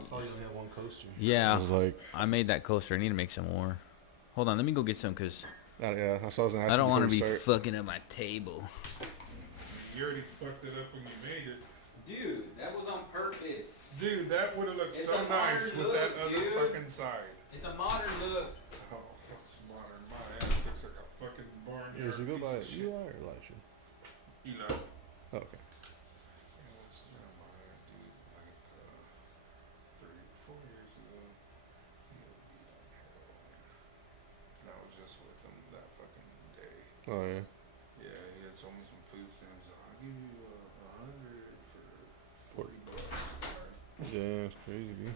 I saw you only had one coaster. Yeah. I was like, I made that coaster. I need to make some more. Hold on, let me go get some because yeah, I saw I don't want to be fucking up my table. You already fucked it up when you made it. Dude, that was on purpose. Dude, that would have looked so nice with that other fucking side. It's a modern look. Oh, it's modern. My ass looks like a fucking barnyard. Did you go by Eli or Elijah? Eli. Oh, okay. Yeah, it's, my dude, like 34 years ago, he would be like heroin. And I was just with him that fucking day. Oh yeah. Yeah, he had told me some food stamps. I'll give you 100 for $40. Yeah, it's crazy, dude.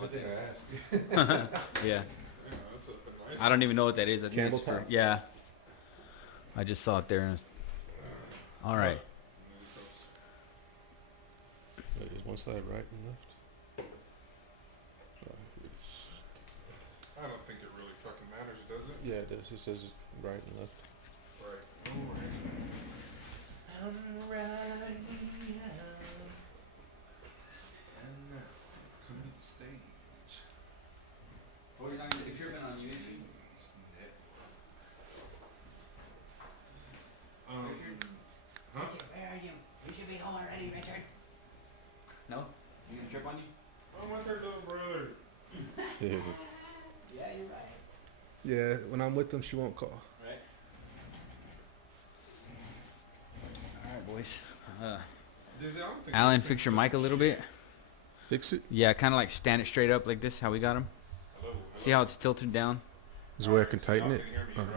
Good thing I asked. Yeah. That's a nice I don't even know what that is. I think Campbell it's for, top. yeah. I just saw it there. And all right. Wait, is one side right and left? I don't think it really fucking matters, does it? Yeah, it does. It says right and left. Right. I'm right here. And now, come to the stage. Boys, I'm going to be tripping on you, is he? Huh? Where are you? You should be home already, Richard. No? You going to trip on you? Oh, my third little brother. Yeah. Yeah, you're right. Yeah, when I'm with them, she won't call. Right. All right, boys. Dude, I don't think Alan, this fix thing- your mic a little bit. Fix it. Yeah, kind of like stand it straight up like this, how we got him. Hello. See how it's tilted down? Is there a way I can tighten Y'all it? can hear me, Oh, right?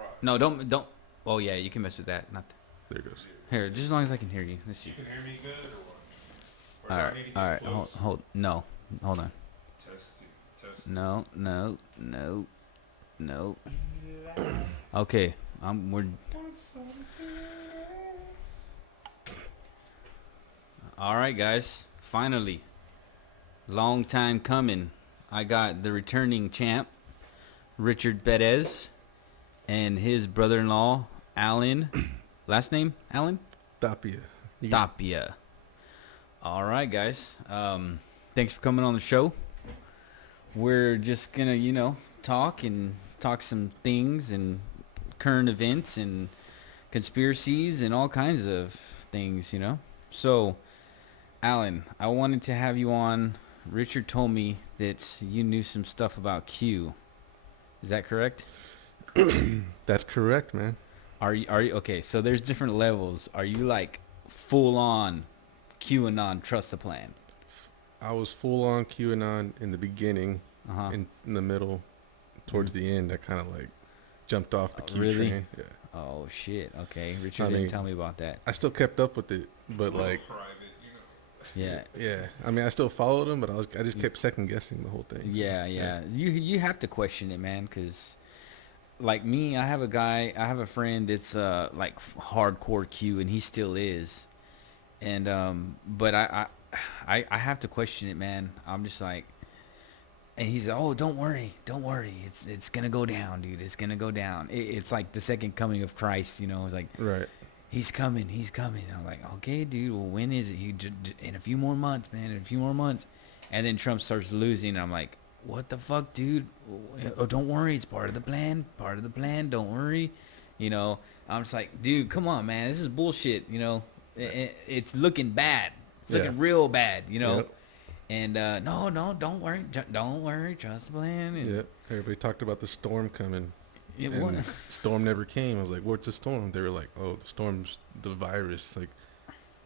Right. No, don't. Oh, yeah, you can mess with that. Not there it goes. here, just as long as I can hear you. Let's see. You can hear me good or what? Or All do I right, need to get all right. close? Hold. No, hold on. Test. No. Okay, we're. All right, guys. Finally, long time coming. I got the returning champ, Richard Perez, and his brother-in-law, Alan. Last name, Alan? Tapia. Tapia. All right, guys. Thanks for coming on the show. We're just gonna, talk some things and current events and conspiracies and all kinds of things, So, Alan, I wanted to have you on. Richard told me that you knew some stuff about Q. Is that correct? That's correct, man. Are you okay? So there's different levels. Are you like full on QAnon trust the plan? I was full on QAnon in the beginning. Uh-huh. In the middle, towards the end, I kind of like jumped off the Q really? train. Yeah. Oh shit. Okay, Richard didn't tell me about that. I still kept up with it, but like, Private, Yeah. yeah. I mean, I still followed him, but I just kept second guessing the whole thing. Yeah. You have to question it, man, because like me, I have a friend that's like hardcore Q, and he still is, and but I have to question it, man. I'm just like, and he's like, oh, don't worry, it's gonna go down, dude. It's gonna go down. It's like the second coming of Christ, It's like, Right. He's coming. I'm like, okay, dude. Well, when is it? In a few more months, man. In a few more months. And then Trump starts losing. And I'm like, what the fuck, dude? Oh, don't worry. It's part of the plan. Don't worry. I'm just like, dude, come on, man. This is bullshit. It's looking bad. It's looking real bad. Yep. And no, don't worry. Don't worry. Trust the plan. And Yep. Everybody talked about the storm coming. It and was. Storm never came. I was like, what's a storm? They were like, oh, the storm's the virus. Like,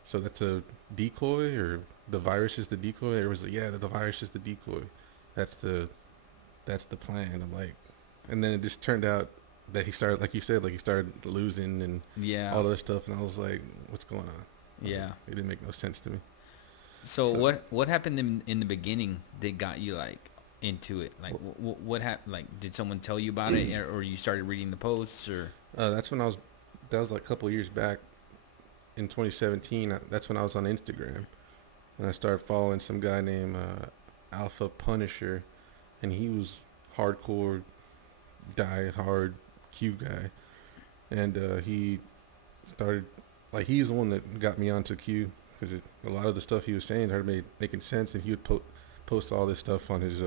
so that's a decoy, or the virus is the decoy? Everyone's like, yeah, the virus is the decoy. That's the plan. I'm like, and then it just turned out that he started, like you said, he started losing and all other stuff. And I was like, what's going on? Yeah. It didn't make no sense to me. So what happened in the beginning that got you like into it? Like what happened? Like, did someone tell you about it, or you started reading the posts, or? That was like a couple of years back in 2017. That's when I was on Instagram, and I started following some guy named Alpha Punisher, and he was hardcore, die hard Q guy, and he started like he's the one that got me onto Q because a lot of the stuff he was saying started making sense, and he would post all this stuff on his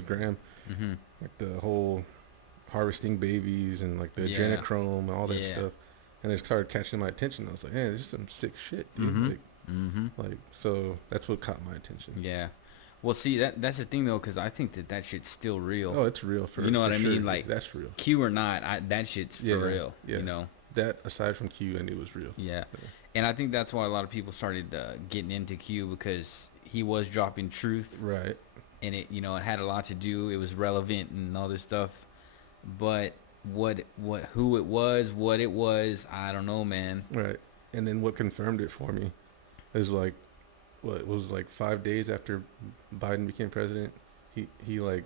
gram, Mm-hmm. like the whole harvesting babies and like the Yeah. adrenochrome and all that Yeah. stuff, and it started catching my attention. I was like, man, this is some sick shit, dude. Mm-hmm. Mm-hmm. Like so that's what caught my attention. Yeah. Well, see, that's the thing though, because I think that shit's still real. Oh, it's real You know what for I sure, mean? dude. Like That's real. Q or not, that shit's for Yeah, real. yeah. You know? That aside from Q, I knew was real. Yeah. And I think that's why a lot of people started getting into Q, because he was dropping truth, Right. and it, you know, it had a lot to do. It was relevant and all this stuff. But who it was, what it was, I don't know, man. Right. And then what confirmed it for me is like, what it was like 5 days after Biden became president, he like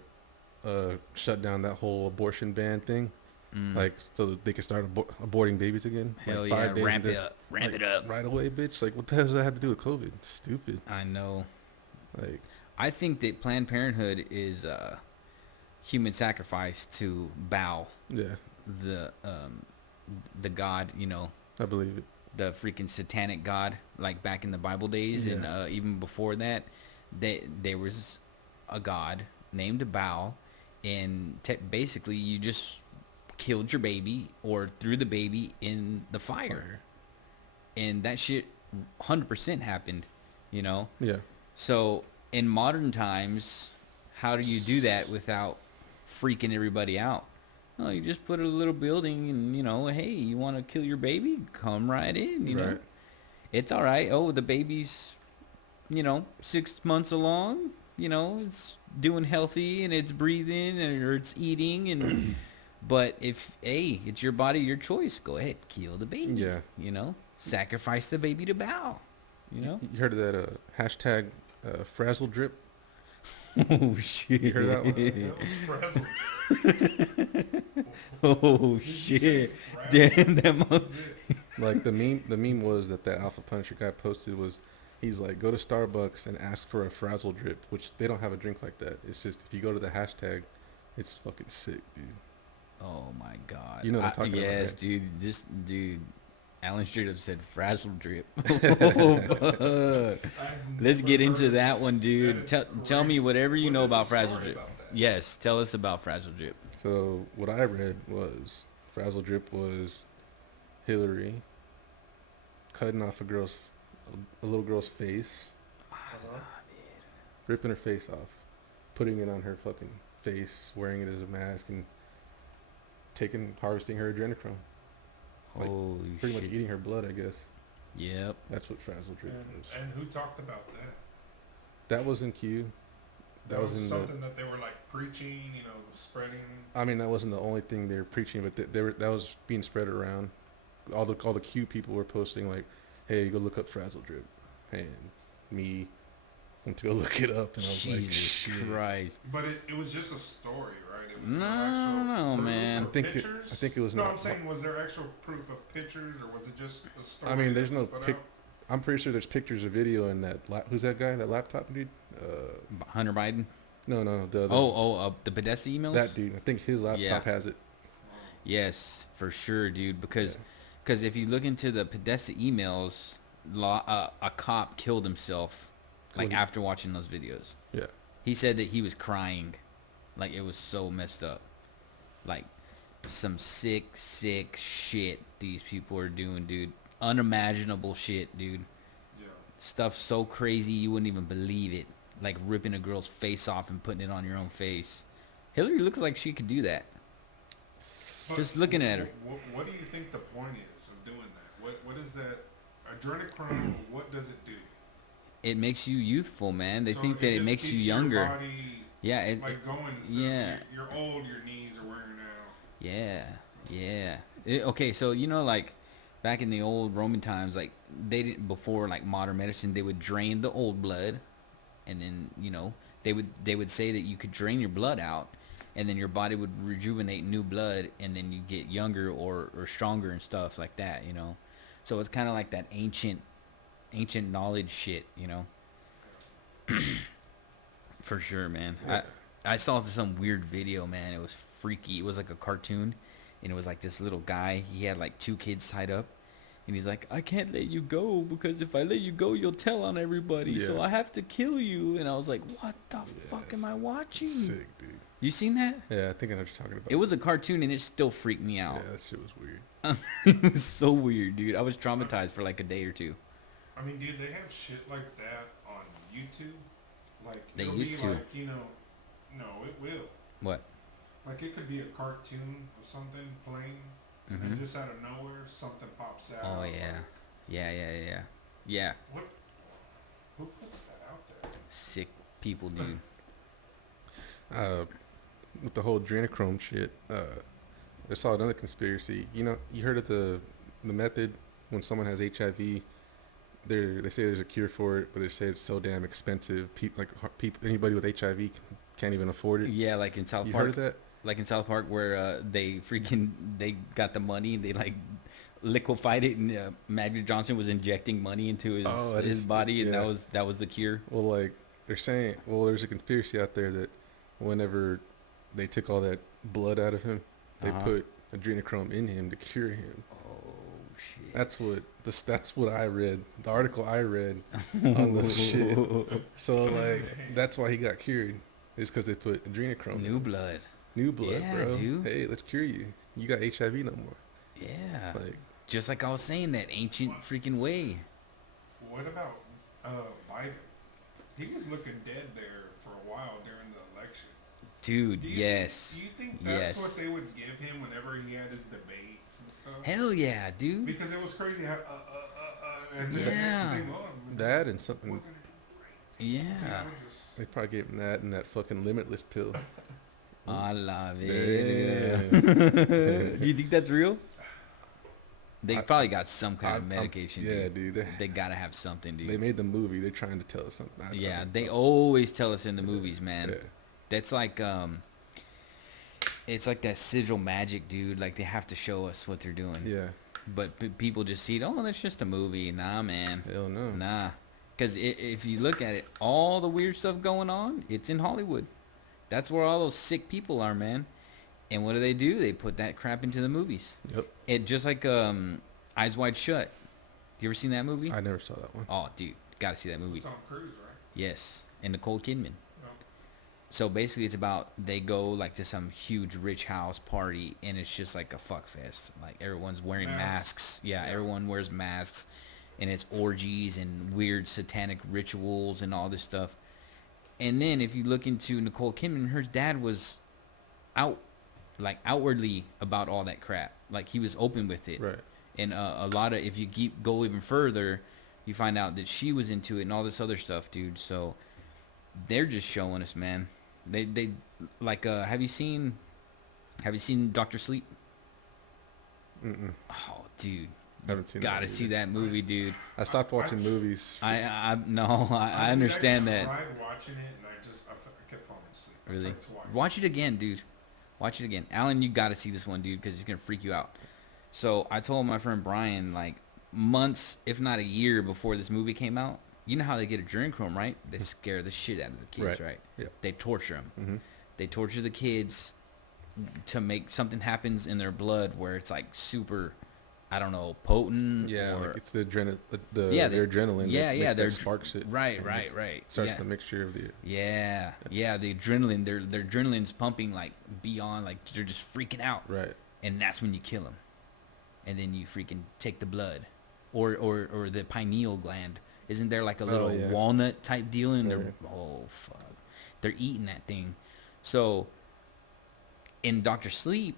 shut down that whole abortion ban thing, Mm. like so that they could start aborting babies again. Hell like yeah, 5 days ramp into- it up, ramp like, it up. right away, bitch. Like what the hell does that have to do with COVID? Stupid. I know. Like I think that Planned Parenthood is human sacrifice to bow yeah, the god, you know, I believe it. the freaking satanic god, like back in the Bible days, and Yeah. even before that, there was a god named Baal, and basically you just killed your baby or threw the baby in the fire, and that shit 100% happened, you know. Yeah. So in modern times, how do you do that without freaking everybody out? Oh, you just put a little building, and you know, hey, you want to kill your baby? Come right in, you know. Right. It's all right. Oh, the baby's, you know, 6 months along. You know, it's doing healthy and it's breathing or it's eating, and but if it's your body, your choice. Go ahead, kill the baby. Yeah. You know, sacrifice the baby to Baal. You know. You heard of that hashtag frazzle drip? Oh shit! You heard that one? It was frazzled. Oh Did you say shit! frazzled? Damn, that must. What is it? Like the meme was that Alpha Punisher guy posted was, he's like, go to Starbucks and ask for a frazzle drip, which they don't have a drink like that. It's just if you go to the hashtag, it's fucking sick, dude. Oh my god! You know what I'm talking about, yes, right? dude. This dude, Alan straight up said frazzle drip. Oh, fuck. I've Let's never get into heard- that one, dude. That is Tell me crazy. whatever you What know is the about frazzle story drip. about that? Yes, tell us about frazzle drip. So what I read was frazzle drip was Hillary cutting off a little girl's face, Uh-huh. ripping her face off, putting it on her fucking face, wearing it as a mask, and harvesting her adrenochrome. Like, Holy Pretty shit! much eating her blood, I guess. Yep. That's what frazzle drip was. And who talked about that? That was in Q. That was in the. something that they were like preaching, you know, spreading. I mean, that wasn't the only thing they were preaching, but that was being spread around. All the Q people were posting like, "Hey, go look up frazzle drip," and me went to go look it up, and I was like, Jesus "Shit." Christ! But it was just a story, right? It was No, actual no, proof man. of I think it- pictures? I think it was No, not- I'm saying, was there actual proof of pictures, or was it just a story? I mean, that there's was no put pic. out? I'm pretty sure there's pictures of video in that. Who's that guy? That laptop dude? Hunter Biden. No, the The Podesta emails. that dude. I think his laptop Yeah. has it. Yes, for sure, dude. Because if you look into the Podesta emails, a cop killed himself, like Cool. after watching those videos. Yeah. He said that he was crying, like it was so messed up, like some sick shit these people are doing, dude. Unimaginable shit, dude. Yeah. Stuff so crazy you wouldn't even believe it. Like ripping a girl's face off and putting it on your own face. Hillary looks like she could do that. But Just looking at her. What do you think the point is of doing that? What is that adrenochrome? What does it do? It makes you youthful, man. They So think that it just makes you keeps your younger. body, Yeah, it, like going. So yeah. You're old. Your knees are wearing out. yeah. Okay, so you know, like back in the old Roman times, like they didn't, before like modern medicine, they would drain the old blood, and then you know they would say that you could drain your blood out, and then your body would rejuvenate new blood, and then you get younger or stronger and stuff like that, you know. So it's kind of like that ancient knowledge shit, you know. For sure, man. Yeah. I saw some weird video, man. It was freaky. It was like a cartoon, and it was like this little guy. He had like two kids tied up, And he's like, I can't let you go because if I let you go, you'll tell on everybody. So Yeah. I have to kill you. And I was like, what the fuck am I watching? Sick, dude. You seen that? Yeah, I think I know what you're talking about. It was a cartoon and it still freaked me out. Yeah, that shit was weird. It was so weird, dude. I was traumatized for like a day or two. I mean, dude, they have shit like that on YouTube. Like, They it'll used be to. like, you know, no, it will. What? Like, it could be a cartoon of something playing, Mm-hmm. and just out of nowhere, something pops out. Oh, like, yeah. Yeah. what? Who puts that out there? Sick people, dude. With the whole adrenochrome shit, I saw another conspiracy. You know, you heard of the method when someone has HIV. They say there's a cure for it, but they say it's so damn expensive. People, anybody with HIV can't even afford it. Yeah, like in South You Park. heard of that? Like in South Park where they got the money, they like liquefied it, and Magic Johnson was injecting money into his body, and yeah. that was the cure. Well, like they're saying, there's a conspiracy out there that whenever they took all that blood out of him, they Uh-huh. put adrenochrome in him to cure him. Oh shit. That's what I read. The article I read on the shit. So like that's why he got cured. Is because they put adrenochrome. New blood. New blood, Yeah, bro. dude. Hey, let's cure you. You got HIV no more. Yeah. Like, Just like I was saying, that ancient freaking way. What about Biden? He was looking dead there for a while during the election. Dude, Do you yes. Think, do you think that's Yes. what they would give him whenever he had his debates and stuff? Hell yeah, dude. Because it was crazy how and then Yeah. the next thing on. that and We're something. gonna do great. Yeah. You know, just, They probably gave him that and that fucking limitless pill. I love Damn. it. Do you think that's real? They I- probably got some kind of I'm- medication. yeah, dude. dude. They gotta have something, dude. They made the movie. They're trying to tell us something. I Yeah, don't they know. always tell us in the movies, man. Yeah. That's like it's like that sigil magic, dude. Like they have to show us what they're doing. Yeah. But people just see it. Oh, that's just a movie. Nah, man. Hell no. Nah. Because if you look at it, all the weird stuff going on, it's in Hollywood. That's where all those sick people are, man. And what do? They put that crap into the movies. Yep. It just like Eyes Wide Shut. You ever seen that movie? I never saw that one. Oh, dude, gotta see that movie. Tom Cruise, right? Yes, and Nicole Kidman. No. So basically, it's about they go like to some huge rich house party, and it's just like a fuck fest. Like everyone's wearing masks. Yeah, everyone wears masks, and it's orgies and weird satanic rituals and all this stuff. And then if you look into Nicole Kidman, her dad was outwardly about all that crap. Like he was open with it. Right. And a lot of, if you go even further, you find out that she was into it and all this other stuff, dude. So they're just showing us, man. They like have you seen Dr. Sleep? Mm-mm. Oh, dude. Haven't seen Gotta that see either. that movie, dude. I stopped watching movies. I understand that. I tried watching it and I kept falling asleep. I Really? tried twice. Watch it again, dude. Watch it again. Alan, you gotta see this one, dude, because it's gonna freak you out. So I told my friend Brian, like, months, if not a year before this movie came out, you know how they get adrenochrome, right? They scare the shit out of the kids, right? Yep. They torture them. Mm-hmm. They torture the kids to make something happens in their blood where it's like super, I don't know, potent. Yeah, or, like it's the adrenaline. Yeah, their adrenaline. yeah, that yeah, makes they're that sparks it. right, and right, it right. Starts Yeah. the mixture of the. Yeah, the adrenaline, their adrenaline's pumping like beyond, like they're just freaking out. Right. And that's when you kill them, and then you freaking take the blood, or the pineal gland. Isn't there like a little yeah. walnut type deal in there? Right. Oh fuck, they're eating that thing. So in Dr. Sleep,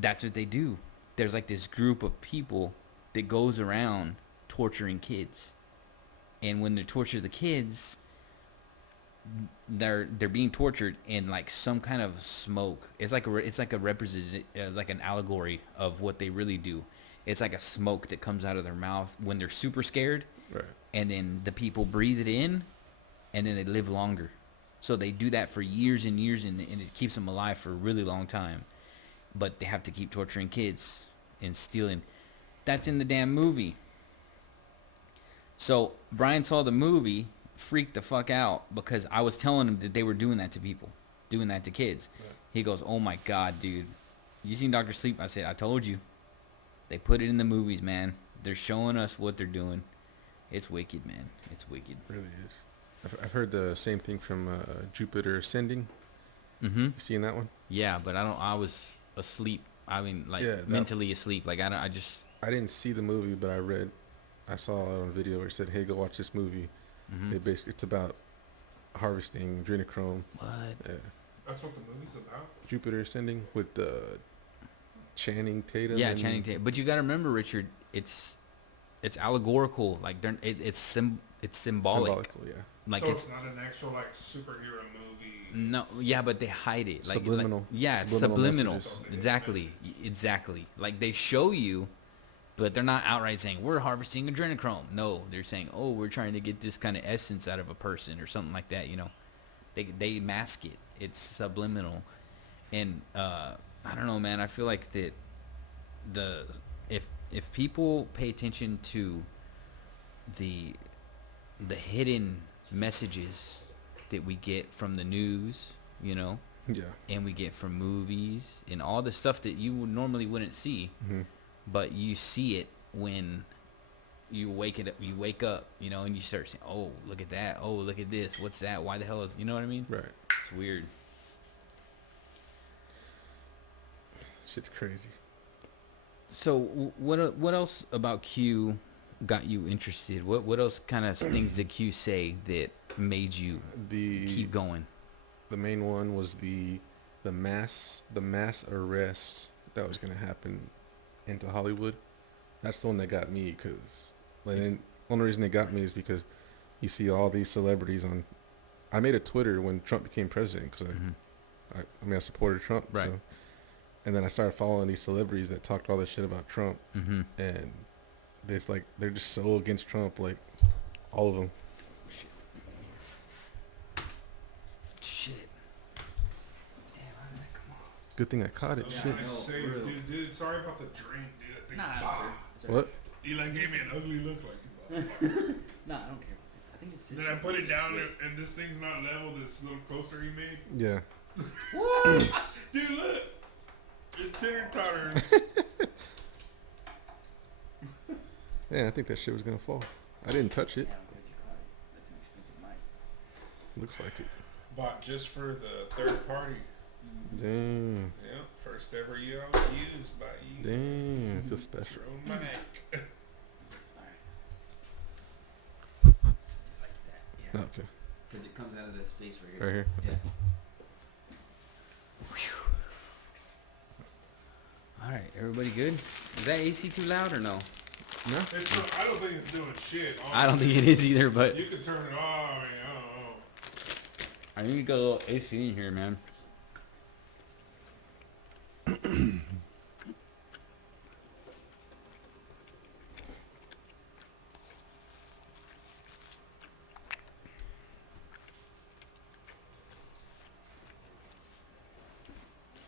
that's what they do. There's like this group of people that goes around torturing kids, and when they torture the kids, they're being tortured in like some kind of smoke. It's like a represent like an allegory of what they really do. It's like a smoke that comes out of their mouth when they're super scared, Right. and then the people breathe it in, and then they live longer. So they do that for years and years, and it keeps them alive for a really long time. But they have to keep torturing kids and stealing. That's in the damn movie. So Brian saw the movie, freaked the fuck out because I was telling him that they were doing that to people, doing that to kids. Right. He goes, "Oh my God, dude. You seen Dr. Sleep?" I said, "I told you. They put it in the movies, man. They're showing us what they're doing. It's wicked, man. It's wicked. It really is. I've heard the same thing from Jupiter Ascending. Mm-hmm. You seen that one? Yeah, but I was asleep. I mean, like, Yeah, mentally asleep. Like, I just... I didn't see the movie, but I saw it on video where it said, "Hey, go watch this movie." Mm-hmm. It's about harvesting adrenochrome. What? Yeah. That's what the movie's about. Jupiter Ascending with Channing Tatum. Yeah, Channing Tatum. But you got to remember, Richard, it's allegorical. Like, it's symbolic. Symbolical, yeah. Like, so it's... it's not an actual like superhero movie. No, yeah, but they hide it. Like, Subliminal. Like, yeah, it's Subliminal subliminal. messages. Exactly. Like, they show you, but they're not outright saying, we're harvesting adrenochrome. No, they're saying, oh, we're trying to get this kind of essence out of a person or something like that, you know. They mask it. It's subliminal. And I don't know, man. I feel like that if people pay attention to the hidden messages that we get from the news, you know, Yeah. and we get from movies and all the stuff that you normally wouldn't see, Mm-hmm. but you see it when you wake up, you know, and you start saying, oh, look at that. Oh, look at this. What's that? Why the hell is, you know what I mean? Right. It's weird. Shit's crazy. So what else about Q got you interested? What else kind of things did Q say that made you keep going? The main one was the mass arrest that was gonna happen into Hollywood. That's the one that got me, because the only reason it got me is because you see all these celebrities on. I made a Twitter when Trump became president because I supported Trump, Right. So, and then I started following these celebrities that talked all this shit about Trump, Mm-hmm. and they're just so against Trump, like all of them. Shit. Damn, how did that come off? Good thing I caught it. Yeah, Shit. I say, dude, sorry about the drink, dude. I think Nah, What? Eli gave me an ugly look like it. No, I don't care. I think it's. Then I put it down and this thing's not level, this little coaster he made. Yeah. What? Dude, look. It's titter totters. Yeah, I think that shit was gonna fall. I didn't touch it. Yeah, I'm glad you caught it. That's an expensive mic. Looks like it. Bought just for the third party. Damn. Yep, first ever used by you. Damn. I feel special. Your own mic. Like that. Yeah. Okay. Because it comes out of this face right here. Right here. Yeah. All right, everybody good? Is that AC too loud or no? No. It's not, I don't think it's doing shit. Honestly. I don't think it is either, but You can turn it off. I mean, I don't know. I need to get a little AC in here, man.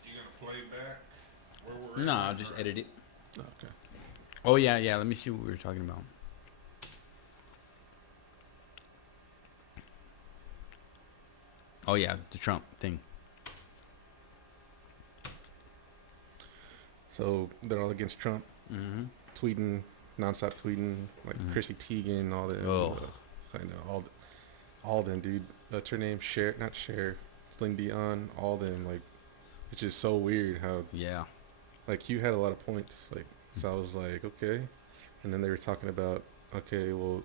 You gonna play back where we're No, at, I'll just or- edit it. Okay. Oh, yeah. Let me see what we were talking about. Oh, yeah, the Trump thing. So they're all against Trump, Mm-hmm. tweeting, nonstop tweeting, like Mhm. Chrissy Teigen, all them. Oh. I know all them, dude. What's her name? Not Cher, Celine Dion. All them. Like, it's just so weird how Yeah. like Hugh had a lot of points. Like, so I was like, okay. And then they were talking about, okay, well,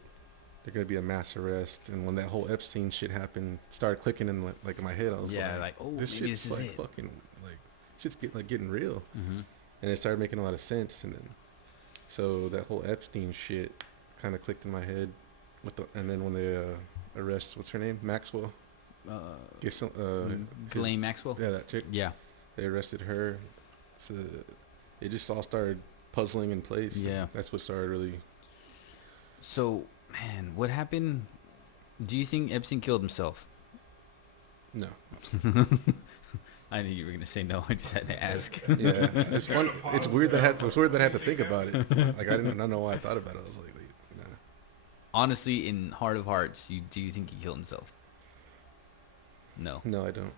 they're gonna be a mass arrest. And when that whole Epstein shit happened, started clicking in like in my head. I was Yeah, like, oh, this maybe shit's this is like it. fucking like shit's getting real. Mm-hmm. And it started making a lot of sense. And then so that whole Epstein shit kind of clicked in my head. And then when they arrest, what's her name, Maxwell? Get some, Ghislaine Maxwell? yeah, that chick. Yeah. They arrested her. So it just all started puzzling in place. Yeah. That's what started really. So, man, what happened? Do you think Epstein killed himself? No. I knew you were gonna say no. I just had to ask. Yeah. It's fun. It's weird that I have to think about it. Like I don't know why I thought about it. I was like, nah. Honestly, in heart of hearts, do you think he killed himself? No. No, I don't.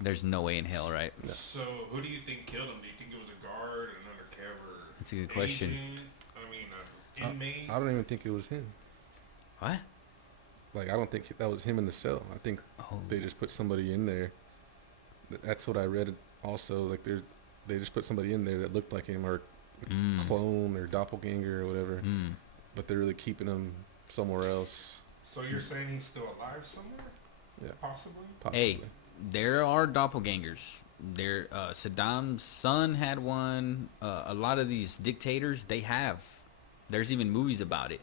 There's no way in hell, right? No. So, who do you think killed him? Do you think it was a guard, an undercover? That's a good question. agent? I don't even think it was him. What? Like, I don't think that was him in the cell. I think Oh. they just put somebody in there. That's what I read also. Like, they just put somebody in there that looked like him, or clone or doppelganger or whatever. But they're really keeping him somewhere else. So you're saying he's still alive somewhere? Yeah. Possibly? Hey, there are doppelgangers. There, Saddam's son had one. A lot of these dictators, they have. There's even movies about it.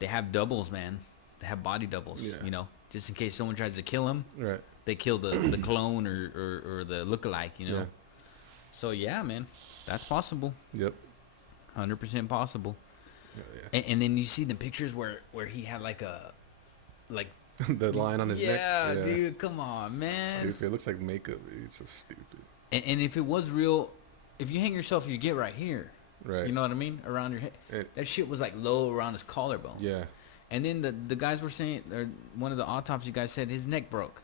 They have doubles, man. They have body doubles. Yeah. You know, just in case someone tries to kill him, Right. they kill the clone or the lookalike. You know. Yeah. So yeah, man, that's possible. Yep. 100% possible. Yeah. And then you see the pictures where he had like The line on his neck. yeah, dude, come on, man. Stupid. It looks like makeup, dude. It's so stupid. And if it was real, if you hang yourself, you get right here. Right. You know what I mean? Around your head. That shit was like low around his collarbone. Yeah. And then the guys were saying, or one of the autopsy guys said his neck broke.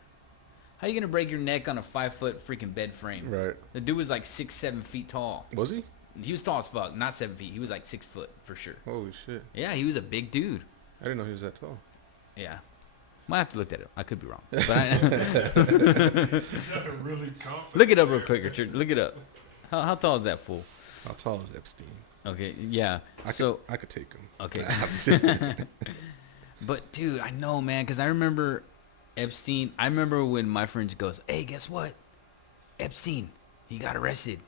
How you gonna break your neck on a 5-foot freaking bed frame? Right. The dude was like 6-7 feet tall. Was he? He was tall as fuck. Not 7 feet. He was like 6 foot for sure. Holy shit. Yeah, he was a big dude. I didn't know he was that tall. Yeah. Might have to look at it. I could be wrong. But He's not really confident. look it up real quick, Richard. Look it up. How tall is that fool? How tall is Epstein? Okay, yeah. I could take him. Okay. But dude, I know, man, because I remember Epstein. I remember when my friend goes, "Hey, guess what? Epstein, he got arrested."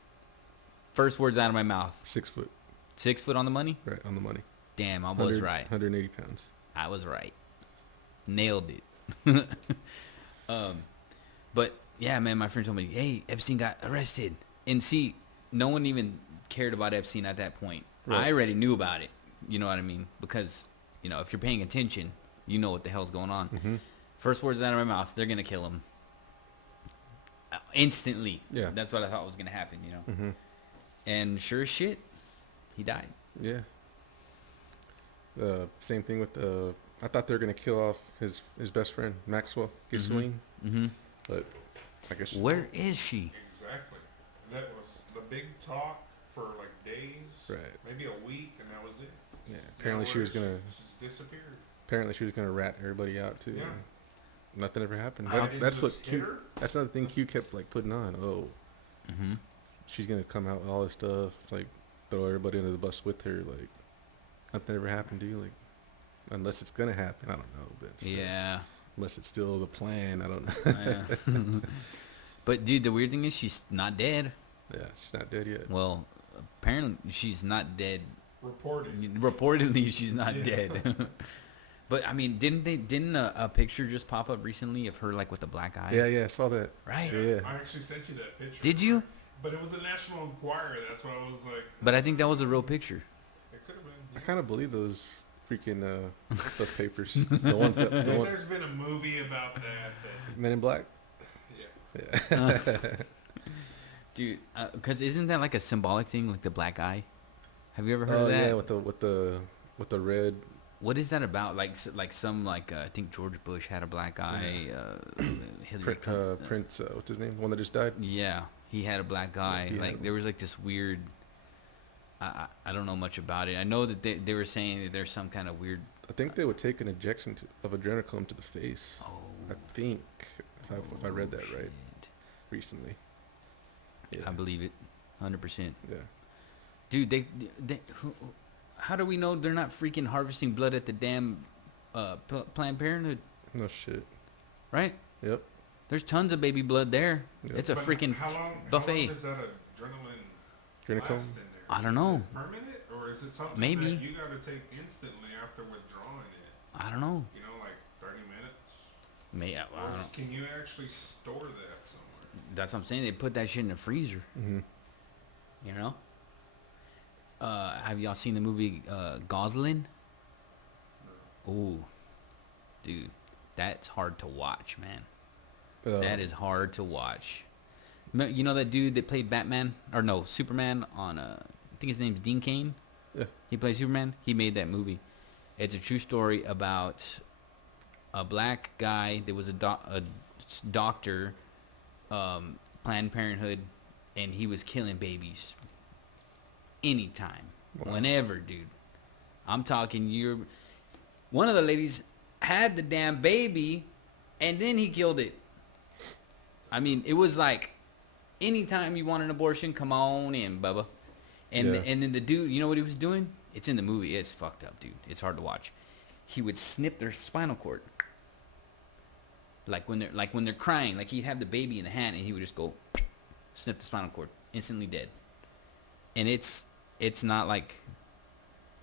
First words out of my mouth. 6 foot. 6 foot on the money? Right, on the money. Damn, I was right. 180 pounds. I was right. Nailed it. But yeah, man, my friend told me, "Hey, Epstein got arrested." And see, no one even cared about Epstein at that point. Right. I already knew about it. You know what I mean? Because, you know, if you're paying attention, you know what the hell's going on. Mm-hmm. First words out of my mouth, they're going to kill him. Instantly. Yeah. That's what I thought was going to happen, you know? Mm-hmm. And sure as shit, he died. Yeah. Same thing with I thought they were gonna kill off his best friend Maxwell Ghislaine, Mm-hmm. but I guess Where is she? Exactly. And that was the big talk for like days. Right. Maybe a week, and that was it. Yeah. Apparently Now she was where is gonna. She just disappeared. Apparently she was gonna rat everybody out too. Yeah. Nothing ever happened. I didn't That's what just hit Q. her. That's another thing Q kept like putting on. Oh, Mm-hmm. she's gonna come out with all this stuff, like throw everybody under the bus with her. Like nothing ever happened to you. Like unless it's gonna happen, I don't know. But still, Yeah. unless it's still the plan, I don't know. Yeah. But dude, the weird thing is she's not dead. Yeah, she's not dead yet. Well, apparently she's not dead. Reported. Reportedly, she's not Yeah. dead. But I mean, didn't a picture just pop up recently of her like with a black eye? Yeah, I saw that. Right. Yeah. I actually sent you that picture. Did you? But it was a National Enquirer. That's why I was like. But I think that was a real picture. It could have been. I kind of believe those freaking those papers. The ones that I the think one, there's been a movie about that. Men in Black. Yeah. Yeah. Dude, because isn't that like a symbolic thing, like the black eye? Have you ever heard Oh of that? yeah, with the red. What is that about? Like some I think George Bush had a black eye. Hillary Clinton. Prince. What's his name? One that just died. Yeah, he had a black eye. he had Like one. there was like this weird. I don't know much about it. I know that they were saying that there's some kind of weird. I think they would take an injection of adrenochrome to the face. Oh. I think if I read that right shit. recently. Yeah. I believe it, 100%. Yeah. Dude, they how do we know they're not freaking harvesting blood at the damn Planned Parenthood? No shit. Right? Yep. There's tons of baby blood there. Yep. It's a But freaking how long buffet. does that adrenaline Adrenochrome. last in there? I don't know. Is it permanent, or is it something Maybe. that you got to take instantly after withdrawing it? I don't know. You know, like 30 minutes. I Or don't know. can you actually store that somewhere? That's what I'm saying. They put that shit in the freezer. Mm-hmm. You know. Have y'all seen the movie Gosling? Ooh, dude, that's hard to watch, man. That is hard to watch. You know that dude that played Batman or no Superman on I think his name's Dean Cain. Yeah. He plays Superman. He made that movie. It's a true story about a black guy that was a doctor, Planned Parenthood, and he was killing babies anytime, Wow. whenever, dude. I'm talking one of the ladies had the damn baby, and then he killed it. I mean, it was like, anytime you want an abortion, come on in, Bubba. And Yeah. and then the dude, you know what he was doing? It's in the movie. It's fucked up, dude. It's hard to watch. He would snip their spinal cord. Like when they're crying, like he'd have the baby in the hand and he would just go snip the spinal cord, instantly dead. And it's not like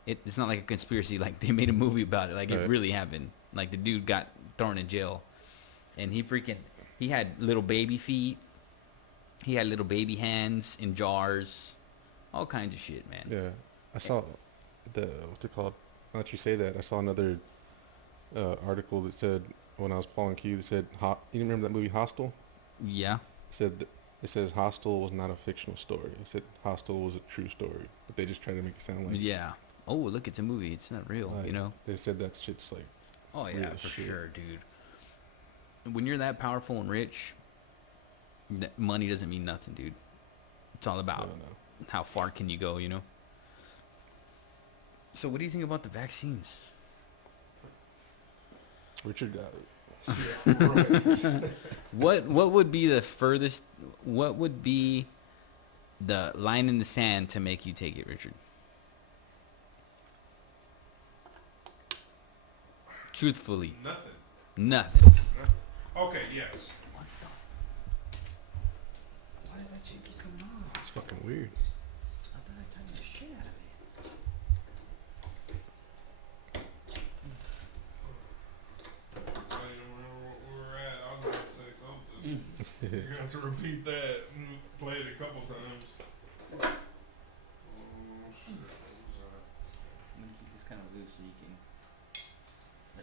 it's not like a conspiracy, like they made a movie about it. Like Right. it really happened. Like the dude got thrown in jail, and he had little baby feet. He had little baby hands in jars, all kinds of shit, man. Yeah, I saw what's it called? Now that you say that, I saw another article that said, when I was following Q, that said, you remember that movie Hostel? Yeah. It says Hostel was not a fictional story. It said Hostel was a true story, but they just tried to make it sound like, Yeah. Oh, look, it's a movie. It's not real, like, you know? They said that shit's like, Oh, yeah, real for shit. sure, dude. When you're that powerful and rich, money doesn't mean nothing, dude. It's all I about don't know. how far can you go, you know? So what do you think about the vaccines? Richard got it. Yeah, right. What would be the furthest, what would be the line in the sand to make you take it, Richard? Truthfully. Nothing. Nothing. Nothing. Okay, yes. What the? Why did that shit keep coming on? It's fucking weird. I thought I tightened the shit out of it. I don't even remember what we were at. I was about to say something. You're going to have to repeat that and play it a couple times. Oh, shit. What was that? I'm gonna keep this kind of loose so you can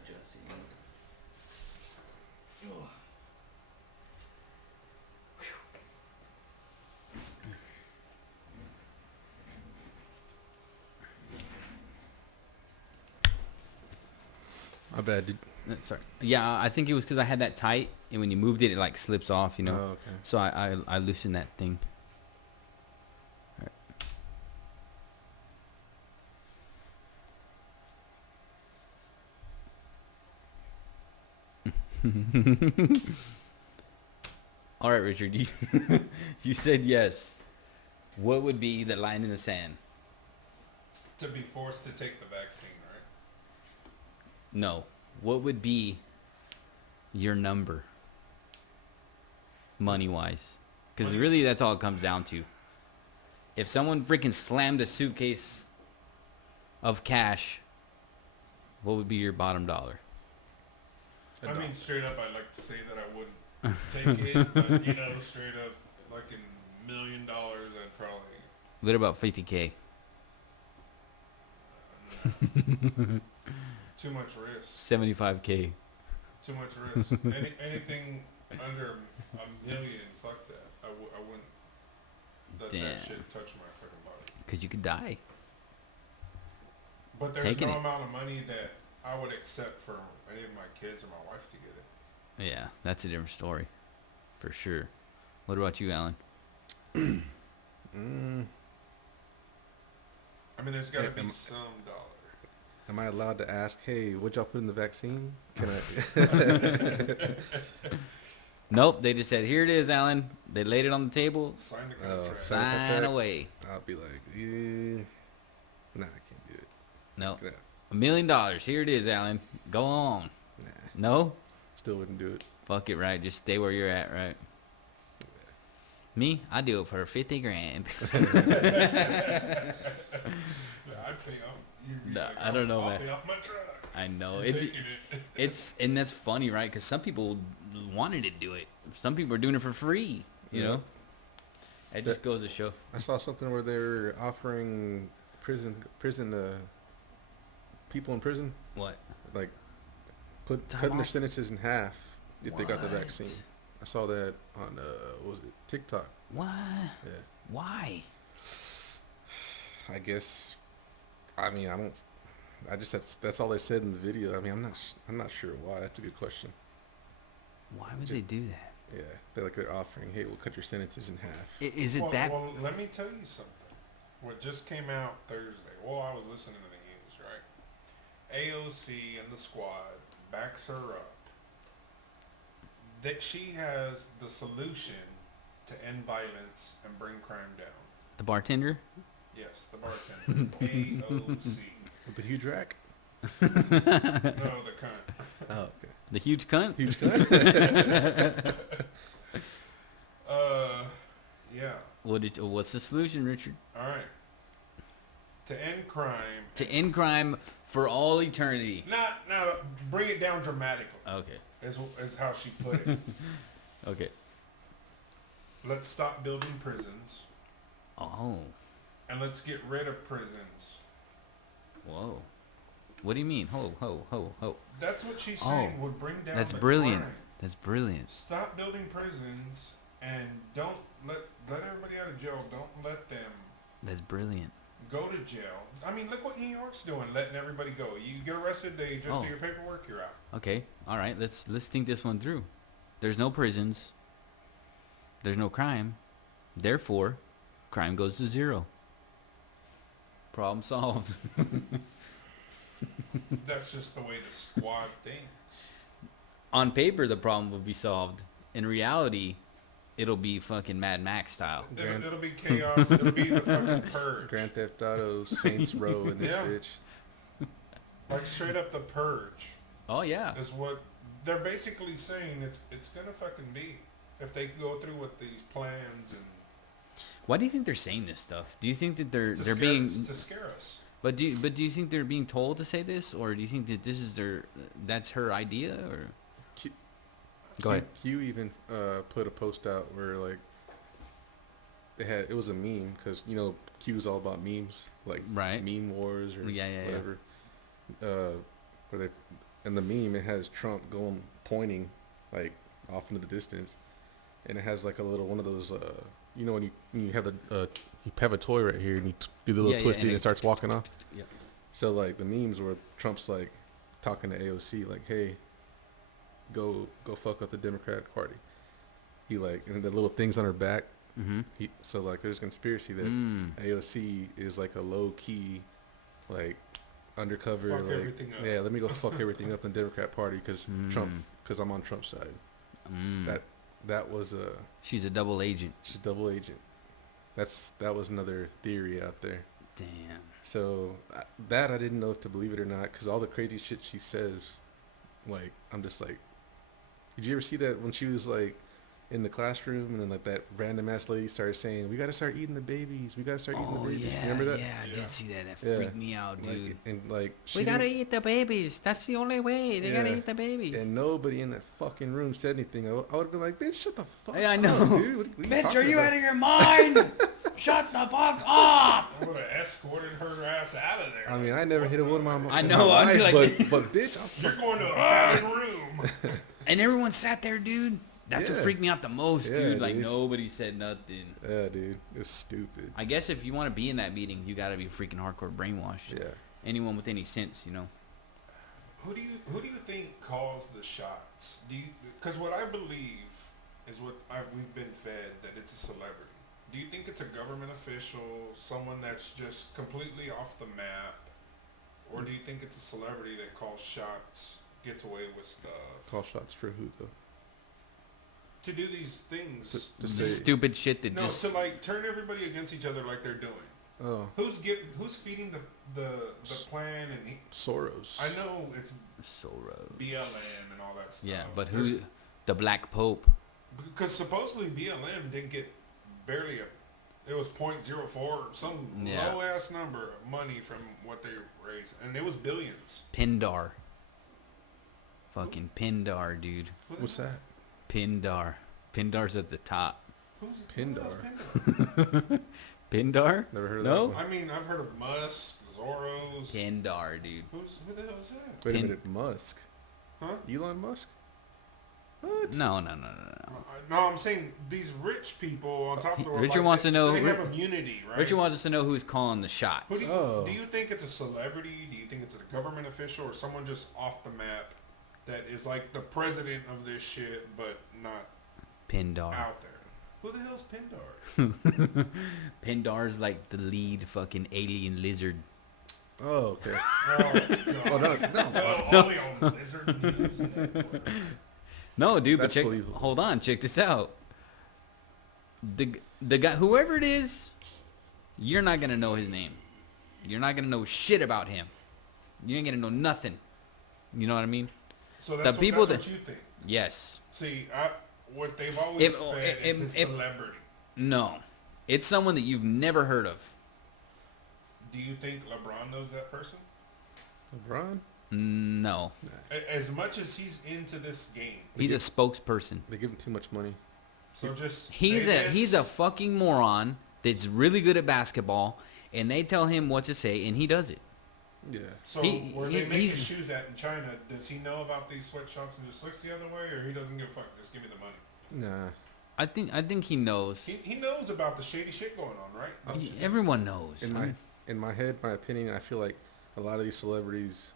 adjust it. My bad, dude. Sorry. Yeah, I think it was because I had that tight, and when you moved it, it like slips off, you know. Oh, okay. So I loosened that thing. All right, Richard. You said yes. What would be the line in the sand? To be forced to take the vaccine, right? No. What would be your number? Money-wise. Because really, that's all it comes down to. If someone freaking slammed a suitcase of cash, what would be your bottom dollar? I mean, straight up, I'd like to say that I wouldn't take it, but, you know, straight up, like $1 million, I'd probably... What about 50K? Too much risk. 75K. Too much risk. Anything under $1 million, fuck that. I wouldn't let Damn. that shit touch my freaking body. Because you could die. But there's Taking no it. amount of money that I would accept for any of my kids or my wife to get it. Yeah, that's a different story. For sure. What about you, Alan? I mean, there's got to Hey, be some dollar. Am I allowed to ask, hey, what'd y'all put in the vaccine? Can I? Nope, they just said, here it is, Alan. They laid it on the table. Sign the Oh, contract. sign the Sign contract? away. I'll be like, yeah, nah, I can't do it. No. Nah, $1 million. Here it is, Alan. Go on. nah, No? still wouldn't do it. Fuck it, right? Just stay where you're at, right? Me? I do it for 50 grand. Yeah, I'd pay off. You'd be Nah, like, I don't know, I'll man. pay off my truck. I know. You're taking it. And that's funny, right? Because some people wanted to do it. Some people are doing it for free, you Yeah. know? It just goes to show. I saw something where they were offering prison people in prison, What? like Time cutting their off? sentences in half if they got the What? vaccine. I saw that on what was it, TikTok? What? Yeah. Why? I guess. I mean, I don't. I just that's all they said in the video. I mean, I'm not sure why. That's a good question. Why would they do that? Yeah, they're offering, hey, we'll cut your sentences in half. Is it well, that? Well, let me tell you something. What just came out Thursday. Well, I was listening to the news, right? AOC and the squad backs her up, that she has the solution to end violence and bring crime down. The bartender? Yes, the bartender. AOC. With the huge rack. No, the cunt. Oh, okay. The huge cunt? Huge cunt. Yeah. What's the solution, Richard? All right. To end crime. To end crime for all eternity. Not bring it down dramatically. Okay. Is how she put it. Okay. Let's stop building prisons Oh. and let's get rid of prisons. Whoa. What do you mean? Ho. That's what she's saying Oh, would bring down That's the brilliant. crime. That's brilliant. Stop building prisons and don't let everybody out of jail. Don't let them That's brilliant. go to jail. I mean, look what New York's doing, letting everybody go. You get arrested, they just do your paperwork, you're out. Okay. All right. Let's think this one through. There's no prisons. There's no crime. Therefore, crime goes to zero. Problem solved. That's just the way the squad thinks. On paper, the problem will be solved. In reality, it'll be fucking Mad Max style. It'll be chaos. It'll be the fucking purge. Grand Theft Auto, Saints Row in this Yeah. bitch. Like straight up the purge Oh yeah. is what they're basically saying. It's gonna fucking be if they go through with these plans and Why do you think they're saying this stuff? Do you think that they're to being scare us. But do you think they're being told to say this, or do you think that this is that's her idea, or? Go ahead. Q even put a post out where like it was a meme because you know Q's all about memes, like Right. meme wars or Yeah. whatever. Where they in the meme it has Trump going pointing like off into the distance, and it has like a little one of those you know when you have you have a toy right here and you do the little Yeah, twisty and and it starts walking off. Yeah. So like the memes where Trump's like talking to AOC like, hey, go fuck up the Democratic Party. He like and the little things on her back. Mm-hmm. So like there's a conspiracy that AOC is like a low key, like undercover. Fuck like, everything up. Yeah, let me go fuck everything up in the Democrat Party because because I'm on Trump's side. That was She's a double agent. she's a double agent. That was another theory out there. Damn. So that I didn't know if to believe it or not because all the crazy shit she says, like I'm just like, did you ever see that when she was like in the classroom and then like that random ass lady started saying, we got to start eating the babies. We got to start eating the babies. Yeah, Remember that? Yeah, I Yeah. did see that. That Yeah. freaked me out, dude. Like, and like We gotta eat the babies. That's the only way. They gotta Yeah. eat the babies. and nobody in that fucking room said anything. I would have been like, bitch, shut the fuck Hey, I up, know. dude. What Bitch, talking are you about? out of your mind? Shut the fuck up. I would have escorted her ass out of there. I mean, I never hit a woman in my I know, I'd be life, like- but bitch, You're going to a private room. And everyone sat there, dude. That's what Yeah. freaked me out the most, Yeah, dude. Like, dude. nobody said nothing. yeah, dude, it's stupid. I guess if you want to be in that meeting, you gotta be freaking hardcore brainwashed. Yeah. Anyone with any sense, you know. Who do you think calls the shots? Because what I believe is we've been fed that it's a celebrity. Do you think it's a government official, someone that's just completely off the map, or do you think it's a celebrity that calls shots, gets away with stuff, Call shots for who though? to do these things? To The say, stupid shit that No, just. to like turn everybody against each other like they're doing. oh, Who's feeding the plan and Soros. I know it's Soros. BLM and all that stuff. Yeah, but There's- who? The Black Pope. Because supposedly BLM didn't get barely it was .04, some Yeah. low ass number of money from what they raised, and it was billions. Pindar. Fucking Pindar, dude. What's that? Pindar. Pindar's at the top. Who the Pindar? hell's Pindar? Pindar? Never heard of No? that one. I mean, I've heard of Musk, Zorros. Pindar, dude. Who the hell is that? Wait Pin- a minute, Musk. Huh? Elon Musk? What? No. No, I'm saying these rich people on top of the world. Richard wants to know They who- have immunity, right? Richard wants us to know who's calling the shots. Who do you, Oh. do you think it's a celebrity? Do you think it's a government official or someone just off the map that is like the president of this shit but not Pindar. out there? Who the hell's Pindar? Pindar's like the lead fucking alien lizard. Oh, okay. Oh, Oh, no. well, only on Lizard News Network. No, dude, but That's check. believable. Hold on, check this out. The guy, whoever it is, you're not gonna know his name. You're not gonna know shit about him. You ain't gonna know nothing. You know what I mean? So The that's, people that's what you think. Yes. See, what they've always fed is a if- celebrity. No, it's someone that you've never heard of. Do you think LeBron knows that person? LeBron? No, As much as he's into this game, he's a spokesperson. They give him too much money. so just He's say he's a fucking moron that's really good at basketball, and they tell him what to say, and he does it. Yeah. So where they make his shoes at in China, does he know about these sweatshops and just looks the other way, or he doesn't give a fuck? Just give me the money. Nah. I think he knows. He knows about the shady shit going on, right? Everyone knows. In my head, my opinion, I feel like a lot of these celebrities,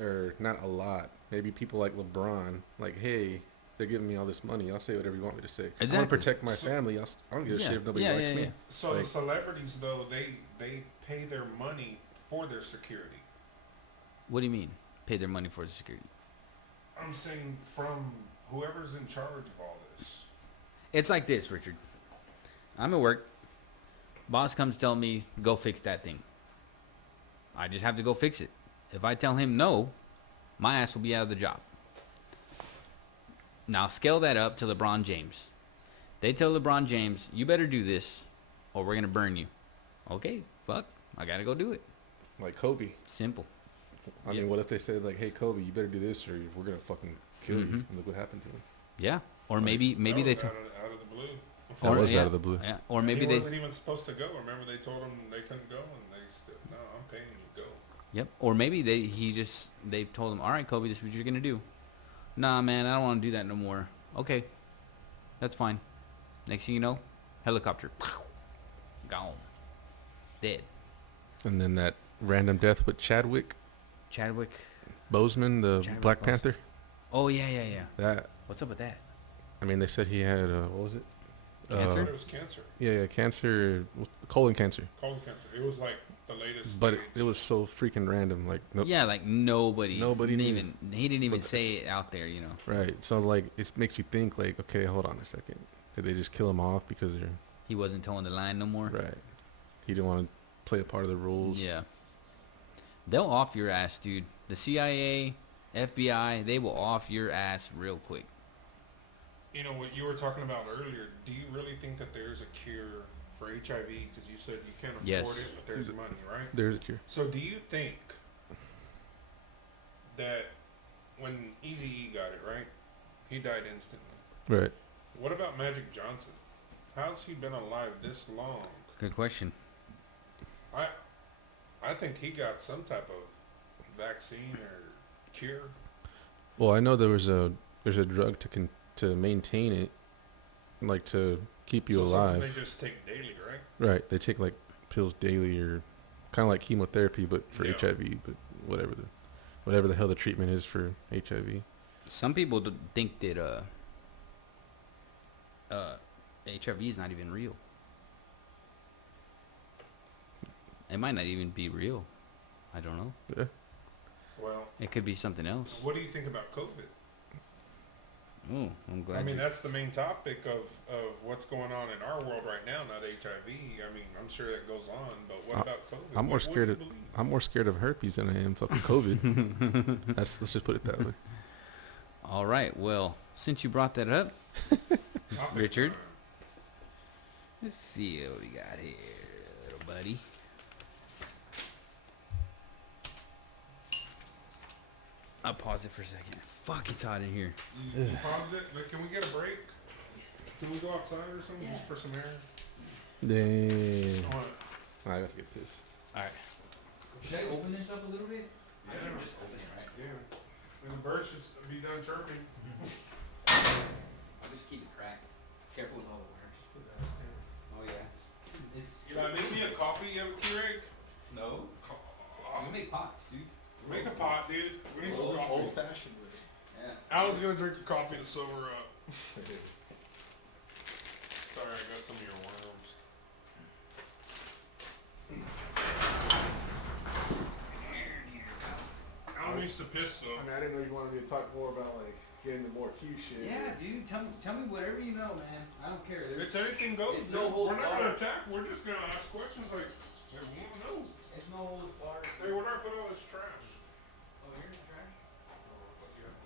or not a lot, maybe people like LeBron, like, hey, they're giving me all this money. I'll say whatever you want me to say. I want Exactly. to protect my family. I don't give a shit if nobody likes me. So Like- the celebrities, though, they pay their money for their security. What do you mean? Pay their money for the security? I'm saying from whoever's in charge of all this. It's like this, Richard. I'm at work. Boss comes telling me, go fix that thing. I just have to go fix it. If I tell him no, my ass will be out of the job. Now scale that up to LeBron James. They tell LeBron James, you better do this or we're going to burn you. Okay, fuck. I got to go do it. Like Kobe. Simple. I mean, what if they said, like, hey, Kobe, you better do this or we're going to fucking kill you. And look what happened to him. Yeah. Or maybe That they was out of the blue. That was out of the blue. Yeah. Or maybe he they wasn't even supposed to go. Remember, they told him they couldn't go, and they said, "No, I'm paying you to go." Yep. Or maybe they told him, all right, Kobe, this is what you're gonna do. Nah, man, I don't want to do that no more. Okay, that's fine. Next thing you know, helicopter, gone, dead. And then that random death with Chadwick Chadwick. Boseman, the Chadwick Black Boseman. Panther. Oh yeah. That, What's up with that? I mean, they said he had, what was it? Cancer? It was cancer, Yeah, cancer, colon cancer. colon cancer. It was like the latest. But stage. it was so freaking random. Like, nope. Yeah, like nobody Nobody knew. he didn't even But say it out there, you know. Right. So, like, it makes you think, like, okay, hold on a second. Did they just kill him off because they're... He wasn't towing the line no more. Right. He didn't want to play a part of the rules. Yeah. They'll off your ass, dude. The CIA, FBI, they will off your ass real quick. You know what you were talking about earlier. Do you really think that there's a cure for HIV? Because you said you can't afford Yes. it, but there's money, right? There's a cure. So do you think that when Eazy-E got it, right, he died instantly? Right. What about Magic Johnson? How's he been alive this long? Good question. I think he got some type of vaccine or cure. Well, I know there's a drug to maintain it, like to keep you So something alive. they just take daily, right? Right. They take like pills daily, or kind of like chemotherapy, but for Yeah. HIV. But whatever the hell the treatment is for HIV. Some people think that HIV is not even real. It might not even be real. I don't know. Yeah. Well, It could be something else. what do you think about COVID? Oh, I'm glad. I mean, you- that's the main topic of what's going on in our world right now, not HIV. I mean, I'm sure that goes on, but what about COVID? I'm more What do scared you of believe? I'm more scared of herpes than I am fucking COVID. Let's just put it that way. All right. Well, since you brought that up, Topic Richard? time. let's see what we got here, little buddy. I'll pause it for a second. Fuck, it's hot in here. You paused it. Like, can we get a break? Can we go outside or something just for some air? Dang. I want I got to get this. All right. Should I open this up a little bit? I Yeah. can just open it, right? yeah. And the birds should be done chirping. I'll just keep it cracked. Careful with all the wires. Oh yeah. It's Make me a coffee. You have a Keurig? no. We make pots, dude. Make a pot, dude. We need some coffee. fashioned way. Yeah. Alan's gonna drink a coffee to sober up. Sorry, I got some of your worms. I'm used to pistol. I mean, I didn't know you wanted me to talk more about like getting into more Q shit. Yeah, dude. Tell me whatever you know, man. I don't care. It's anything goes. It's no holds we're not barred. gonna attack. We're just gonna ask questions like, hey, we wanna know. It's no holds barred. Hey, where did I put all this trash? Oh, here's the trash. Oh, fuck yeah.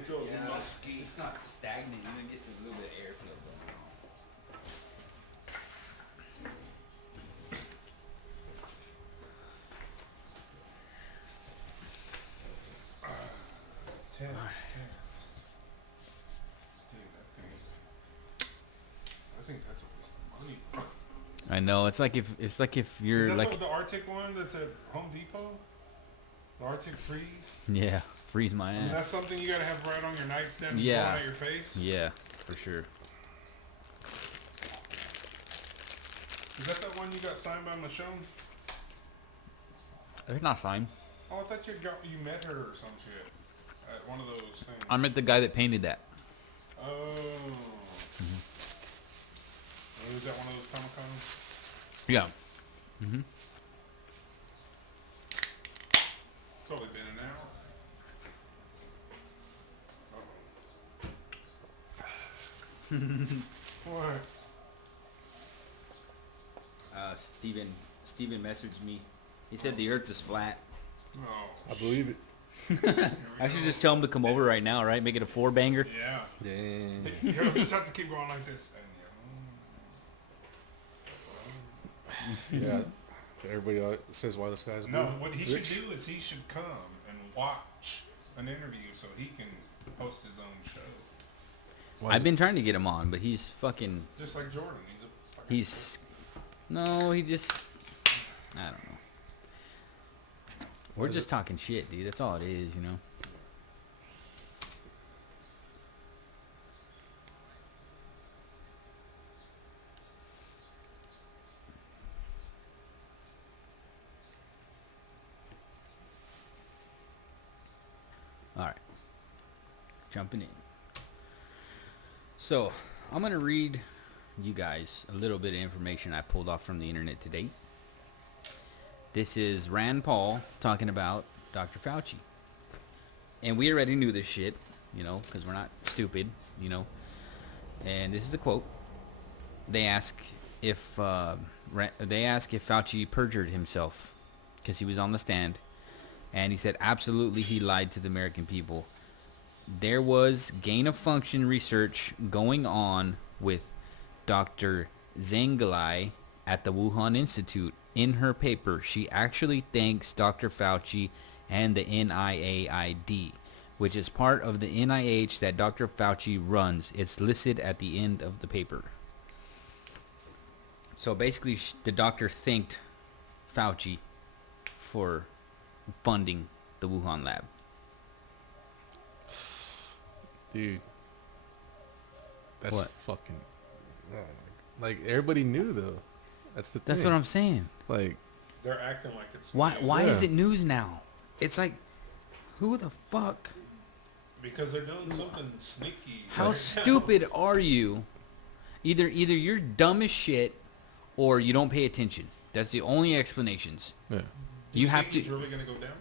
It feels musky. It's not stagnant. Even gets a little bit of airflow going Tense. Dude, that thing. I think that's a waste of money. on. I know. It's like if you're Is that like the Arctic one that's at Home Depot? The Arctic Freeze? yeah, freeze my I mean, ass. that's something you gotta have right on your nightstand and Yeah. blowing out your face? Yeah, for sure. Is that one you got signed by Michonne? It's not fine. Oh, I thought you met her or some shit at one of those things. I met the guy that painted that. Oh. Mm-hmm. Was that one of those Comic Cons? Yeah. Mm-hmm. It's only been an hour. What? Steven messaged me. He said the Earth is flat. No. I believe it. I should just tell him to come over right now, right? Make it a 4-banger. Yeah. Dang. You'll just have to keep going like this. And Yeah. Everybody says why the sky's blue. no, what he Rich? should do is he should come and watch an interview so he can host his own show. Why I've is been trying to get him on, but he's fucking. Just like Jordan. He's a fucking No, he just. I don't know. Why We're is just it- talking shit, dude. That's all it is, you know. All right. Jumping in. So, I'm going to read you guys a little bit of information I pulled off from the internet today. This is Rand Paul talking about Dr. Fauci. And we already knew this shit, you know, because we're not stupid, you know. And this is a quote. They ask if Fauci perjured himself because he was on the stand. And he said, absolutely, he lied to the American people. There was gain-of-function research going on with Dr. Zengeli at the Wuhan Institute. In her paper, she actually thanks Dr. Fauci and the NIAID, which is part of the NIH that Dr. Fauci runs. It's listed at the end of the paper. So basically, the doctor thanked Fauci for funding the Wuhan lab. Dude. That's What? fucking. Oh my, like everybody knew though. That's the thing. That's what I'm saying. Like. They're acting like it's Why news. why is Yeah. it news now? It's like, who the fuck? Because they're doing something sneaky. How right now. stupid are you? Either you're dumb as shit or you don't pay attention. That's the only explanations. Yeah. Do You have think he's to. really gonna go down?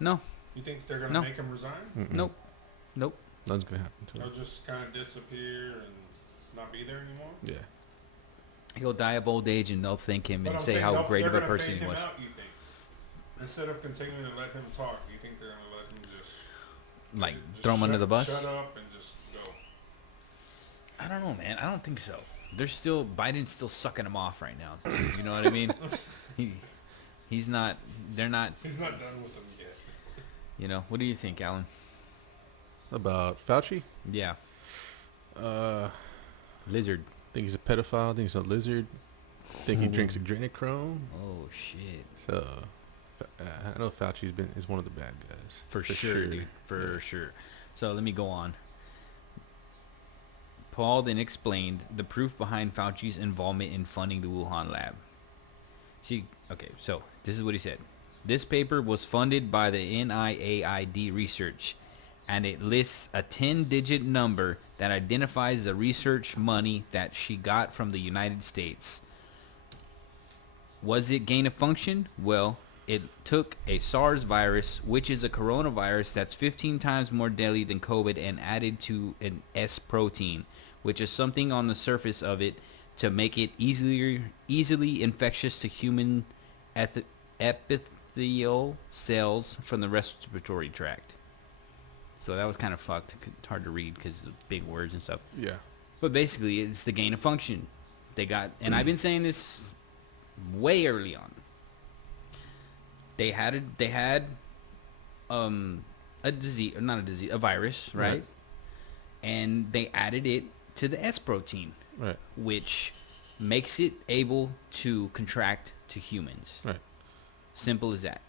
No. You think they're gonna No. make him resign? Mm-mm. Nope. Nope. Nothing's gonna happen to He'll him. just kind of disappear and not be there anymore. Yeah. He'll die of old age and they'll thank him But and I'm say saying how they'll- great they're of a gonna person fade he him was. out, you think? Instead of continuing to let him talk, you think they're gonna let him just Like, just throw him under the bus? Shut up and just go. I don't know, man. I don't think so. Biden's still sucking him off right now. You know what I mean? He's not, they're not, He's not done with them yet. you know. What do you think, Alan? About Fauci? Yeah. I Lizard. think he's a pedophile. I think he's a lizard. I think he drinks adrenochrome. Oh, shit. So, I know Fauci's is one of the bad guys. For sure, dude. For sure. So let me go on. Paul then explained the proof behind Fauci's involvement in funding the Wuhan lab. See, okay, so this is what he said. This paper was funded by the NIAID research, and it lists a 10-digit number that identifies the research money that she got from the United States. Was it gain of function? Well, it took a SARS virus, which is a coronavirus that's 15 times more deadly than COVID, and added to an S protein, which is something on the surface of it to make it easily infectious to human epithelial cells from the respiratory tract. So that was kind of fucked. It's hard to read because of big words and stuff. Yeah. But basically, it's the gain of function. They got, and I've been saying this way early on. They had a disease, not a disease, a virus, right? Right. And they added it to the S protein, Right. which makes it able to contract to humans. Right. Simple as that.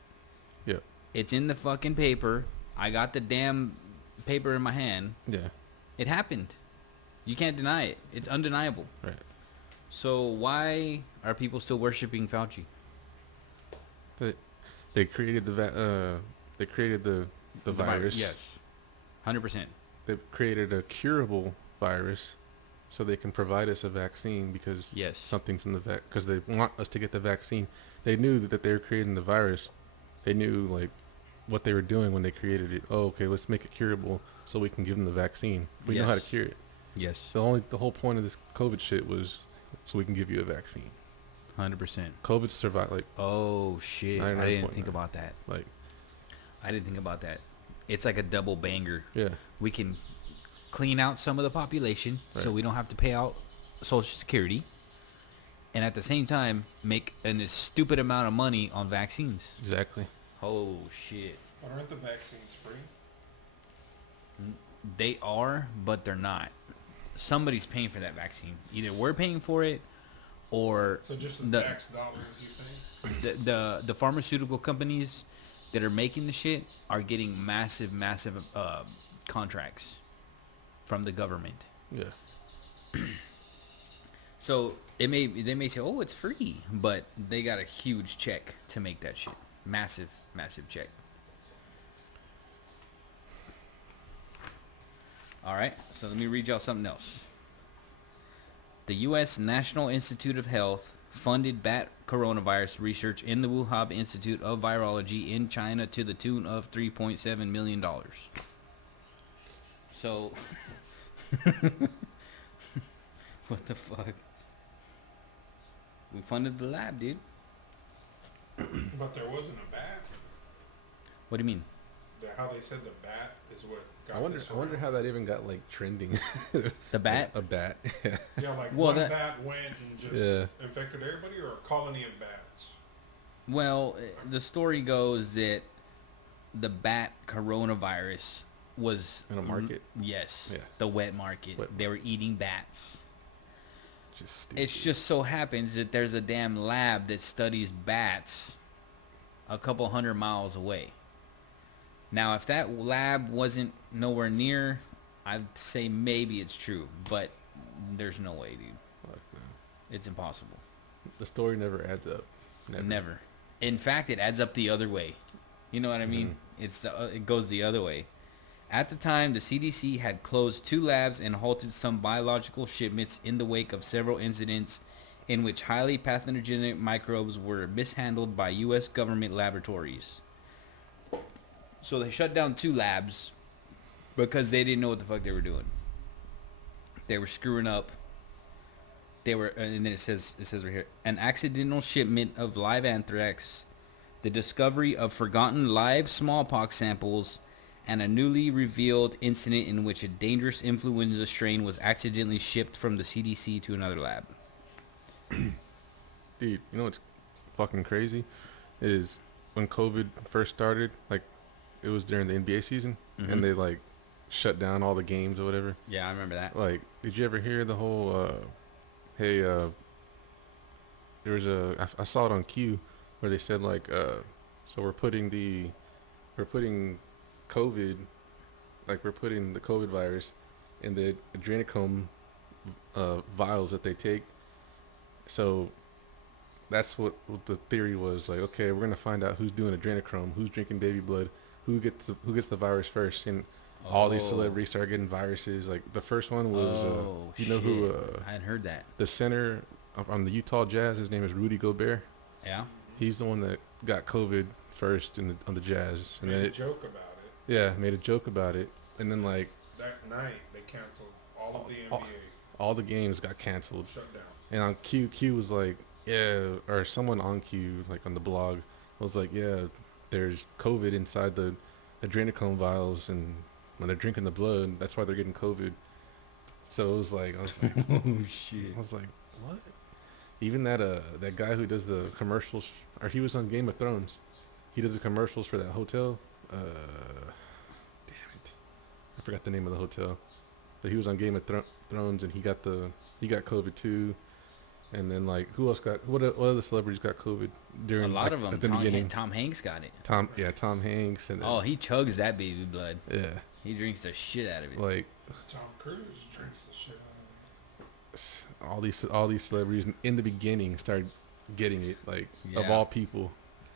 Yep. It's in the fucking paper. I got the damn paper in my hand. Yeah. It happened. You can't deny it. It's undeniable. Right. So why are people still worshiping Fauci? They created they created the virus. Yes. 100%. They created a curable virus, so they can provide us a vaccine because Yes. something's in the because they want us to get the vaccine. They knew that they were creating the virus. They knew like what they were doing when they created it. Oh, okay, let's make it curable so we can give them the vaccine. We know how to Yes. cure it. Yes. The whole point of this COVID shit was so we can give you a vaccine. 100%. COVID survived like Oh, shit. I didn't think 99.9. about that. like I didn't think about that. It's like a double banger. yeah. We can clean out some of the population so Right. we don't have to pay out Social Security. And at the same time, make a stupid amount of money on vaccines. Exactly. Oh, shit. But aren't the vaccines free? They are, but they're not. Somebody's paying for that vaccine. Either we're paying for it or So just the The- tax dollars, you think? the pharmaceutical companies that are making the shit are getting massive contracts from the government. Yeah. So they may say, oh, it's free, but they got a huge check to make that shit. Massive check. All right, so let me read y'all something else. The U.S. National Institute of Health funded bat coronavirus research in the Wuhan Institute of Virology in China to the tune of $3.7 million. So, what the fuck? We funded the lab, dude. But there wasn't a bat. What do you mean? How they said the bat is what got I wonder this how around. that even got like trending. The bat? A bat. Yeah, like Well, one that- bat went and just Yeah. infected everybody, or a colony of bats. Well, the story goes that the bat coronavirus was In a market? Yes, Yeah. the wet market. Wet They were eating bats. Just stupid. It just so happens that there's a damn lab that studies bats a couple 100 miles away. Now, if that lab wasn't nowhere near, I'd say maybe it's true, but there's no way, dude. Fuck, man. It's impossible. The story never adds up. Never. In fact, it adds up the other way. You know what I mean? It goes the other way. At the time, the CDC had closed 2 labs and halted some biological shipments in the wake of several incidents in which highly pathogenic microbes were mishandled by U.S. government laboratories. So they shut down 2 labs because they didn't know what the fuck they were doing. They were screwing up. And then it says right here, an accidental shipment of live anthrax, the discovery of forgotten live smallpox samples, and a newly revealed incident in which a dangerous influenza strain was accidentally shipped from the CDC to another lab. Dude, you know what's fucking crazy? Is when COVID first started, like, it was during the NBA season, Mhm. and they, like, shut down all the games or whatever. Yeah, I remember that. Like, did you ever hear the whole, there was I saw it on Q, where they said, like, so we're putting COVID, like, we're putting the COVID virus in the adrenochrome vials that they take. So that's what the theory was. Like, okay, we're gonna find out who's doing adrenochrome, who's drinking baby blood, who gets the virus first, and all these celebrities started getting viruses. Like, the first one was, you know who I hadn't heard that. the center on the Utah Jazz? His name is Rudy Gobert. Yeah? He's the one that got COVID first on the Jazz, and Made then a joke about it. made a joke about it, and then like That night, they canceled all of the all- NBA. all the games got canceled. Shut down. And on Q was like, yeah, or someone on Q, like on the blog, was like, yeah, there's COVID inside the adrenochrome vials, and when they're drinking the blood, that's why they're getting COVID. So it was like, I was like, Oh shit. I was like, what? Even that guy who does the commercials, or he was on Game of Thrones. He does the commercials for that hotel. Damn it, I forgot the name of the hotel. But he was on Game of Thrones, and he got COVID too. And then like, who else got what other celebrities got COVID during A lot like, of them. at the beginning? Tom Hanks got it. Tom Hanks, and then, Oh, he chugs that baby blood. yeah, He drinks the shit out of it. like Tom Cruise drinks the shit out all these celebrities in the beginning started getting it, like of Yeah. all people.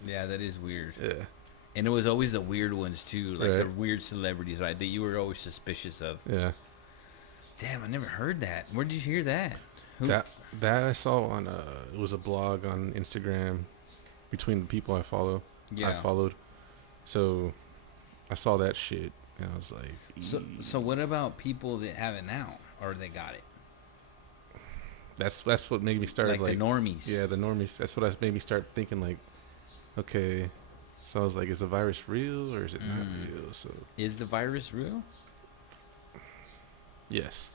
Yeah, that is weird. Yeah, And it was always the weird ones too, like the Right. weird celebrities, right? That you were always suspicious of. yeah. Damn, I never heard that. Where did you hear that? Who? That I saw on it was a blog on Instagram between the people I follow. I Yeah. followed. So I saw that shit and I was like, So what about people that have it now or they got it? that's what made me start Like like the normies. yeah, the normies. That's what made me start thinking like, okay. So I was like, is the virus real or is it not real? So Is the virus real? yes.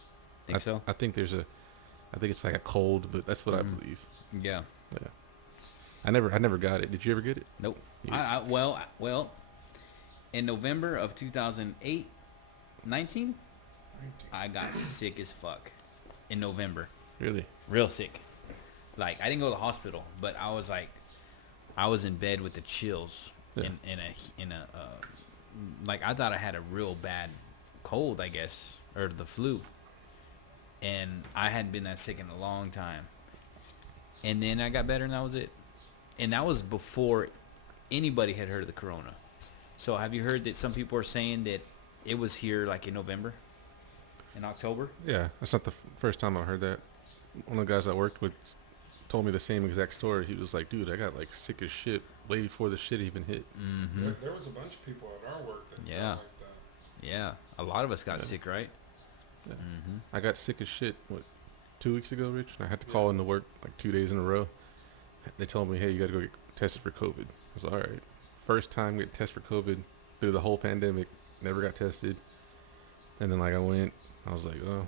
Think so? I think I think it's like a cold, but that's what I Mhm. believe. Yeah. Yeah. I never got it. Did you ever get it? Nope. Yeah. Well, in November of 2008, 19, I got sick as fuck in November. Really? Real sick. Like, I didn't go to the hospital, but I was like, I was in bed with the chills Yeah. in a like, I thought I had a real bad cold, I guess, or the flu. And I hadn't been that sick in a long time. And then I got better and that was it. And that was before anybody had heard of the corona. So have you heard that some people are saying that it was here like in November? In October? Yeah, that's not the first time I heard that. One of the guys I worked with told me the same exact story. He was like, dude, I got like sick as shit way before the shit even hit. Mm-hmm. There was a bunch of people at our work that Yeah. got like that. Yeah. A lot of us got Yeah. sick, right? Yeah. Mm-hmm. I got sick as shit, 2 weeks ago, Rich? And I had to call into work like 2 days in a row. They told me, hey, you got to go get tested for COVID. I was like, all right. First time get tested for COVID through the whole pandemic. Never got tested. And then like I went, I was like, oh,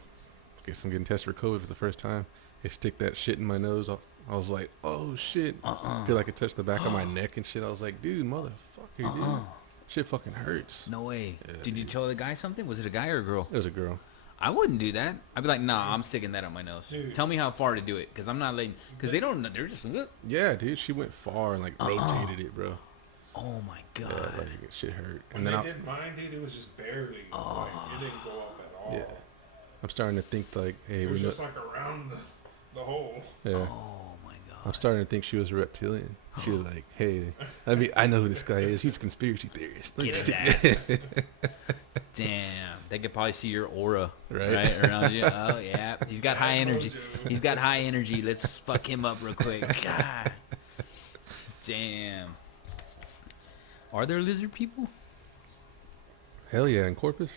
guess I'm getting tested for COVID for the first time. They stick that shit in my nose. I was like, oh shit. I feel like it touched the back of my neck and shit. I was like, dude, motherfucker, dude. Shit fucking hurts. No way. Yeah, Did you dude. tell the guy something? Was it a guy or a girl? It was a girl. I wouldn't do that. I'd be like, nah, I'm sticking that up my nose. Dude. Tell me how far to do it, because I'm not letting, because they don't know. They're just, Yeah, dude, she went far and like rotated it, bro. oh my Yeah, God. like it shit hurt. When And then they did mine, dude, it was just barely. Like, it didn't go up at all. yeah, I'm starting to think like, hey, It we was know. just like around the hole. Yeah, Oh my I'm God. starting to think she was a reptilian. She was like, hey, I know who this guy is. He's a conspiracy theorist. Get Stick- his ass. Damn. They could probably see your aura. Right. Around you. Oh, yeah. He's got high energy. He's got high energy. Let's fuck him up real quick. God. Damn. Are there lizard people? Hell yeah, in Corpus.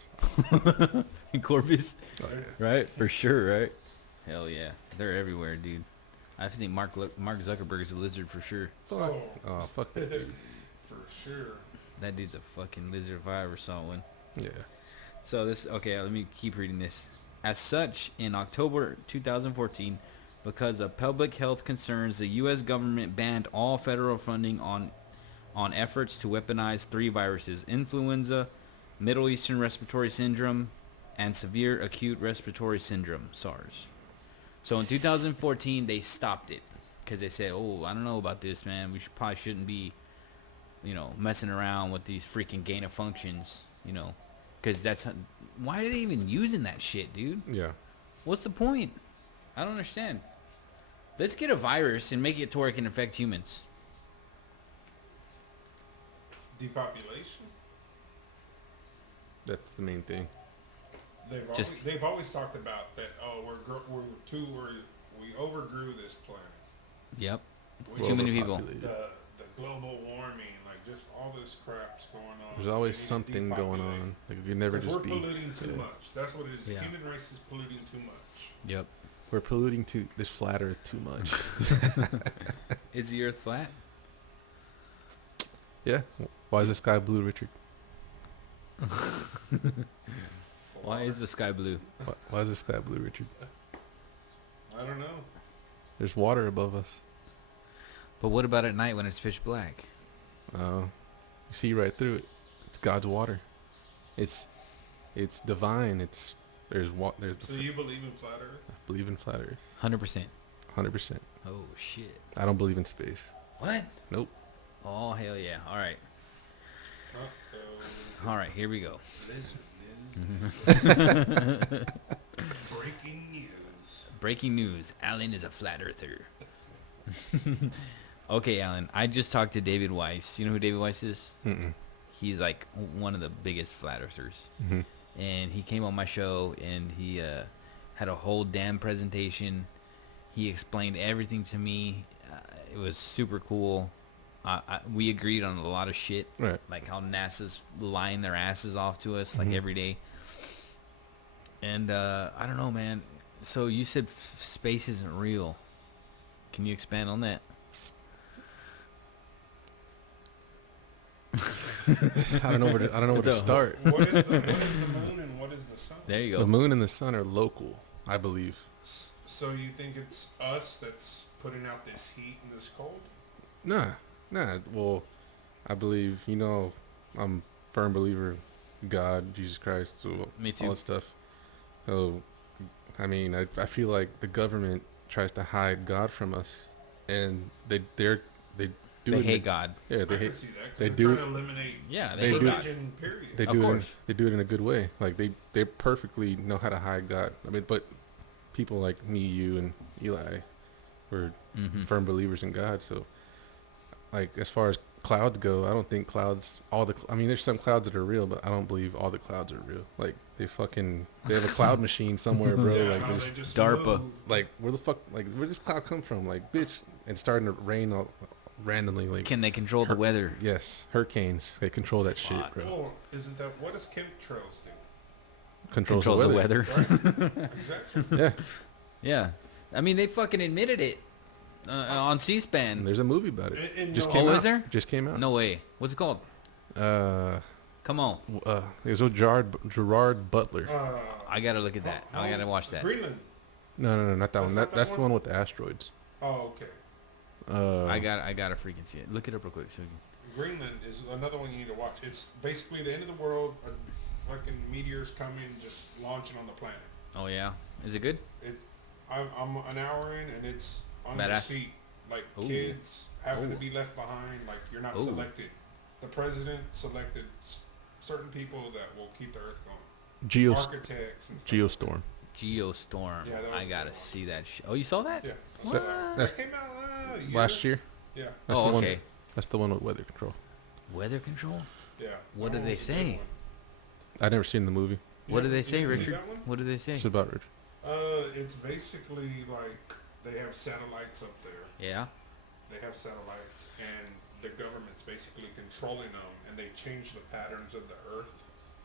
In Corpus? Oh, yeah. Right? For sure, right? Hell yeah. They're everywhere, dude. I think Mark Zuckerberg is a lizard for sure. Fuck. Oh, fuck that dude. For sure. That dude's a fucking lizard if I ever saw one. Yeah. So okay, let me keep reading this. As such, in October 2014, because of public health concerns, the U.S. government banned all federal funding on efforts to weaponize 3 viruses: influenza, Middle Eastern Respiratory Syndrome, and severe acute respiratory syndrome, SARS. So in 2014, they stopped it because they said, oh, I don't know about this, man. We probably shouldn't be, messing around with these freaking gain of functions, because why are they even using that shit, dude? Yeah. What's the point? I don't understand. Let's get a virus and make it to where it can infect humans. Depopulation. That's the main thing. They've always talked about that. Oh, we overgrew this planet. Yep. We- Too many people. Overpopulated. The global warming, like just all this crap's going on. There's always We need to something going depopulate. on. Like you never 'Cause just we're be. polluting too yeah. much. That's what it is. The Yeah. human race is polluting too much. Yep. We're polluting this flat Earth too much. Is the Earth flat? Yeah. Why is the sky blue, Richard? Why is the sky blue? Why is the sky blue, Richard? I don't know. There's water above us. But what about at night when it's pitch black? You see right through it. It's God's water. It's divine. There's So you believe in flat Earth? I believe in flat Earth. 100%. 100%. Oh, shit. I don't believe in space. What? Nope. Oh, hell yeah. All right. Uh-oh. All right, here we go. Breaking news. Breaking news. Alan is a flat earther. Okay, Alan. I just talked to David Weiss. You know who David Weiss is? Mm-mm. He's like one of the biggest flat earthers. Mm-hmm. And he came on my show and he had a whole damn presentation. He explained everything to me. It was super cool. We agreed on a lot of shit, Right. like how NASA's lying their asses off to us like Mhm. every day. And I don't know, man. So you said space isn't real. Can you expand on that? I don't know where to start. What is the moon and what is the sun? There you The go. moon and the sun are local, I believe. So you think it's us that's putting out this heat and this cold? Nah. Well, I believe, I'm a firm believer in God, Jesus Christ, so Me too. all that stuff. So, I mean, I feel like the government tries to hide God from us, and they do They it. hate God. Yeah, I they can hate. see that. 'Cause they they're do trying to eliminate Yeah, They do. religion, period. They Of do it. course. They do it in a good way. Like they perfectly know how to hide God. I mean, but people like me, you, and Eli, were Mm-hmm. firm believers in God. So, like as far as clouds go, I don't think clouds. I mean, there's some clouds that are real, but I don't believe all the clouds are real. Like they have a cloud machine somewhere, bro. Yeah, like how there's they just DARPA. move. like where the fuck, like where does cloud come from? Like bitch, and it's starting to rain all randomly. Like Can they control the weather? yes, hurricanes. They control that shit, Fuck. bro. Oh, isn't that what does chemtrails do? Controls Controls the weather. Right? Exactly. Yeah, Yeah. I mean, they fucking admitted it on and C-SPAN. there's a movie about it. And Just no- came Oh, out. is there? Just came out. No way. What's it called? Come on. It was with Gerard Butler. I gotta look at that. no, I gotta watch that. Greenland. No, not that That's one. not that That's the one? one with the asteroids. Oh, okay. I gotta freaking see it. Look it up real quick. So Greenland is another one you need to watch. It's basically the end of the world. Fucking meteors coming, just launching on the planet. oh yeah, is it good? I'm an hour in, and it's on your Badass. seat. Like Ooh. kids having to Ooh. be left behind. Like you're not Ooh. selected. The president selected certain people that will keep the earth going. Geo Architects and stuff. Geostorm. Geostorm. Yeah, that was I a good gotta one. see that. Oh, you saw that? Yeah. So That that's came out last year. Yeah. That's Oh, the okay. one. That's the one with weather control. Weather control. Yeah. What That did one they was a good say? one. I never seen the movie. What did they You say, didn't see Richard? that one? What did they say? It's about Richard. It's basically like they have satellites up there. Yeah. They have satellites, and the government's basically controlling them, and they change the patterns of the Earth.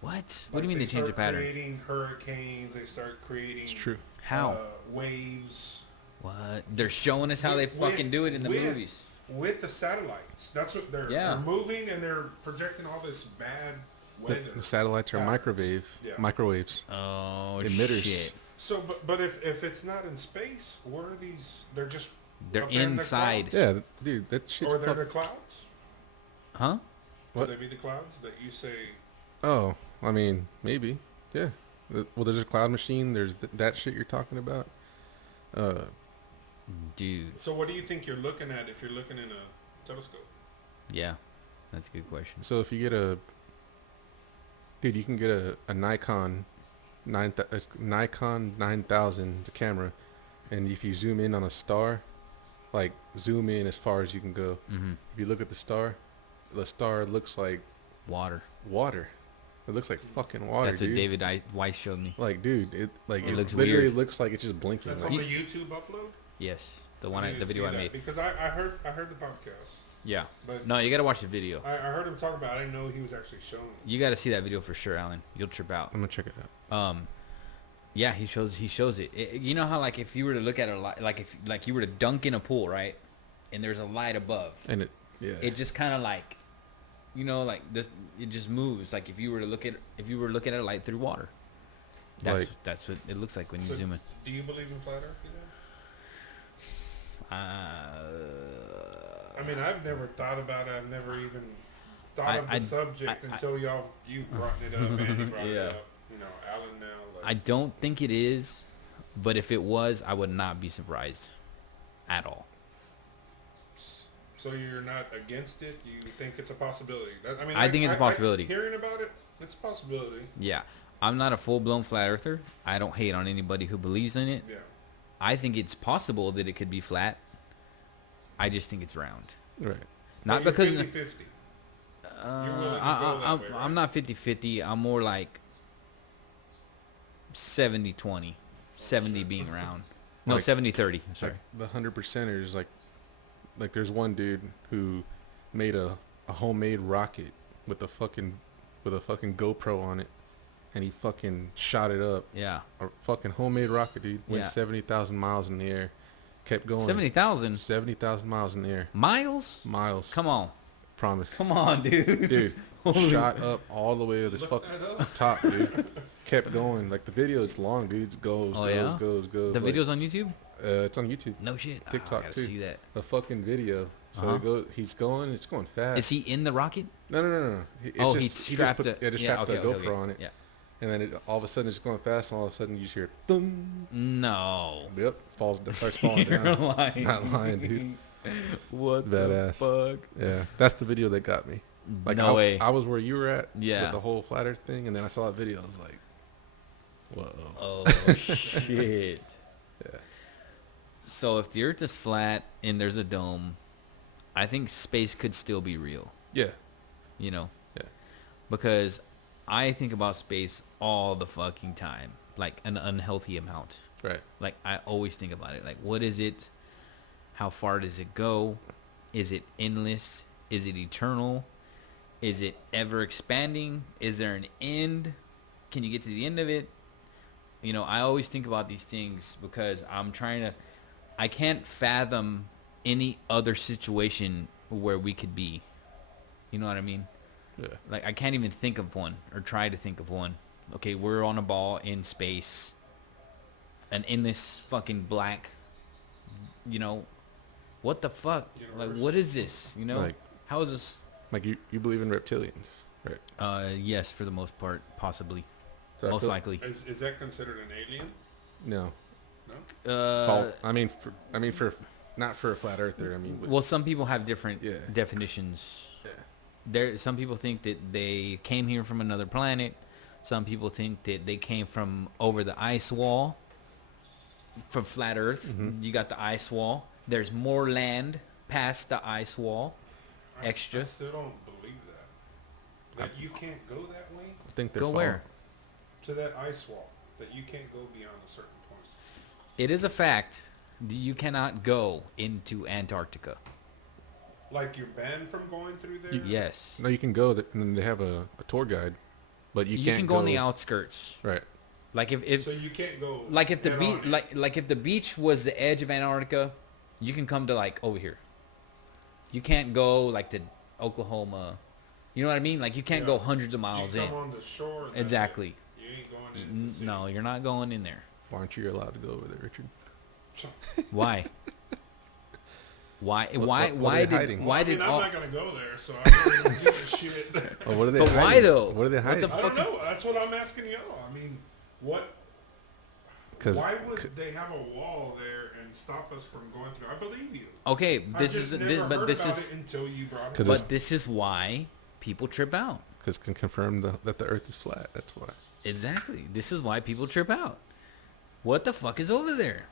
What? What do you mean they change the start pattern? Creating hurricanes. They start creating. It's true. How? Waves What? They're showing us how they With- fucking do it in the with- movies. with the satellites. That's what they're. Yeah. They're moving, and they're projecting all this bad weather. The satellites are patterns. Yeah. microwaves. Oh Emitters. shit! So, but if it's not in space, where are these? They're just. They're up there in the inside. clouds? Yeah, dude, that shit's Or they're the fuck. clouds? Huh? What? Could they be the clouds that you say? Oh, I mean, maybe. Yeah. Well, there's a cloud machine. There's that shit you're talking about. Dude. So what do you think you're looking at if you're looking in a telescope? Yeah. That's a good question. So if you get you can get a Nikon Nikon 9000 the camera, and if you zoom in on a star, like zoom in as far as you can go. Mm-hmm. If you look at the star looks like Water. water. It looks like fucking water, That's dude. what David Weiss showed me. Like, dude, it It looks literally weird. looks like it's just blinking. That's Like, on the YouTube upload. Yes. The I need the to video see I that made. because I heard the podcast, Yeah. but No, you gotta watch the video. I heard him talk about it. I didn't know he was actually showing it. You gotta see that video for sure, Alan. You'll trip out. I'm gonna check it out. Yeah, he shows it. You know how like if you were to look at a light, like you were to dunk in a pool, right? And there's a light above. And yeah, It just kind of like you know, like this, it just moves. Like if you were looking at a light through water, Like- that's what it looks like when you So, zoom in. do you believe in flat Earth? You know? I mean, I've never thought about it. I've never even thought of the subject until you brought it up. Andy brought it Yeah. up. You know, Alan now. Like, I don't think it is, but if it was, I would not be surprised at all. so you're not against it? You think it's a possibility? I think it's a possibility. Hearing about it, it's a possibility. Yeah, I'm not a full-blown flat earther. I don't hate on anybody who believes in it. Yeah. I think it's possible that it could be flat. I just think it's round. Right. Not But because you're 50-50. You're willing to go that way, right? I'm not 50-50. I'm more like 70-20. 70 being round. No, Like- 70-30. Sorry. Like the 100%ers, like there's one dude who made a homemade rocket with a fucking GoPro on it, and he fucking shot it up. Yeah. A fucking homemade rocket, dude. Went Yeah. 70,000 miles in the air. Kept going. 70,000 70,000 miles in the air. miles? Miles. Come on. Promise. Come on, dude. Dude, Holy- shot up all the way to this Look fucking that up. top, dude. Kept going. Like the video is long, dude. It goes, Oh, goes, yeah? goes. The like, video's on YouTube? it's on YouTube. No shit. TikTok, I gotta too. see that. A fucking video. So Uh-huh. he's going. It's going fast. Is he in the rocket? No. It's Oh, just, he strapped put, it. Yeah, just Yeah, strapped okay, that okay, GoPro okay. on it. Yeah. And then all of a sudden it's going fast, and all of a sudden you just hear thump. No. Yep, starts falling You're down. lying. Not lying, dude. What Badass. the fuck? Yeah, that's the video that got me. Like No way. I was where you were at. Yeah. With the whole flat Earth thing, and then I saw that video. I was like, whoa. Oh shit. Yeah. So if the Earth is flat and there's a dome, I think space could still be real. Yeah. You know? Yeah. Because I think about space all the fucking time, like an unhealthy amount. Right. Like I always think about it. Like what is it? How far does it go? Is it endless? Is it eternal? Is it ever expanding? Is there an end? Can you get to the end of it? You know, I always think about these things because I can't fathom any other situation where we could be. You know what I mean? Yeah. Like I can't even think of one or try to think of one. Okay, we're on a ball in space. An endless fucking black, you know, what the fuck? Like Universe. what is this? You know? Like- How is this? Like you believe in reptilians, right? Yes, for the most part, possibly. So I Most feel- likely. Is that considered an alien? No. No. Fault. I mean, for not for a flat earther. I mean, Well, some people have different Yeah. definitions. Yeah. Some people think that they came here from another planet. Some people think that they came from over the ice wall. For flat Earth, you got the ice wall. There's more land past the ice wall. Extra. I still don't believe that. That you can't go that way I think they're Go where? to that ice wall. That you can't go beyond a certain point. It is a fact that you cannot go into Antarctica. Like you're banned from going through there. Yes. No, you can go. And then they have a tour guide, but you can't can go on the outskirts. Right. Like if So you can't go. like if the head beach on it. like if the beach was the edge of Antarctica, you can come to like over here. You can't go like to Oklahoma. You know what I mean? Like you can't Yeah. go hundreds of miles you in. come on the shore. That's Exactly. it. You ain't going in. the sea. No, you're not going in there. Why aren't you allowed to go over there, Richard? Why? Why? What- Why? what are Why they did? hiding? Why I did mean, all? I'm not gonna go there, so I really don't give a shit. Oh, what are they? But hiding? why though? What are they What hiding? the I don't know. That's what I'm asking y'all. I mean, what? 'Cause- Why would they have a wall there and stop us from going through? I believe you. Okay, I this just is never but heard this about is it until you brought it 'Cause up. it's- but this is why people trip out. Because can confirm that the Earth is flat. That's why. Exactly. This is why people trip out. What the fuck is over there?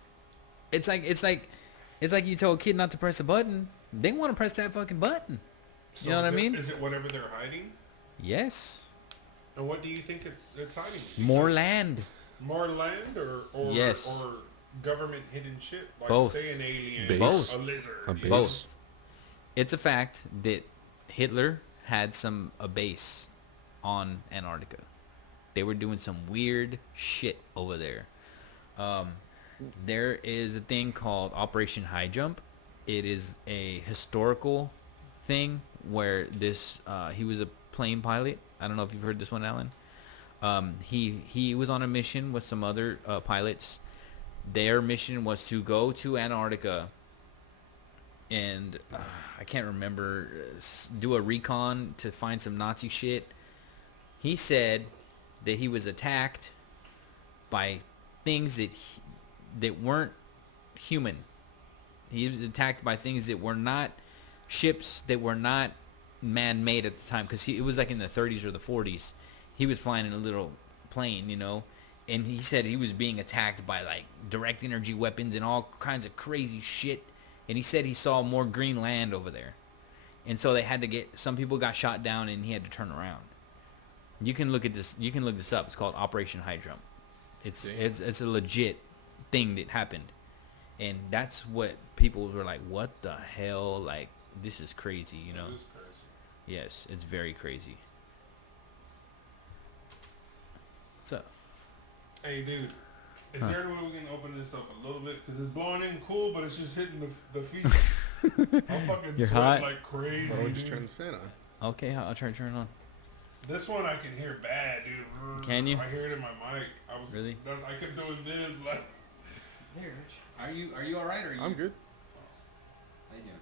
It's like you told a kid not to press a button. They want to press that fucking button. So You know what I is it- mean? Is it whatever they're hiding? Yes. And what do you think it's hiding? More Because land. More land or Yes. or government hidden shit? Like Both. say an alien, Base. Both. a lizard. A you base. know? Both. It's a fact that Hitler had a base on Antarctica. They were doing some weird shit over there. There is a thing called Operation High Jump. It is a historical thing where this he was a plane pilot. I don't know if you've heard this one, Alan. He was on a mission with some other pilots. Their mission was to go to Antarctica and I can't remember, do a recon to find some Nazi shit. He said that he was attacked by things that weren't human. He was attacked by things that were not ships, that were not man-made at the time, because it was like in the 30s or the 40s. He was flying in a little plane, you know, and he said he was being attacked by like direct energy weapons and all kinds of crazy shit. And he said he saw more green land over there, and so they had to get, some people got shot down, and he had to turn around. You can look at this. You can look this up. It's called Operation High Jump. It's a legit thing that happened, and that's what people were like, "What the hell? Like, this is crazy," you know? It is crazy. Yes, it's very crazy. What's up? Hey, dude. Is there any way we can open this up a little bit? Because it's blowing in cool, but it's just hitting the feet. I'm fucking You're sweating hot? like crazy, Bro, dude. just turn the fan on. Okay, I'll try to turn it on. This one I can hear bad, dude. Can you? I hear it in my mic. Really? I kept doing this. Like, There, Rich. Are you all right? Or are you? I'm good. How you doing?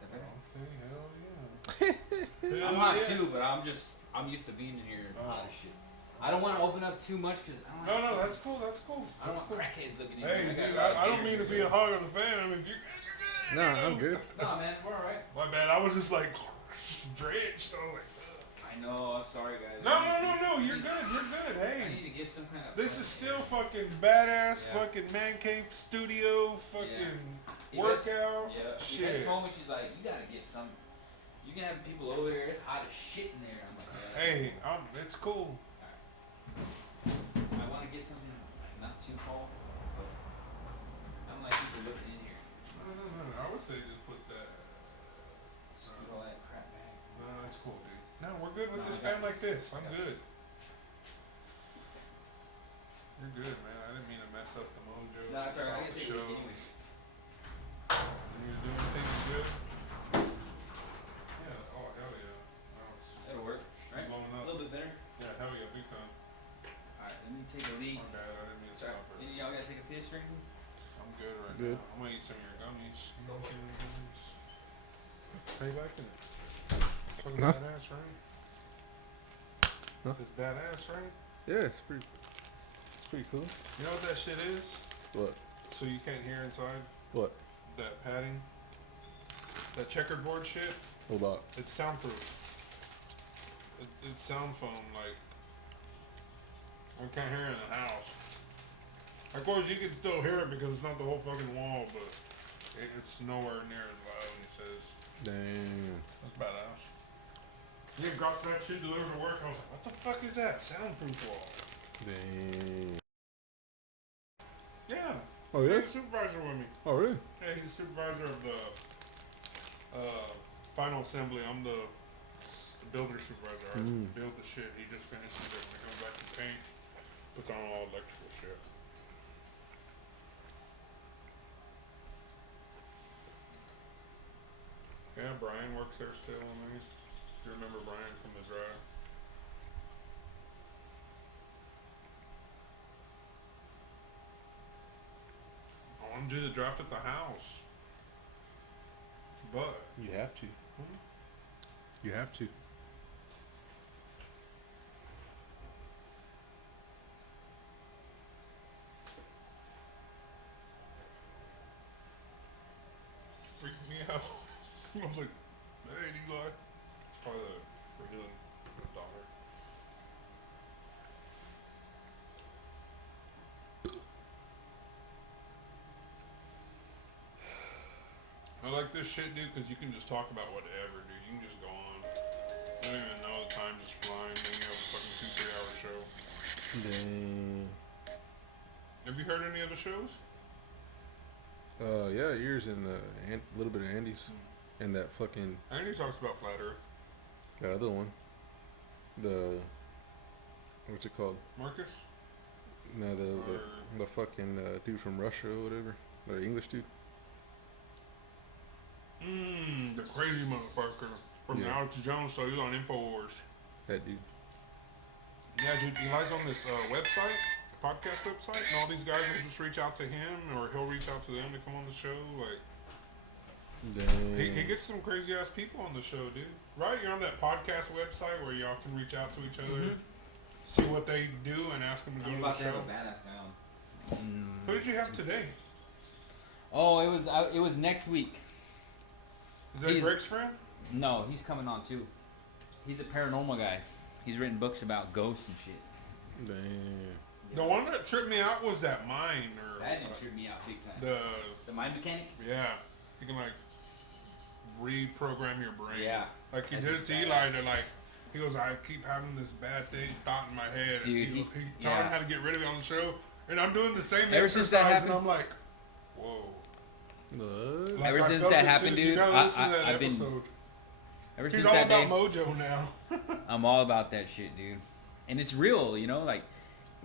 That better? okay, hell yeah. I'm hot too, but I'm used to being in here hot as shit. I don't want to open up too much because I don't. No, that's cool. That's cool. I don't That's want cool. crackheads looking in Hey, here. dude, I don't mean to be a hog of the fan. I mean, if you're good, you're good. Nah, you know? I'm good. No, man, we're all right. My bad. I was just like drenched. I was like, ugh. I know. I'm sorry, guys. No. You're good. You're good. I Hey, need to get some kind of. this is still fucking badass. Yeah. Fucking man cave studio. Fucking Yeah. workout. Yeah. She Shit. told me, she's like, you gotta get some. You can have people over here. It's hot as shit in there. I'm like, yeah. Hey, it's cool. I want to get something like not too tall, but I don't like people looking in here. No. I would say just put that. Scoot all that crap back. No, that's cool, dude. No, we're good with No, this I got fan like this. I'm I got good. You're good, man. I didn't mean to mess up the mojo. No, it's alright. I can the take it show. anyways. You're doing things good. Yeah. Oh hell yeah. Now it's That'll work, right? blowing A up. little bit better. Yeah, hell yeah, big time. Alright, let me take a leak. My bad. I didn't mean to Sorry. stop Any it. of y'all gotta take a piss or anything? I'm good right Good. now. I'm gonna eat some of your gummies. You want some of your gummies? How you liking it? Fucking Huh? badass, right? Huh? It's badass, right? Yeah, it's pretty cool. You know what that shit is? What? So you can't hear inside? What? That padding? That checkerboard shit? Hold on. It's soundproof. It's sound foam, like, I can't hear it in the house. Of course, you can still hear it because it's not the whole fucking wall, but it's nowhere near as loud, he says. Damn. That's badass. Yeah, got that shit delivered to work. I was like, what the fuck is that? Soundproof wall. Damn. Yeah. Oh yeah? He's a supervisor with me. Oh really? Yeah, he's supervisor of the final assembly. I'm the builder supervisor. I build the shit. He just finishes it when it comes back to paint. Puts on all electrical shit. Yeah, Brian works there still. I mean, you remember Brian from the drive? I want to do the draft at the house, but You have to. You have to. freaked me out. I was like, hey, Eli. It's probably the Brazilian daughter. I like this shit, dude, because you can just talk about whatever, dude. You can just go on. You don't even know the time just flying. Then you have a fucking 2-3 hour show. Dang. Have you heard any other shows? Yeah, yours and a little bit of Andy's, and that fucking Andy talks about flat Earth. that other one. The what's it called? Marcus? No, Or the fucking dude from Russia or whatever, the English dude. the crazy motherfucker. from Yeah. Alex Jones, so he's on Infowars. That dude. Yeah, dude, Eli's on this website, podcast website, and all these guys will just reach out to him, or he'll reach out to them to come on the show. Like, he Dang. gets some crazy ass people on the show, dude. Right? You're on that podcast website where y'all can reach out to each other, see what they do, and ask them to go I'm to about the to have show. a badass guy on. Who did you have today? Oh, it was next week. Is that He's- Greg's friend? No, he's coming on too. He's a paranormal guy. He's written books about ghosts and shit. Dang. The one that tripped me out was that mine, or That didn't trip me out big time. the The mind mechanic? yeah, you can like reprogram your brain. Yeah. Like he That did it dude's to badass. Eli. They're like, he goes, I keep having this bad thought in my head. Dude, and he taught yeah. him how to get rid of it on the show, and I'm doing the same Ever since that exercise, and happened- I'm like, whoa. What? Like, Ever I since felt that it happened, too. dude, You gotta listen to that I've been- episode. Ever He's since all that about day, mojo now. I'm all about that shit, dude. And it's real, you know, like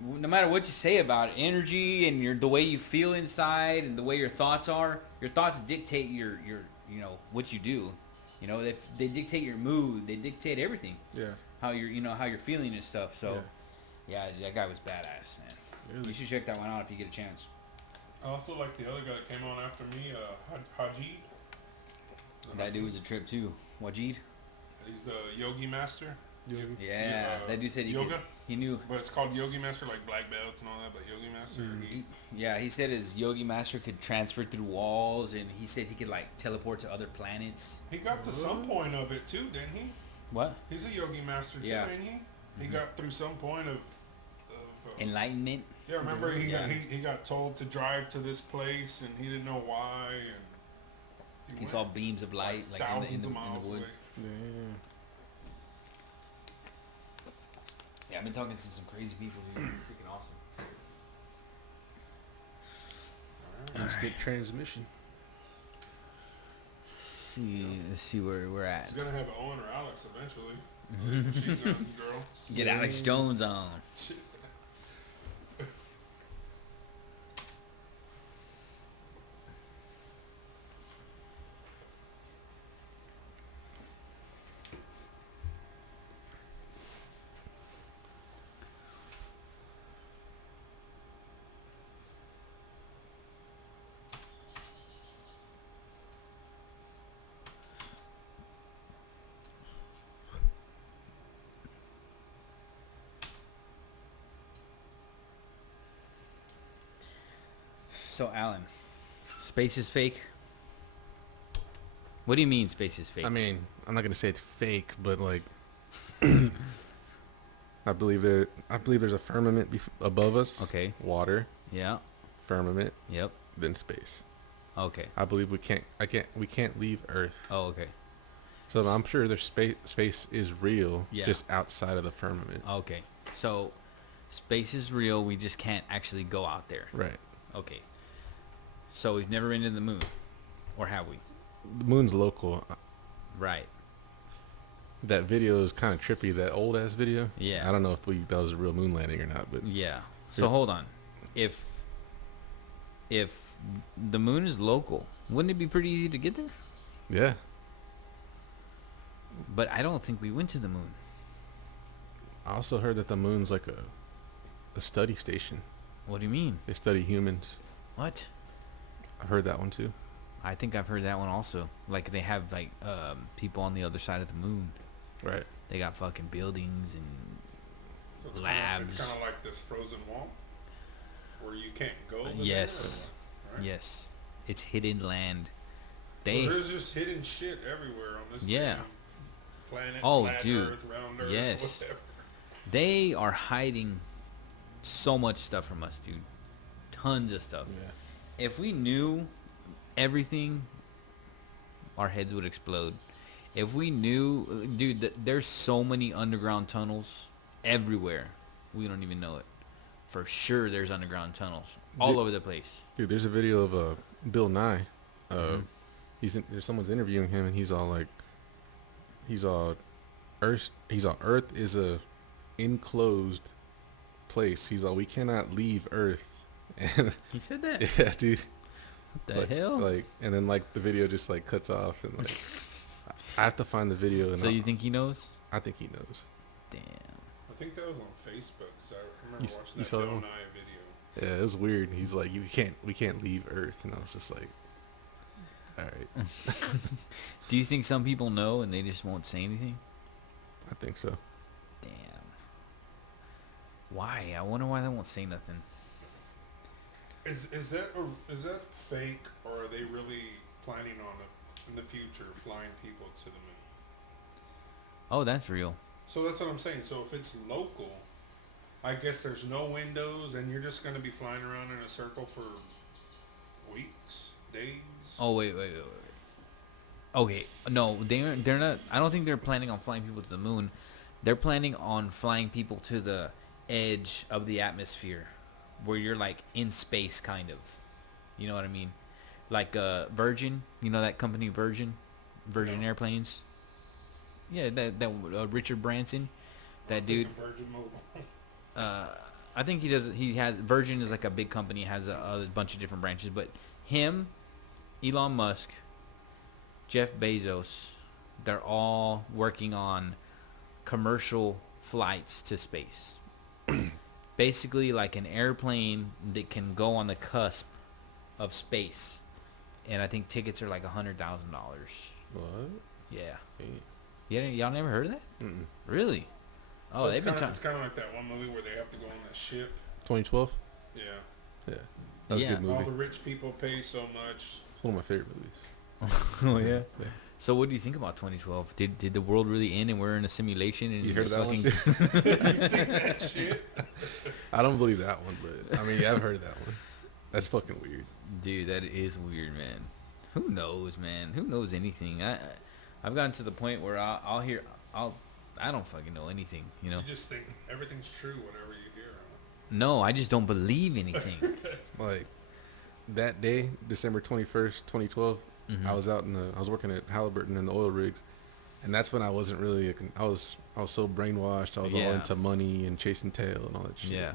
no matter what you say about it, energy and the way you feel inside and the way your thoughts are, your thoughts dictate your you know what you do. You know, they dictate your mood, they dictate everything. Yeah. How you're feeling and stuff. So yeah, that guy was badass, man. Really? You should check that one out if you get a chance. I also like the other guy that came on after me, Hajid. That dude was a trip too. Wajid? He's a yogi master. Yeah, that dude said yoga, he knew. but it's called yogi master, like black belts and all that. But yogi master, Yeah, he said his yogi master could transfer through walls, and he said he could like teleport to other planets. he got to some point of it too, didn't he? What? He's a yogi master too, Yeah. ain't he? He got through some point of Enlightenment. yeah. Remember Yeah. he got told to drive to this place and he didn't know why, and He went saw beams of light like in thousands the of miles wood. away. Damn. Yeah, I've been talking to some crazy people, dude. Freaking awesome. Instant transmission. Let's see where we're at. He's gonna have Owen or Alex eventually. This machine gun girl. Get Alex Jones on. So, Alan, space is fake? What do you mean space is fake? I mean, I'm not gonna say it's fake, but like, I believe there's a firmament above us. Okay. Water, Yeah. firmament, Yep. then space. Okay. I believe we can't leave Earth. Oh, okay. So I'm sure there's space is real, Yeah. just outside of the firmament. Okay. So, space is real. We just can't actually go out there. Right. Okay. So we've never been to the moon, or have we? The moon's local. Right. That video is kind of trippy. That old ass video. Yeah. I don't know if that was a real moon landing or not, but Yeah. So Yeah. hold on. If the moon is local, wouldn't it be pretty easy to get there? yeah. But I don't think we went to the moon. I also heard that the moon's like a study station. What do you mean? They study humans. What? I heard that one too. I think I've heard that one also. Like they have like people on the other side of the moon. Right. They got fucking buildings and So it's Labs. It's kind of like this frozen wall where you can't go. over yes, there, right? yes, it's hidden land. So They there's just hidden shit everywhere on this Yeah. damn planet. Oh, flat dude. Earth, round Earth, Yes. whatever. they are hiding so much stuff from us, dude. Tons of stuff. Yeah. If we knew everything, our heads would explode. If we knew, dude, there's so many underground tunnels everywhere. We don't even know it. For sure, there's underground tunnels all Dude- over the place. Dude, there's a video of Bill Nye. Mhm. There's someone's interviewing him, and he's all like, Earth is a enclosed place. He's all, we cannot leave Earth. And He said that. yeah, dude. What the hell? Like, and then like the video just like cuts off, and like, I have to find the video. And So you think he knows? I think he knows. Damn. I think that was on Facebook because I remember You watching that saw that Bill one? Nye video. Yeah, it was weird. He's like, we can't leave Earth, and I was just like, all right, Do you think some people know and they just won't say anything? I think so. Damn. Why? I wonder why they won't say nothing. Is that fake, or are they really planning on it in the future, flying people to the moon? Oh, that's real. So that's what I'm saying. So if it's local, I guess there's no windows, and you're just going to be flying around in a circle for weeks, days. Oh, wait. Okay, no, they're not. I don't think they're planning on flying people to the moon. They're planning on flying people to the edge of the atmosphere, where you're like in space, kind of. You know what I mean? Like Virgin. You know that company, Virgin No. Airplanes. Yeah, that Richard Branson, that dude. Virgin Mobile. I think he does. He has Virgin is like a big company, has a bunch of different branches. But him, Elon Musk, Jeff Bezos, they're all working on commercial flights to space. Basically, like an airplane that can go on the cusp of space, and I think tickets are like $100,000. What? Yeah. Hey. Yeah, y'all never heard of that? Mm-mm. Really? Oh, Well, they've been It's talking. kind of like that one movie where they have to go on that ship. 2012. Yeah. Yeah, that was Yeah. a good All movie. the rich people pay so much. It's one of my favorite movies. Oh yeah. Yeah. So what do you think about 2012? Did the world really end and we're in a simulation and You heard of that one? You think that shit? I don't believe that one, but I mean, yeah, I've heard of that one. That's fucking weird. Dude, that is weird, man. Who knows, man? Who knows anything? I've gotten to the point where I don't fucking know anything, you know? You just think everything's true whenever you hear it. No, I just don't believe anything. Like that day, December 21st, 2012, Mhm. I was working at Halliburton in the oil rigs, and that's when I wasn't really I was so brainwashed. I was all Yeah. into money and chasing tail and all that shit. Yeah.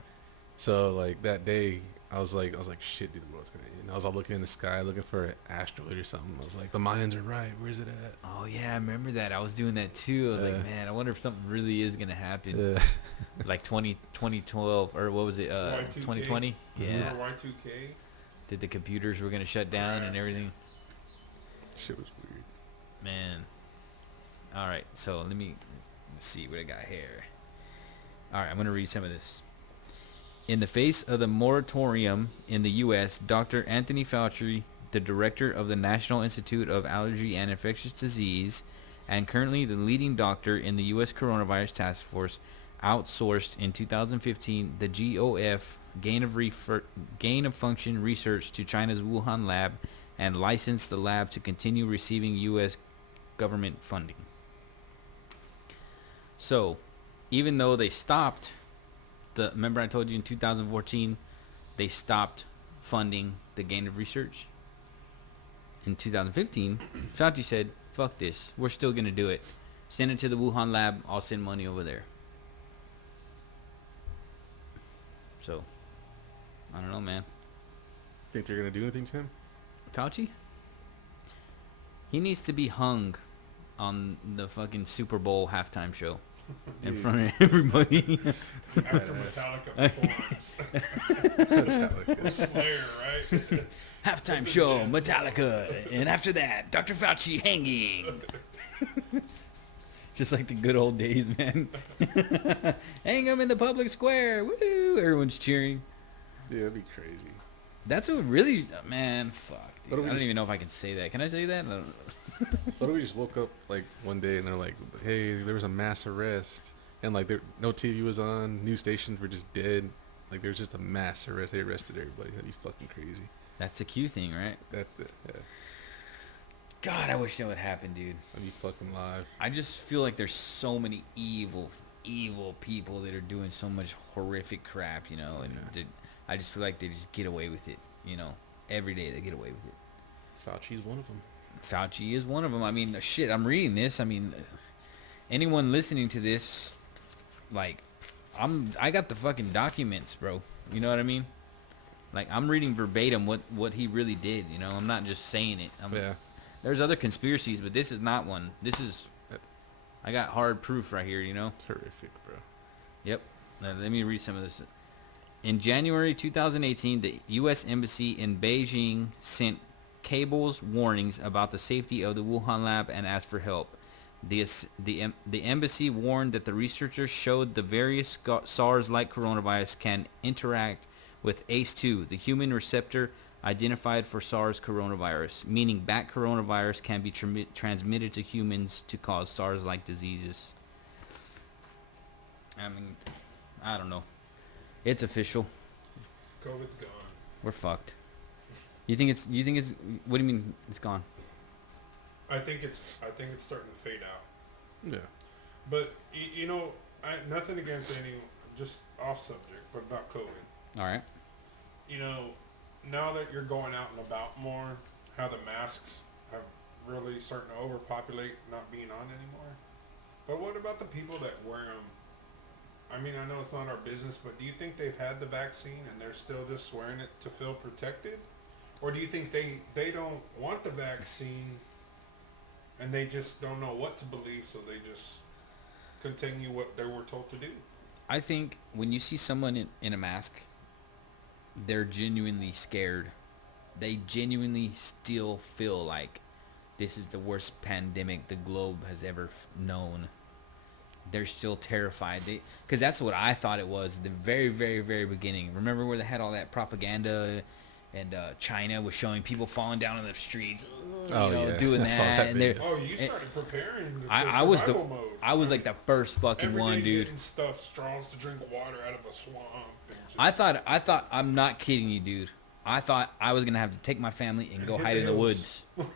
So like that day, I was like, shit, dude, the world's gonna end. I was all looking in the sky, looking for an asteroid or something. I was like, the Mayans are right. Where's it at? Oh yeah, I remember that. I was doing that too. I was Yeah. like, man, I wonder if something really is gonna happen. Yeah. Like 2012 or what was it? Y2K. 2020. Yeah. Remember Y2K? Did the computers were gonna shut down and Crash. everything? Shit was weird. Man. All right, so let's see what I got here. All right, I'm going to read some of this. In the face of the moratorium in the U.S., Dr. Anthony Fauci, the director of the National Institute of Allergy and Infectious Disease, and currently the leading doctor in the U.S. Coronavirus Task Force, outsourced in 2015 the GOF gain of function research to China's Wuhan lab and licensed the lab to continue receiving U.S. government funding. So, even though they stopped remember I told you in 2014 they stopped funding the gain of research? In 2015, Fauci said, fuck this, we're still going to do it. Send it to the Wuhan lab, I'll send money over there. So, I don't know, man. Think they're gonna do anything to him? Fauci? He needs to be hung on the fucking Super Bowl halftime show in Dude. front of everybody. After Metallica performance. That's how it Or is. Slayer, right? Halftime show, Metallica, and after that, Dr. Fauci hanging. Just like the good old days, man. Hang him in the public square. Woo! Everyone's cheering. Yeah, that'd be crazy. That's what really, man, fuck, dude. What do we I don't just- even know if I can say that. Can I say that? I don't know. What if we just woke up like one day and they're like, hey, there was a mass arrest, and like no TV was on, news stations were just dead, like there was just a mass arrest, they arrested everybody. That'd be fucking crazy. That's the Q thing, right? Yeah, God, I wish that would happen, dude. that'd be fucking live. I just feel like there's so many evil people that are doing so much horrific crap, you know, and Yeah. I just feel like they just get away with it, you know. Every day they get away with it. Fauci's one of them. Fauci is one of them. I mean, shit, I'm reading this. I mean, anyone listening to this, like, I got the fucking documents, bro. You know what I mean? Like, I'm reading verbatim what he really did, you know? I'm not just saying it. Yeah. There's other conspiracies, but this is not one. This is, I got hard proof right here, you know? It's horrific, bro. Yep. Now, let me read some of this. In January 2018, the U.S. Embassy in Beijing sent cables warnings about the safety of the Wuhan lab and asked for help. The embassy warned that the researchers showed the various SARS-like coronavirus can interact with ACE2, the human receptor identified for SARS coronavirus, meaning bat coronavirus can be transmitted to humans to cause SARS-like diseases. I mean, I don't know. It's official. COVID's gone. We're fucked. You think it's what do you mean it's gone? I think it's starting to fade out. Yeah. But you know, nothing against any, just off subject, but about COVID. All right. You know, now that you're going out and about more, how the masks have really starting to overpopulate, not being on anymore. But what about the people that wear them? I mean, I know it's not our business, but do you think they've had the vaccine and they're still just wearing it to feel protected? Or do you think they don't want the vaccine and they just don't know what to believe, so they just continue what they were told to do? I think when you see someone in a mask, they're genuinely scared. They genuinely still feel like this is the worst pandemic the globe has ever known. They're still terrified. Because that's what I thought it was at the very, very, very beginning. Remember where they had all that propaganda and China was showing people falling down in the streets, doing I saw that. And video. Oh, you started preparing for I was survival mode. I was like the first fucking Every one, day dude. getting stuff, straws to drink water out of a swamp. And just I thought I'm not kidding you, dude. I thought I was gonna have to take my family and go hit hide the in the hills. woods.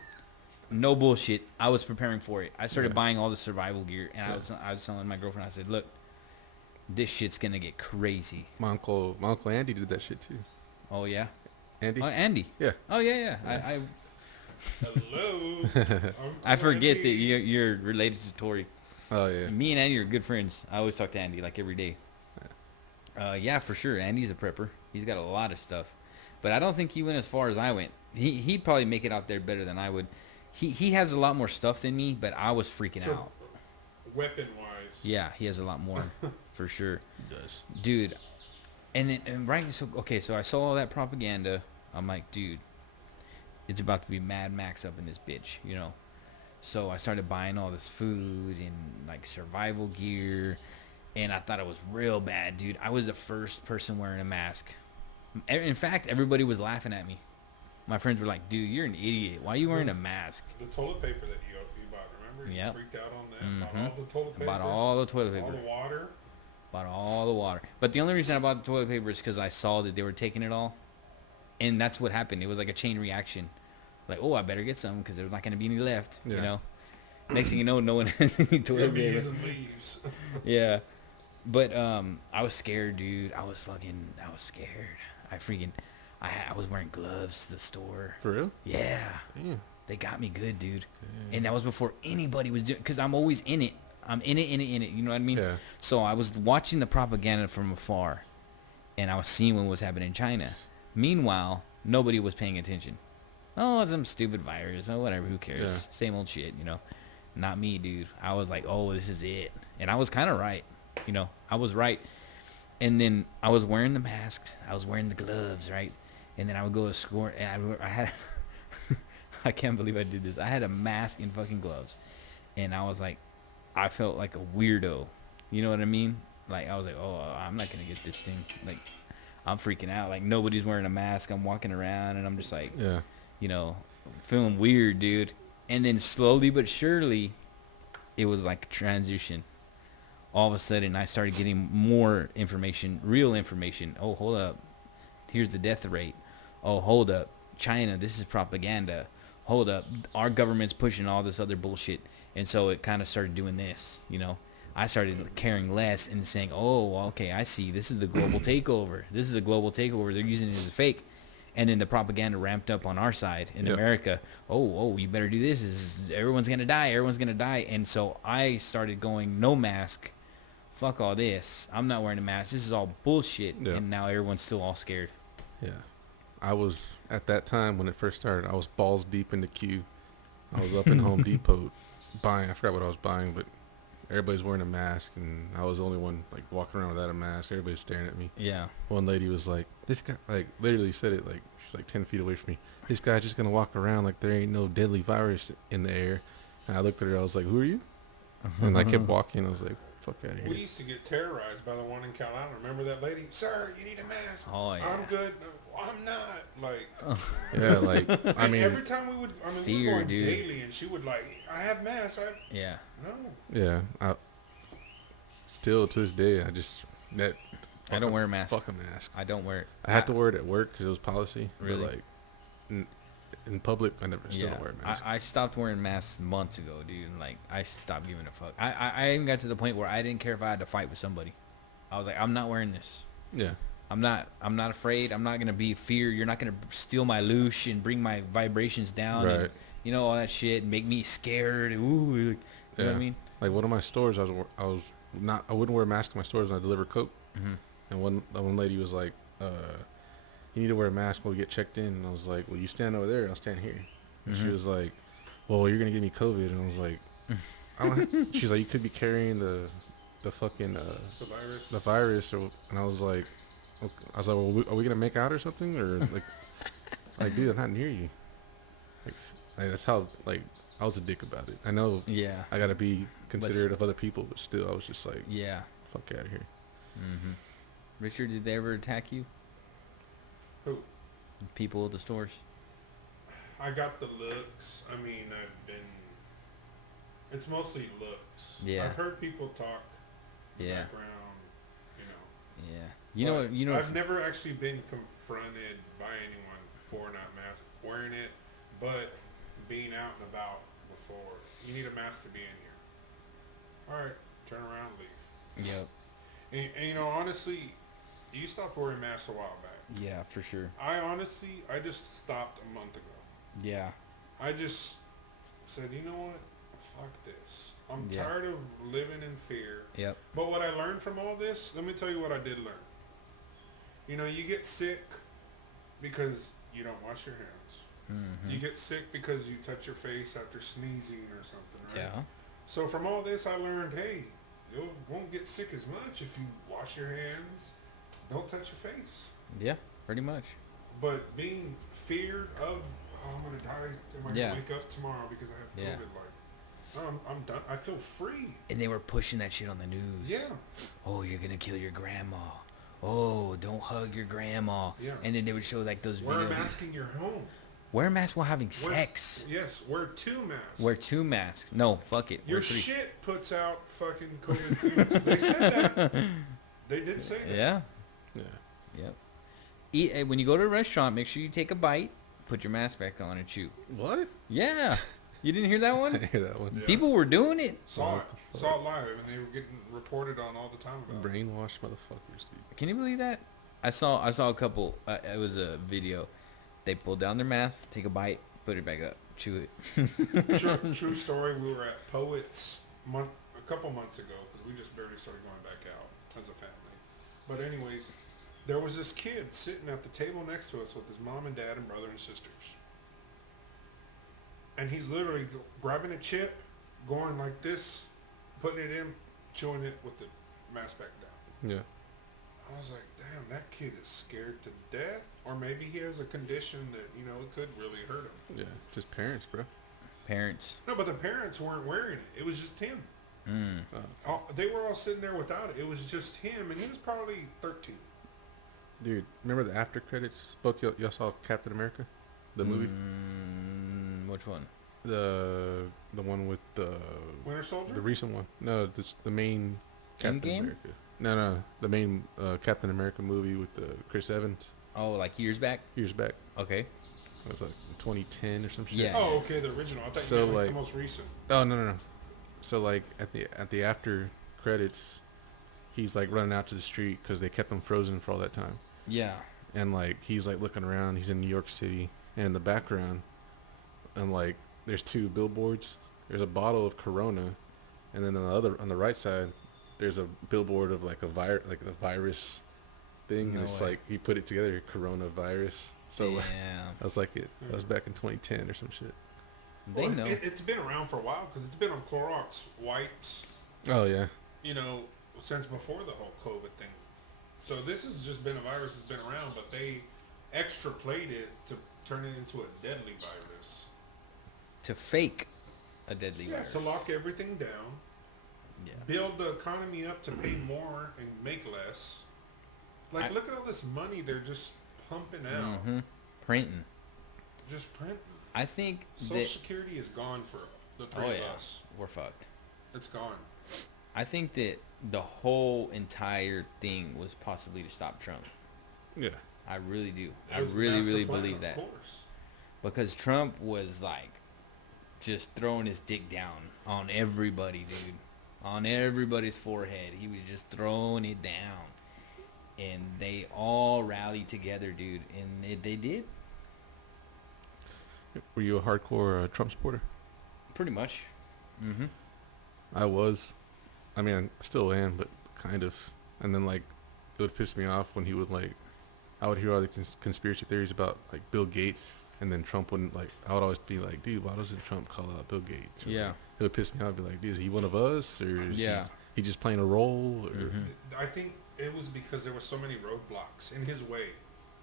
No bullshit. I was preparing for it. I started buying all the survival gear, and I was telling my girlfriend. I said, "Look, this shit's gonna get crazy." My uncle Andy did that shit too. Oh yeah, Andy. oh Andy. Yeah. Oh yeah. Hello. I forget that Andy. you're related to Tori. Oh yeah. Me and Andy are good friends. I always talk to Andy like every day. Yeah, for sure. Andy's a prepper. He's got a lot of stuff, but I don't think he went as far as I went. He'd probably make it out there better than I would. He has a lot more stuff than me, but I was freaking So, out. weapon-wise. Yeah, he has a lot more for sure, He does. dude. So I saw all that propaganda. I'm like, dude, it's about to be Mad Max up in this bitch, you know. So I started buying all this food and like survival gear, and I thought it was real bad, dude. I was the first person wearing a mask. In fact, everybody was laughing at me. My friends were like, dude, you're an idiot. Why are you wearing a mask? The toilet paper that you bought, remember? Yep. You freaked out on that. Bought all the toilet paper. Bought all the toilet paper. All the water. Bought all the water. But the only reason I bought the toilet paper is because I saw that they were taking it all. And that's what happened. It was like a chain reaction. Like, oh, I better get some because there's not going to be any left, you Yeah. know. Next thing you know, no one has any toilet You'll be paper. using leaves. Yeah. But I was scared, dude. I was scared. I was wearing gloves to the store. For real? Yeah. Damn. They got me good, dude. And that was before anybody was doing, because I'm always in it. I'm in it. You know what I mean? Yeah. So I was watching the propaganda from afar, and I was seeing what was happening in China. Meanwhile, nobody was paying attention. Oh, some stupid virus. Oh, whatever. Who cares? Yeah. Same old shit, you know. Not me, dude. I was like, oh, this is it. And I was kind of right. You know, I was right. And then I was wearing the masks. I was wearing the gloves, right? And then I would go to school, and I had... I can't believe I did this. I had a mask and fucking gloves. And I was like, I felt like a weirdo. You know what I mean? Like, I was like, oh, I'm not going to get this thing. Like, I'm freaking out. Like, nobody's wearing a mask. I'm walking around, and I'm just like, Yeah. you know, feeling weird, dude. And then slowly but surely, it was like a transition. All of a sudden, I started getting more information, real information. Oh, hold up. Here's the death rate. Oh, hold up. China, this is propaganda. Hold up. Our government's pushing all this other bullshit. And so it kind of started doing this, you know. I started caring less and saying, oh, okay, I see. This is the global takeover. This is a global takeover. They're using it as a fake. And then the propaganda ramped up on our side in Yep. America. Oh, you better do this. Everyone's going to die. Everyone's going to die. And so I started going, no mask. Fuck all this. I'm not wearing a mask. This is all bullshit. Yeah. And now everyone's still all scared. Yeah. I was, at that time when it first started, I was balls deep in the queue I was up in Home Depot buying. I forgot what I was buying, but everybody's wearing a mask, and I was the only one like walking around without a mask. Everybody's staring at me. Yeah. One lady was like, "This guy," like literally said it like she's like 10 feet away from me. "This guy's just gonna walk around like there ain't no deadly virus in the air." And I looked at her. I was like, "Who are you?" And I kept walking. I was like, "Fuck out of We here." used to get terrorized by the one in Cal Island. Remember that lady? Sir, you need a mask. Oh, yeah. I'm good. No, I'm not. Like, Yeah, like I and mean, every time we would, I mean, we Fear, were going dude. daily, and she would like, I have masks. Yeah. No. yeah. I still to this day, I just that. I don't wear a mask. Fuck a mask. I don't wear it. I had to wear it at work because it was policy. Really? But like in public, I never still Yeah. don't wear a mask. I stopped wearing masks months ago, dude. And like, I stopped giving a fuck. I even got to the point where I didn't care if I had to fight with somebody. I was like, I'm not wearing this. Yeah. I'm not afraid. I'm not going to be fear. You're not going to steal my loosh and bring my vibrations down. Right. And, you know, all that shit and make me scared. Ooh, you know what I mean? Like one of my stores, I wouldn't wear a mask in my stores when I deliver Coke. Mm-hmm. And one lady was like, "You need to wear a mask when we get checked in." And I was like, "Well, you stand over there, I'll stand here." And she was like, "Well, you're gonna give me COVID." And I was like, I don't she's like, "You could be carrying the fucking The virus. the virus." And I was like, "Well, are we gonna make out or something?" Or like, dude, I'm not near you. Like that's how like I was a dick about it. I know Yeah. I gotta be considerate of other people, but still, I was just like, Yeah. fuck out of here. Mm-hmm. Richard, did they ever attack you? Who? People at the stores? I got the looks. I mean, I've been. It's mostly looks. Yeah. I've heard people talk. In the Yeah. background. You know. Yeah. You know. I've never actually been confronted by anyone for not wearing it, but being out and about before. You need a mask to be in here. All right, turn around, leave. Yep. And you know, honestly, you stopped wearing masks a while back. Yeah, for sure. I just stopped a month ago. Yeah. I just said, you know what? Fuck this. I'm Yeah. tired of living in fear. Yep. But what I learned from all this, let me tell you what I did learn. You know, you get sick because you don't wash your hands. Mm-hmm. You get sick because you touch your face after sneezing or something, right? Yeah. So from all this, I learned, hey, you won't get sick as much if you wash your hands, don't touch your face. Yeah. Pretty much. But being feared of, oh, I'm gonna die. Am I Yeah. gonna wake up tomorrow because I have Yeah. COVID? Like, no, I'm done. I feel free. And they were pushing that shit on the news. Yeah. Oh, you're gonna kill your grandma. Oh, don't hug your grandma. Yeah. And then they would show like those Wear a videos. mask in your home. Wear a mask while having sex. Yes, wear 2 masks. Wear 2 masks. No, fuck it. Your Wear 3. shit puts out fucking COVID fumes. They said that. They did say that. Yeah. Yeah. Yep. Eat when you go to a restaurant. Make sure you take a bite. Put your mask back on and chew. What? Yeah. You didn't hear that I one? didn't hear that one. Yeah. People were doing it. Saw it. What the Saw it live, and they were getting reported on all the time about it. Brainwashed motherfuckers, dude. Can you believe that? I saw a couple. It was a video. They pulled down their mask, take a bite, put it back up, chew it. True story. We were at Poets a couple months ago because we just barely started going back out as a family. But anyways, there was this kid sitting at the table next to us with his mom and dad and brother and sisters. And he's literally grabbing a chip, going like this, putting it in, chewing it with the mask back down. Yeah. I was like, damn, that kid is scared to death. Or maybe he has a condition that, you know, it could really hurt him. Yeah. Just parents, bro. Parents. No, but the parents weren't wearing it. It was just him. Mm. They were all sitting there without it. It was just him, and he was probably 13. Dude, remember the after credits? Both y'all saw Captain America, the movie, Which one? the one with the Winter Soldier? recent one. No, the main Captain Endgame? America. No, the main Captain America movie with Chris Evans Oh, like years back? years back. Okay. It was like 2010 or some shit. Yeah. Oh, okay, the original. I thought So, you meant like like- the most recent. Oh no. So like at the after credits, he's like running out to the street because they kept him frozen for all that time. Yeah. And like he's like looking around. He's in New York City, and in the background, and like there's 2 billboards. There's a bottle of Corona, and then on the right side, there's a billboard of like the virus thing, No and it's way. like he put it together, coronavirus. So like, Damn. I was like, that was back in 2010 or some shit. They Well, know. it's been around for a while because it's been on Clorox wipes, Oh yeah. you know, since before the whole COVID thing. So this has just been a virus that's been around, but they extrapolate it to turn it into a deadly virus. To fake a deadly Yeah, virus. to lock everything down, Yeah. build the economy up to pay more and make less. Like, look at all this money they're just pumping out, Mm-hmm. Printing. just printing. I think Social that. Security is gone for the three Oh of yeah, us. we're fucked. It's gone. I think that the whole entire thing was possibly to stop Trump. Yeah. I really do. It I was the really, master really plan, believe of that. course. Because Trump was like just throwing his dick down on everybody, dude. On everybody's forehead. He was just throwing it down. And they all rallied together, dude. And they did. Were you a hardcore Trump supporter? Pretty much. Mm-hmm. I was. I mean, I still am, but kind of. And then like, it would piss me off when he would like, I would hear all the conspiracy theories about like Bill Gates, and then Trump wouldn't like. I would always be like, dude, why doesn't Trump call out Bill Gates? Or, Yeah. like, it would piss me off. I'd be like, dude, is he one of us, or is Yeah. he just playing a role? Or Mhm. I think it was because there were so many roadblocks in his way.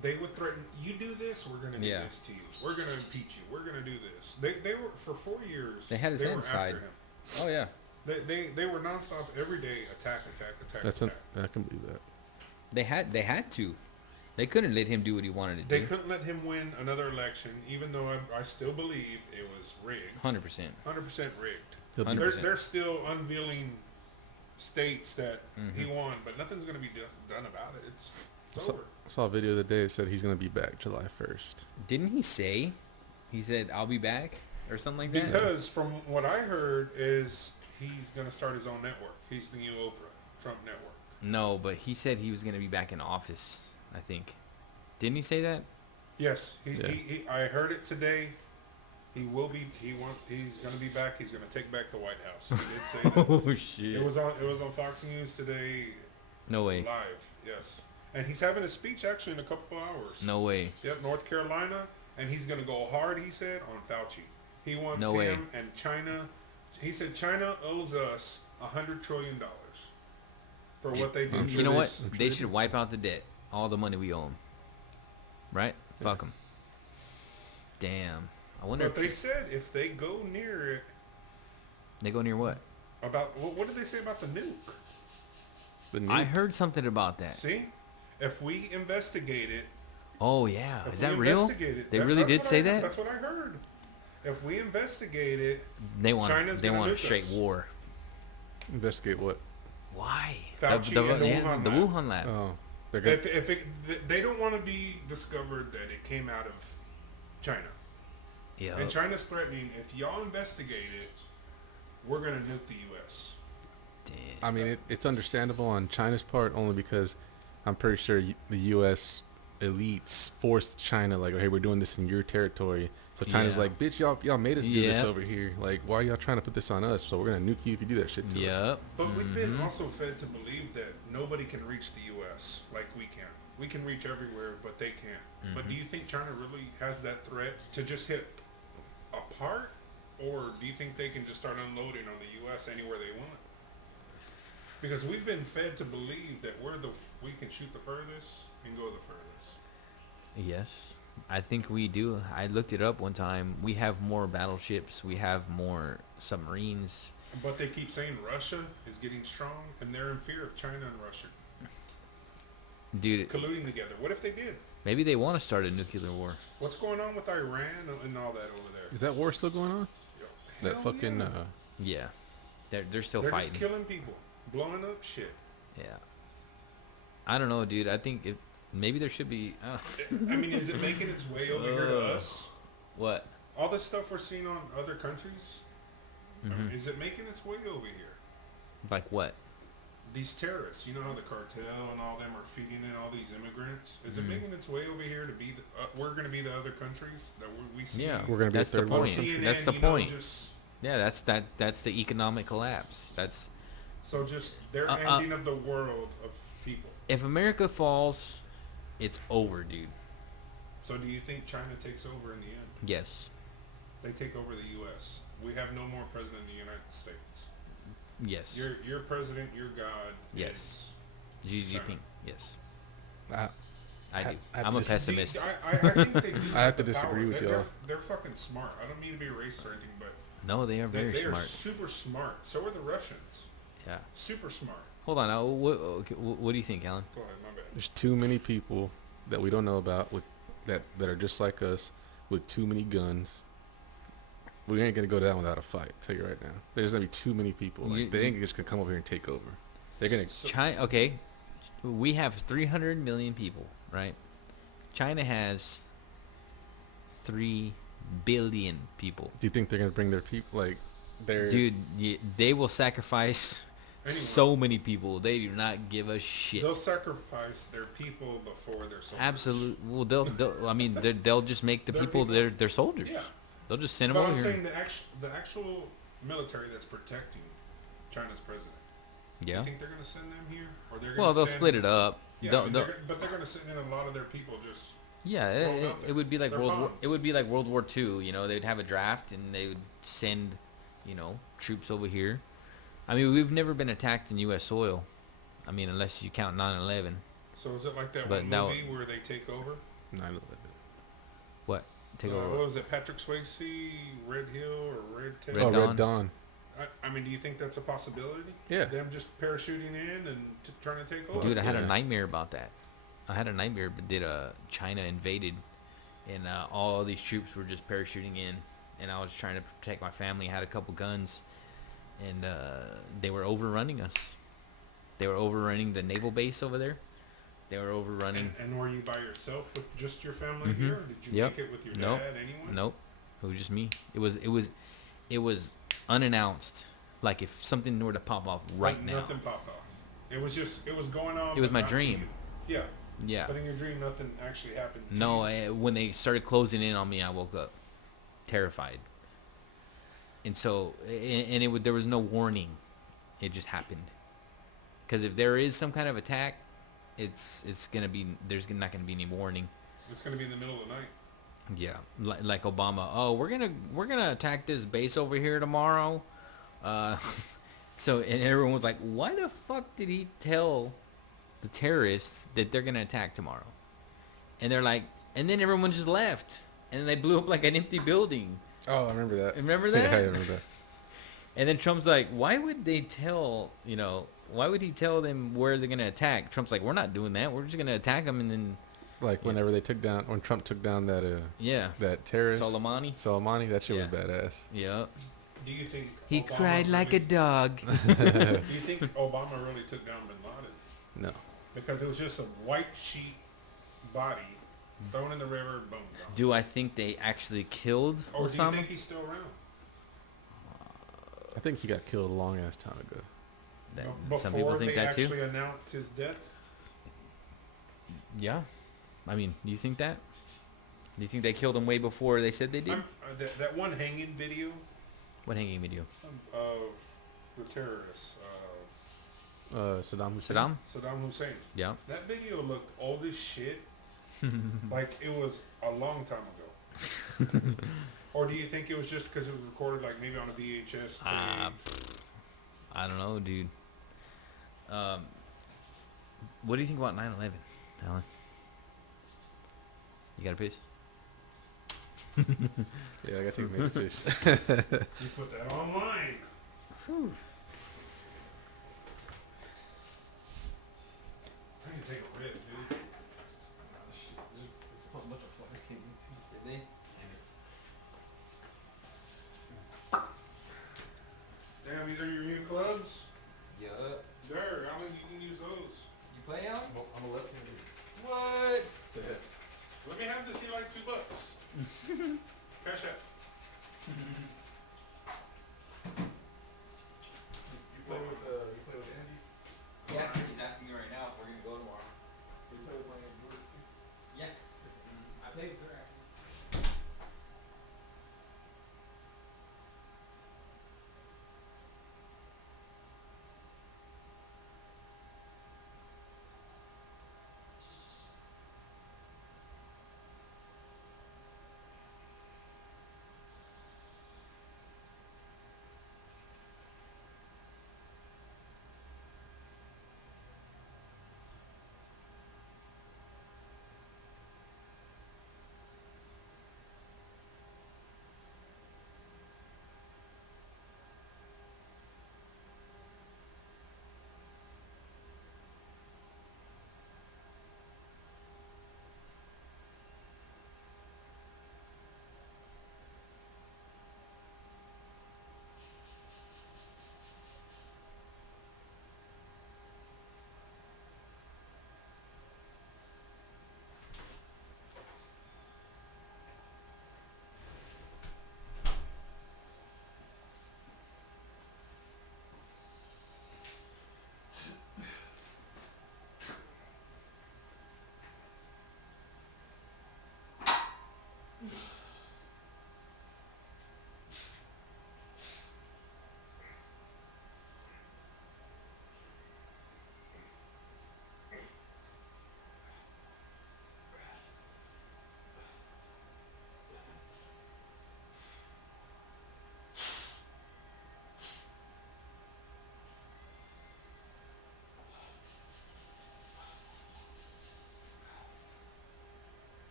They would threaten, you do this, we're going to do Yeah. this to you. We're going to impeach you. We're going to do this. They were, for 4 years, They had his they hand were side. after him. Oh, yeah. They were nonstop every day, attack, That's attack. I can believe that. They had to. They couldn't let him do what he wanted to They do. couldn't let him win another election, even though I still believe it was rigged. 100%. 100% rigged. He'll be- 100%. They're still unveiling states that he Mhm. won, but nothing's going to be done about it. It's So- over. I saw a video the day that said he's gonna be back July 1st. Didn't he say? He said, I'll be back? Or something like that? Because from what I heard is he's going to start his own network. He's the new Oprah, Trump Network. No, but he said he was going to be back in office, I think. Didn't he say that? Yes, Yeah. I heard it today. He will be. He's going to be back. He's going to take back the White House. He did say that. Oh, shit. It was on Fox News today, No way. live. Yes, and he's having a speech actually in a couple of hours. No way. Yep, North Carolina, and he's going to go hard. He said on Fauci. He wants No him way. and China. He said China owes us $100 trillion for what they did. You know what? I'm They sure. should wipe out the debt. All the money we owe them. Right? Yeah. Fuck them. Damn. I wonder But they if said if they go near it, they go near what? about what did they say about the nuke? The new, I heard something about that. See, if we investigate it, Oh, yeah. if Is we that real? investigate it, They that- really that's did what say I- that? That's what I heard. If we investigate it, They want China's they gonna want a nuke straight us. war. investigate what? Why? Fauci and the Wuhan the lab. Wuhan lab. Oh, they're gonna. if they don't want to be discovered that it came out of China, Yeah. and China's threatening if y'all investigate it, we're gonna nuke the U.S. Damn. I mean, it's understandable on China's part only because I'm pretty sure the U.S. elites forced China like, hey, we're doing this in your territory. So China's Yeah. like, bitch, y'all made us do this Yep. over here. Like, why are y'all trying to put this on us? So we're gonna nuke you if you do that shit to us. Yep. But we've been Mhm. also fed to believe that nobody can reach the U.S. like we can. We can reach everywhere, but they can't. But do you think China really has that threat to just hit a part? Or do you think they can just start unloading on the U.S. anywhere they want? Because we've been fed to believe that we can shoot the furthest and go the furthest. Yes. I think we do. I looked it up one time. We have more battleships. We have more submarines. But they keep saying Russia is getting strong, and they're in fear of China and Russia Dude, colluding together. What if they did? maybe they want to start a nuclear war. What's going on with Iran and all that over there? Is that war still going on? That Hell fucking. yeah. Yeah. They're still They're fighting. just killing people, blowing up shit. Yeah. I don't know, dude. I think maybe there should be I mean, is it making its way over here to us? what? All this stuff we're seeing on other countries, I mean, Mhm. is it making its way over here? Like what? These terrorists, you know how the cartel and all them are feeding in all these immigrants? Is it Mhm. making its way over here to be we're going to be the other countries that we see? Yeah. We're gonna be a That's the third world point. country. CNN, That's the you know, point. just, Yeah, that's the economic collapse. That's so just their Uh, ending of the world of people. if America falls, it's over, dude. So do you think China takes over in the end? Yes. they take over the U.S. We have no more president of the United States. Yes. Your president, your God. Yes. Xi China. Jinping. Yes. I, I do. I I'm a dis- pessimist. I think they do. I have to the disagree power. with they're, y'all. They're fucking smart. I don't mean to be racist or anything, but No, they are very they are smart. super smart. So are the Russians. Yeah. Super smart. Hold on. Now, what do you think, Alan? Go ahead, my bad. There's too many people that we don't know about with that are just like us with too many guns. We ain't gonna go down without a fight. Tell you right now. There's gonna be too many people. Like, they ain't just gonna come over here and take over. They're gonna. China. Okay. We have 300 million people, right? China has 3 billion people. Do you think they're gonna bring their people? Like, their Dude, they will sacrifice Anyway. so many people. They do not give a shit. They'll sacrifice their people before their soldiers. Absolutely. Well, they'll I mean, they'll just make the Their people people. their soldiers. Yeah. They'll just send them But over I'm here. saying the actual military that's protecting China's president. Yeah. You think they're going to send them here, or they're going Well, to they'll send, split it up. Yeah, They'll- I mean, they'll- but they're going to send in a lot of their people. Just Yeah, throw 'em it, out it there. would be like They're World War. pawns. It would be like World War II. You know, they'd have a draft and they would send, troops over here. I mean, we've never been attacked in U.S. soil. I mean, unless you count 9/11. So is it like that But one now- movie where they take over? 9/11. What? Take What over. was it? Patrick Swayze, Red Hill, or Red Tail? Red Oh, Dawn? Red Dawn. I mean, do you think that's a possibility? Yeah. Them just parachuting in and trying to take over? Dude, I had a Yeah. nightmare about that. I had a nightmare, but China invaded, and all these troops were just parachuting in, and I was trying to protect my family. I had a couple guns, and they were overrunning us. They were overrunning the naval base over there. They were overrunning. And were you by yourself with just your family Mhm. here? Or did you Yep. make it with your Nope. dad? Anyone? Nope, it was just me. It was unannounced. Like if something were to pop off right Like, now. Nothing popped off. It was going on. It was but my not to dream. you. Yeah. Yeah. But in your dream, nothing actually happened. To No, you. when they started closing in on me, I woke up terrified. And so, there was no warning. It just happened. Because if there is some kind of attack, there's not gonna be any warning. It's going to be in the middle of the night. Yeah, like Obama. Oh, we're gonna attack this base over here tomorrow. So and everyone was like, why the fuck did he tell the terrorists that they're gonna attack tomorrow? And they're like, and then everyone just left, and then they blew up like an empty building. Oh, I remember that. Remember Yeah, that? I remember that. And then Trump's like, why would they why would he tell them where they're gonna attack? Trump's like, we're not doing that. We're just gonna attack them, and then Like whenever when Trump took down that yeah, that terrorist Soleimani. that shit was Yeah. badass. Yeah. Do you think He Obama cried like a really- dog. Do you think Obama really took down Bin Laden? No. Because it was just a white sheet body thrown in the river, boom, gone. Do I think they actually killed Or do you Osama? think he's still around? I think he got killed a long ass time ago. Some people think they that too. actually announced his death? Yeah. I mean, do you think that? Do you think they killed him way before they said they did? That one hanging video What hanging video? of the terrorists, Saddam Hussein. Saddam? Saddam Hussein. Yeah. That video looked old as shit, like it was a long time ago. Or do you think it was just because it was recorded like maybe on a VHS tape? I don't know, dude. What do you think about 9/11, Alan? You got a piss? Yeah, I got to make the face. You put that online. I can take a rip, dude. Did they? Damn, these are your new clubs? Yeah. There, Alan, you can use those. You play Alan? I'm a left-handed. What? Let me have this. He like $2. Cash out. You play with Andy? Yeah, he's asking me right now if we're gonna go tomorrow.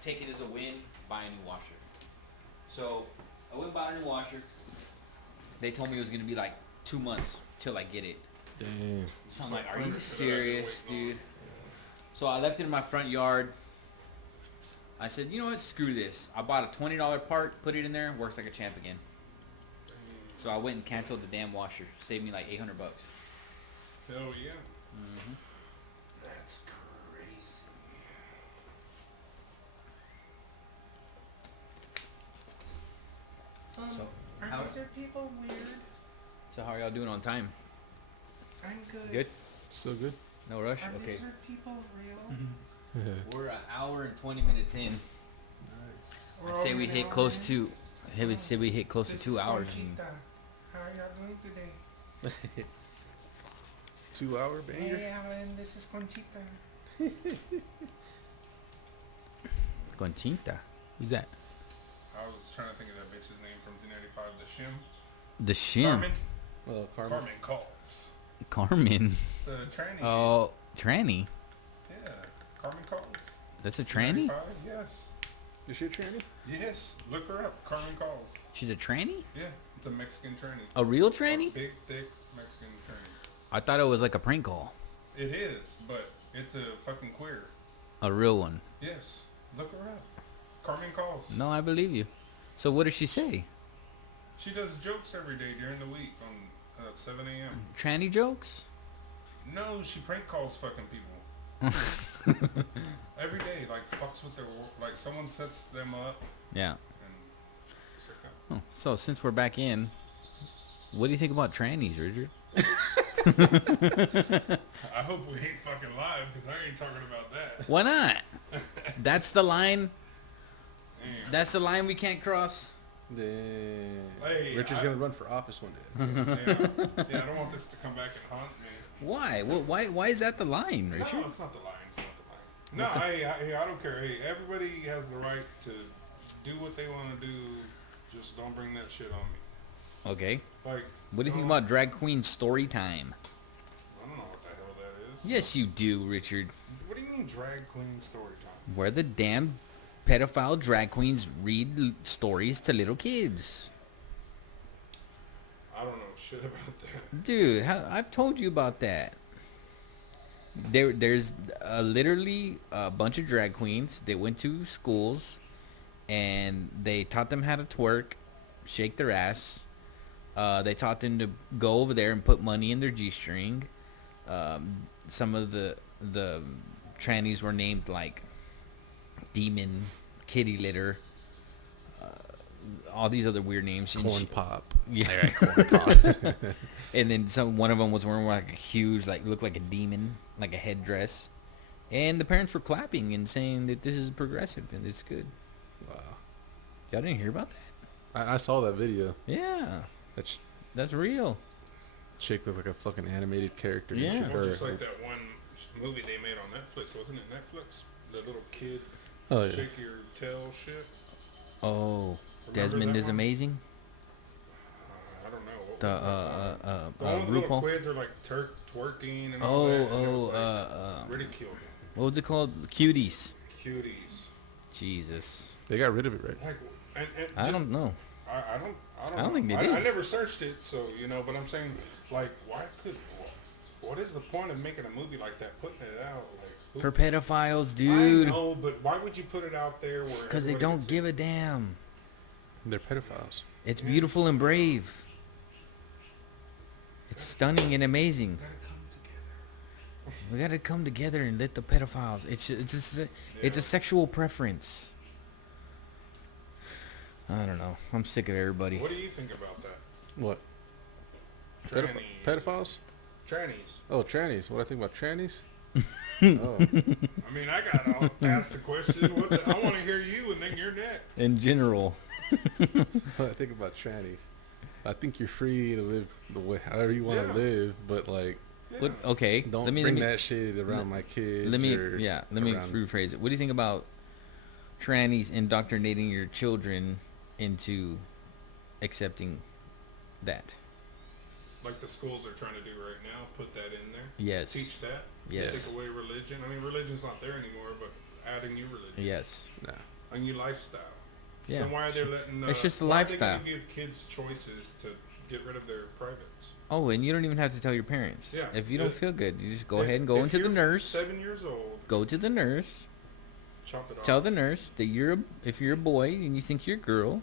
take it as a win, buy a new washer. So I went and bought a new washer. They told me it was gonna be like 2 months till I get it. Damn. So I'm like, are you serious, dude? So I left it in my front yard. I said, you know what? Screw this. I bought a $20 part, put it in there, works like a champ again. So I went and canceled the damn washer. Saved me like $800. Hell yeah. Mm-hmm. That's crazy. So, Are how- lizard people weird? So how are y'all doing on time? I'm good. Good? So good. No rush? Are Okay. lizard people real? We're an hour and 20 minutes in. We're I say over we an hit hour close in? to. We say we hit close to This 2 is hours. Conchita. How are y'all doing today? 2 hour banger. Hey, Alan, this is Conchita. Conchita. Who's that? I was trying to think of that bitch's name from Z95, the Shim. The Shim. Carmen. Carmen. Carmen Calls. Carmen. The tranny. Oh, tranny. Yeah. Carmen Calls. That's a tranny? Z95, yes. Is she a tranny? Yes. Look her up. Carmen Calls. She's a tranny? Yeah. It's a Mexican tranny. A real A tranny? big, thick Mexican tranny. I thought it was like a prank call. It is, but it's a fucking queer. A real one. Yes. Look her up. Carmen Calls. No, I believe you. So what does she say? She does jokes every day during the week on 7 a.m. Tranny jokes? No, she prank calls fucking people. Every day, like fucks with their like someone sets them up Yeah. and it's like, Oh, so since we're back in, what do you think about trannies, Richard? I hope we ain't fucking live because I ain't talking about that. Why not? That's the line. Damn. That's the line we can't cross. Damn. Hey, Richard's gonna run for office one day. Yeah, I don't want this to come back and haunt me. Why? Why is that the line, Richard? No, it's not the line. It's not the line. No, I don't care. Hey, everybody has the right to do what they want to do. Just don't bring that shit on me. Okay. Like, What do you think don't- about drag queen story time? I don't know what the hell that is. Yes, you do, Richard. What do you mean drag queen story time? Where the damn pedophile drag queens read stories to little kids. I don't know shit about that. Dude, I've told you about that. There's literally a bunch of drag queens that went to schools and they taught them how to twerk, shake their ass. They taught them to go over there and put money in their G-string. Some of the trannies were named like Demon, Kitty Litter, all these other weird names. And Corn pop. Yeah, corn pop. And then one of them was wearing like a huge, like looked like a demon, like a headdress. And the parents were clapping and saying that this is progressive and it's good. Wow. Y'all didn't hear about that? I saw that video. Yeah, That that's real. chick looked like a fucking animated character. and Yeah. shit. Well, Or, just like that one movie they made on Netflix, wasn't it Netflix? The little kid oh yeah. shake your tail shit. Oh, Remember Desmond that is one? amazing. I don't know. What The was that one? The one with the little RuPaul. kids are like twerking and all that. And it was, like, ridiculed. What was it called? Cuties. Cuties. Jesus, They got rid of it, right? Like, and I don't know. I don't I don't think they I did. never searched it, so you know. But I'm saying, like, what is the point of making a movie like that? Putting it out, like, who, For pedophiles, dude. I know, but why would you put it out there where? Because they don't give a damn. They're pedophiles. It's beautiful and brave. It's stunning and amazing. We gotta come together and let the pedophiles. It's a sexual preference. I don't know. I'm sick of everybody. What do you think about that? What? Trannies. Pedophiles? Trannies. Oh, trannies. What I think about trannies? Oh. I mean, I got to ask the question. I want to hear you, and then you're next. In general. What I think about trannies. I think you're free to live the way however you want to Yeah. live, but like What? Okay. don't let me bring that shit around let- my kids. Let me or let me around- rephrase it. What do you think about trannies indoctrinating your children into accepting that? Like the schools are trying to do right now, put that in there. Yes. Teach that. Yes. Take away religion. I mean, religion's not there anymore, but add a new religion, Yes. Nah. a new lifestyle. Yeah. Then why are they letting? It's just a why lifestyle. Are they gonna give kids choices to get rid of their privates? Oh, and you don't even have to tell your parents. Yeah. If you don't feel good, you just go If- ahead and go if into the you're nurse. 7 years old. Go to the nurse. Chop it off. Tell the nurse that if you're a boy and you think you're a girl,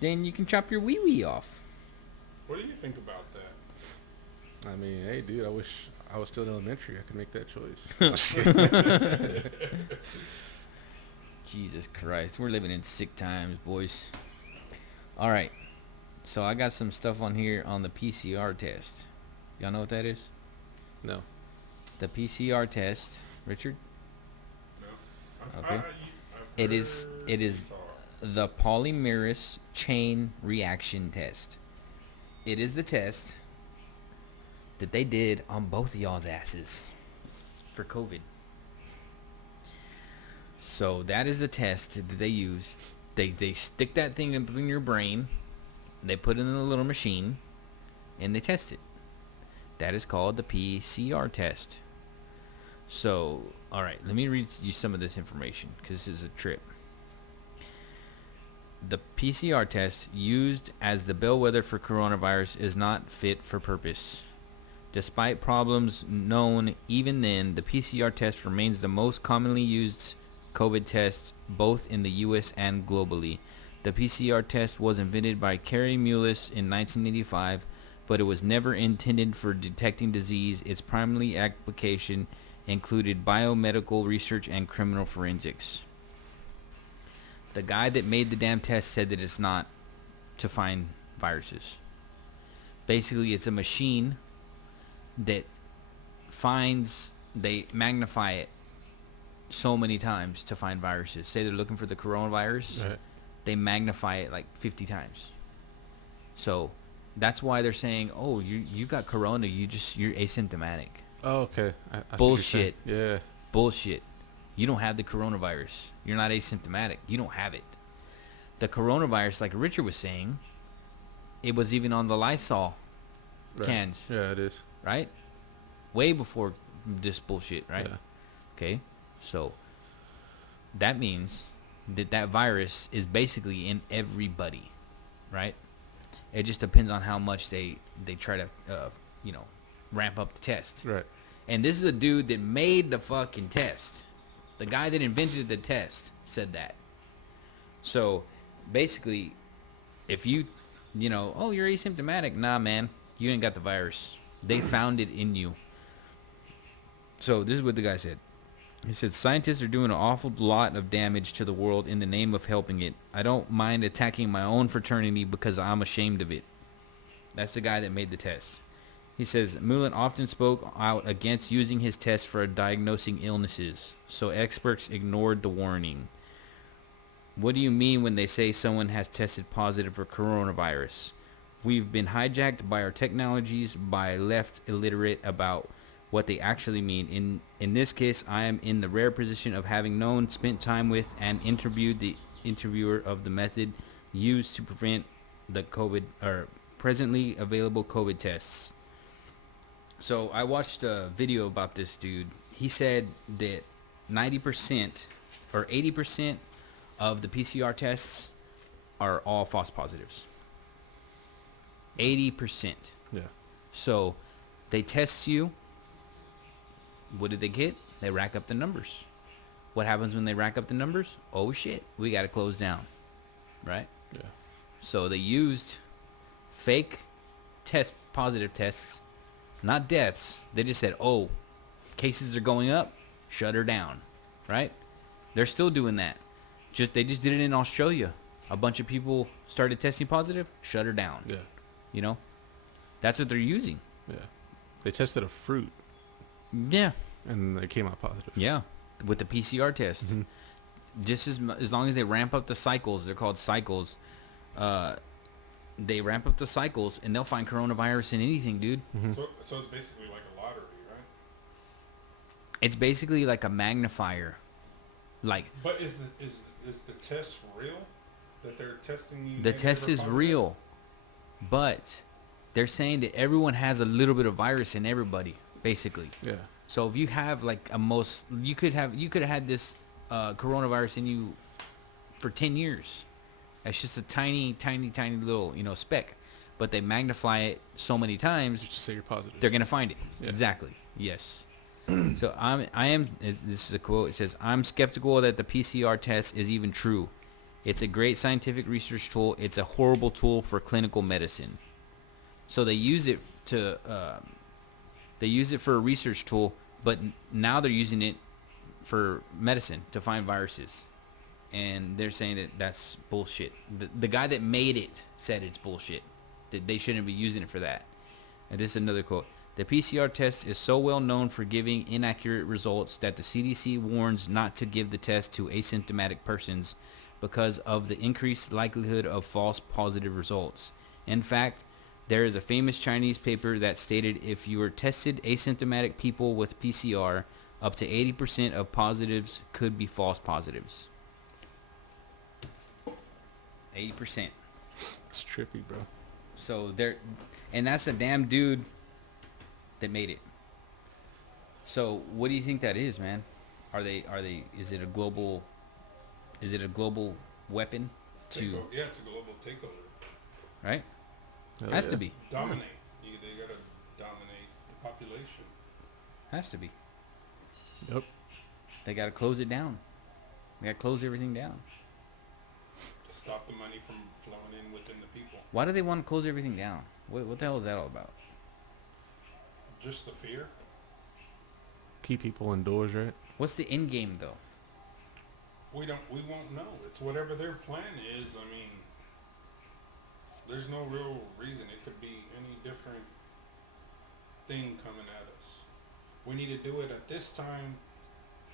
then you can chop your wee wee off. What do you think about that? I mean, hey, dude, I wish I was still in elementary. I could make that choice. Jesus Christ, we're living in sick times, boys. All right, so I got some stuff on here on the PCR test. Y'all know what that is? No. The PCR test, Richard. No. Okay. I've It is heard the polymerase chain reaction test. It is the test that they did on both of y'all's asses for COVID. So that is the test that they use. They stick that thing in your brain, they put it in a little machine, and they test it. That is called the PCR test. So, all right, let me read you some of this information because this is a trip. The PCR test used as the bellwether for coronavirus is not fit for purpose. Despite problems known even then, the PCR test remains the most commonly used COVID test both in the US and globally. The PCR test was invented by Carrie Mullis in 1985, but it was never intended for detecting disease. Its primary application included biomedical research and criminal forensics. The guy that made the damn test said that it's not to find viruses. Basically, it's a machine that they magnify it so many times to find viruses. Say they're looking for the coronavirus, Right. they magnify it like 50 times. So that's why they're saying, oh, you got corona, you're asymptomatic. Oh, okay. I see what you're Bullshit. saying. Yeah. Bullshit. You don't have the coronavirus. You're not asymptomatic. You don't have it. The coronavirus, like Richard was saying, it was even on the Lysol Right. cans, Yeah, it is. right? Way before this bullshit, right? Yeah. Okay. So that means that virus is basically in everybody, right? It just depends on how much they try to, ramp up the test. Right. And this is a dude that made the fucking test. The guy that invented the test said that. So basically, if you're asymptomatic, nah, man, you ain't got the virus. They found it in you. So this is what the guy said. He said, scientists are doing an awful lot of damage to the world in the name of helping it. I don't mind attacking my own fraternity because I'm ashamed of it. That's the guy that made the test. He says, Mullen often spoke out against using his test for diagnosing illnesses, so experts ignored the warning. What do you mean when they say someone has tested positive for coronavirus? We've been hijacked by our technologies by left illiterate about what they actually mean. In this case, I am in the rare position of having spent time with, and interviewed the interviewer of the method used to prevent the COVID or presently available COVID tests. So I watched a video about this dude. He said that 90% or 80% of the PCR tests are all false positives. 80%. Yeah. So they test you. What did they get? They rack up the numbers. What happens when they rack up the numbers? Oh shit, we got to close down. Right? Yeah. So they used fake positive tests, not deaths. They just said, oh, cases are going up, shut her down. Right? They're still doing that. They just did it in Australia. A bunch of people started testing positive, shut her down. Yeah. You know? That's what they're using. Yeah. They tested a fruit Yeah. and it came out positive. Yeah. With the PCR test. Mhm. Just as long as they ramp up the cycles, they're called cycles. They ramp up the cycles and they'll find coronavirus in anything, dude. Mhm. So it's basically like a lottery, right? It's basically like a magnifier. Like, But is the test real? That they're testing you? the negative test or is positive? real, but they're saying that everyone has a little bit of virus in everybody, basically. Yeah. So if you have like you could have had this coronavirus in you for 10 years. That's just a tiny, tiny, tiny little, speck. But they magnify it so many times, Just say you're positive. they're gonna find it. Yeah. Exactly. Yes. So I am. This is a quote. It says, "I'm skeptical that the PCR test is even true. It's a great scientific research tool. It's a horrible tool for clinical medicine." So they use it to. They use it for a research tool, but now they're using it for medicine to find viruses, and they're saying that that's bullshit. The guy that made it said it's bullshit. That they shouldn't be using it for that. And this is another quote. "The PCR test is so well known for giving inaccurate results that the CDC warns not to give the test to asymptomatic persons because of the increased likelihood of false positive results. In fact, there is a famous Chinese paper that stated if you were tested asymptomatic people with PCR, up to 80% of positives could be false positives." 80%. It's trippy, bro. So and that's a damn dude that made it. So what do you think that is, man? Is it a global weapon to, Yeah, it's a global takeover. right? Hell Has yeah. to be. Dominate. They gotta dominate the population. Has to be. Yep. They got to close it down. They got to close everything down. To stop the money from flowing in within the people. Why do they want to close everything down? What the hell is that all about? Just the fear. Keep people indoors, right? What's the end game though? We won't know. It's whatever their plan is. I mean, there's no real reason. It could be any different thing coming at us. We need to do it at this time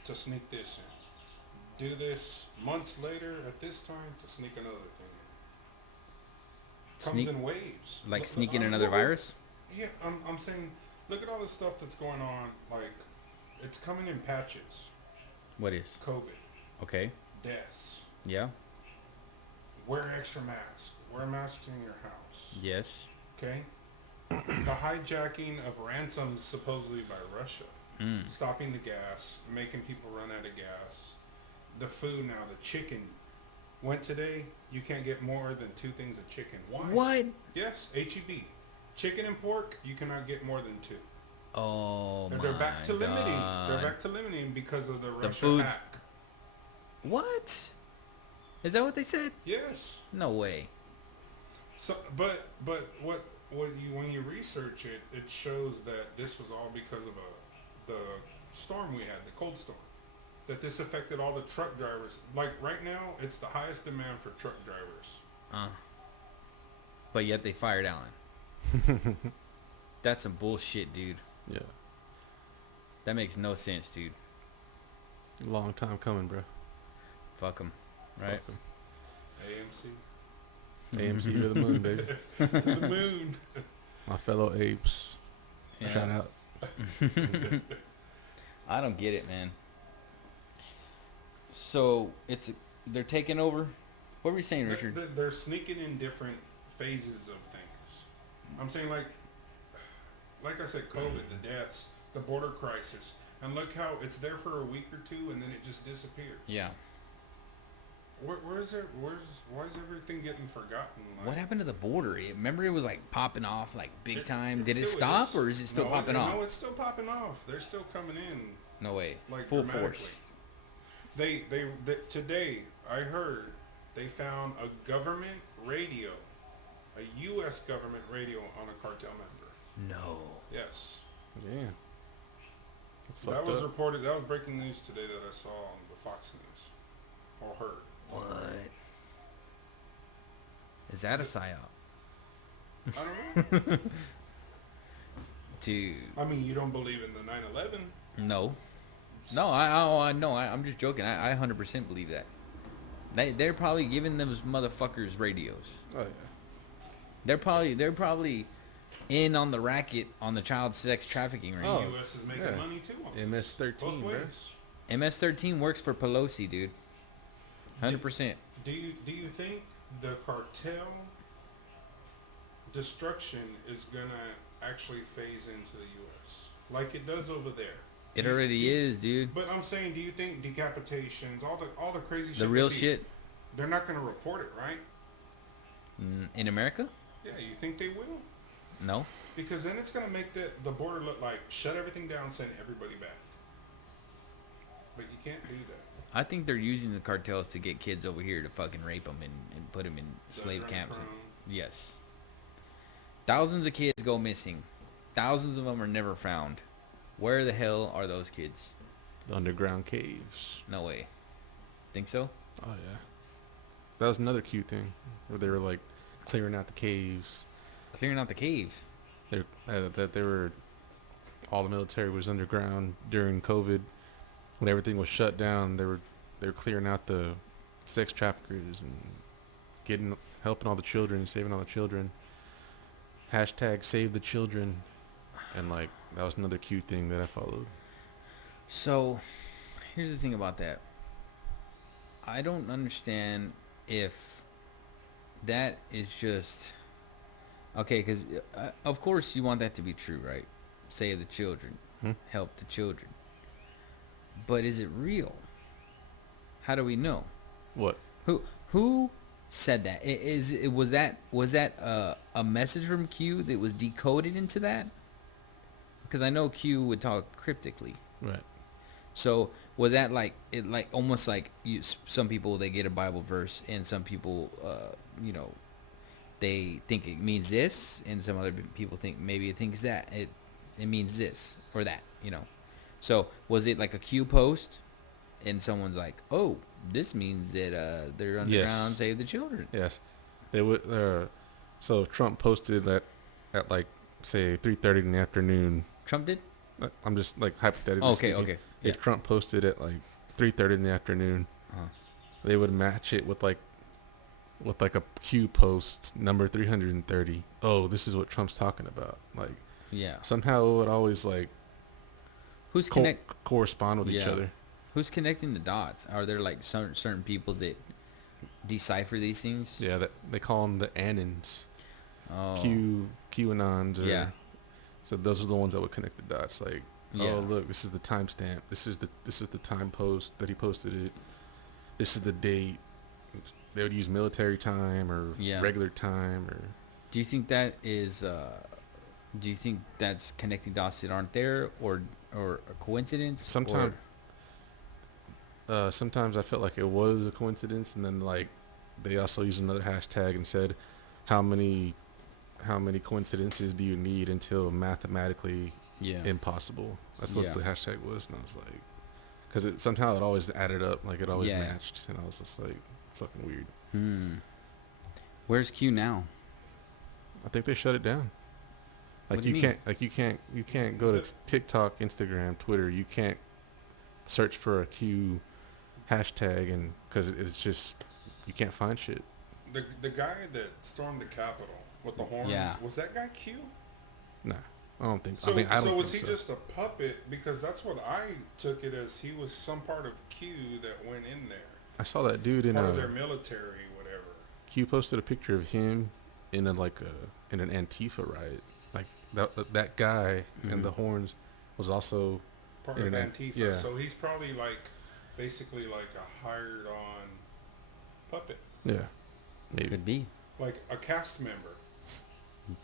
to sneak this in. Do this months later at this time to sneak another thing in. Comes Sneak- in waves. Like Look- sneaking look- another look- virus? Yeah, I'm saying, look at all the stuff that's going on. Like, it's coming in patches. What is? COVID, Okay. deaths. Yeah. Wear extra masks. Wear masks in your house. Yes. Okay? The hijacking of ransoms supposedly by Russia. Mm. Stopping the gas, making people run out of gas. The food now, the chicken. Went today, you can't get more than 2 things of chicken. Why? What? Yes, HEB. Chicken and pork, you cannot get more than 2. Oh my They're back to limiting. God. They're back to limiting because of the Russia food's- hack. What? Is that what they said? Yes. No way. So, but what when you research it, it shows that this was all because of the storm we had, the cold storm. That this affected all the truck drivers. Like right now, it's the highest demand for truck drivers. But yet they fired Allen. That's some bullshit, dude. Yeah. That makes no sense, dude. Long time coming, bro. Fuck them. Right? Fuck 'em. AMC AMC to the moon, baby. to the moon. My fellow apes. Yeah. Shout out. I don't get it, man. So they're taking over. What were you saying, Richard? They're sneaking in different phases of things. I'm saying like I said, COVID, the deaths, the border crisis, and look how it's there for a week or 2 and then it just disappears. Yeah. Why is everything getting forgotten? Like, What happened to the border? Remember it was like popping off like big time. Did it still stop is. or is it still No, popping No, off? it's still popping off. They're still coming in No way. like Full dramatically. force. They today I heard they found a government radio, a U.S. government radio on a cartel member. No. Yes. Yeah. That's That fucked was up. reported. That was breaking news today that I saw on the Fox News or heard. What? Is that a psyop? I don't know. Dude. I mean, you don't believe in the 9/11? No. No, I know. I'm just joking. I 100% believe that. They're probably giving those motherfuckers radios. Oh, yeah. They're probably in on the racket on the child sex trafficking ring. Oh, The U.S. is making yeah. money too. On this. MS-13, Both bro. ways. MS-13 works for Pelosi, dude. 100%. Do you think the cartel destruction is gonna actually phase into the U.S. like it does over there? It already is, dude. But I'm saying, do you think decapitations, all the crazy shit, The real shit they're not gonna report it, right? in America? Yeah, you think they will? No. Because then it's gonna make the border look like shut everything down, send everybody back. But you can't do that. I think they're using the cartels to get kids over here to fucking rape them and put them in slave camps. Yes. Thousands of kids go missing. Thousands of them are never found. Where the hell are those kids? The underground caves. No way. Think so? Oh yeah. That was another cute thing where they were like clearing out the caves. Clearing out the caves. That they were, all the military was underground during COVID when everything was shut down. They were clearing out the sex traffickers and helping all the children, saving all the children. Hashtag save the children, and like that was another cute thing that I followed. So, here's the thing about that. I don't understand if that is just okay, because of course you want that to be true, right? Save the children, help the children. But is it real? How do we know? What? Who said that? Was that a message from Q that was decoded into that? Because I know Q would talk cryptically. Right. So was that almost like some people, they get a Bible verse and some people they think it means this, and some other people think maybe it thinks that it means this or that, So was it like a Q post and someone's like, oh, this means that they're underground, save the children? Yes. It would. So Trump posted that at like say 3:30 in the afternoon. Trump did? I'm just like hypothetically. Okay. speaking. Okay. If Yeah. Trump posted at like 3:30 in the afternoon, they would match it with like a Q post number 330. Oh, this is what Trump's talking about. Like Yeah. somehow it would always like Who's correspond with each Yeah. other. Who's connecting the dots? Are there like certain people that decipher these things? Yeah, that they call them the Annons. Oh. QAnons. Or, Yeah. So those are the ones that would connect the dots. Like, Yeah. oh look, this is the timestamp. This is the time post that he posted it. This is the date. They would use military time or regular time or. Do you think that is? Do you think that's connecting dots that aren't there, or a coincidence? Sometimes I felt like it was a coincidence, and then like they also used another hashtag and said, how many coincidences do you need until mathematically impossible? That's what the hashtag was, and I was like, because somehow it always added up, like it always matched, and I was just like, fucking weird. Where's Q now? I think they shut it down. Like you can't go to TikTok, Instagram, Twitter. You can't search for a Q hashtag, and because it's just you can't find shit. The guy that stormed the Capitol with the horns, was that guy Q? Nah, I don't think. So, I don't was think he just a puppet? Because that's what I took it as. He was some part of Q that went in there. I saw that dude in part of their military, whatever. Q posted a picture of him in an Antifa riot. Like that guy and the horns was also part of Antifa. Yeah. So he's probably basically like a hired on puppet. Yeah, maybe. Could be. Like a cast member.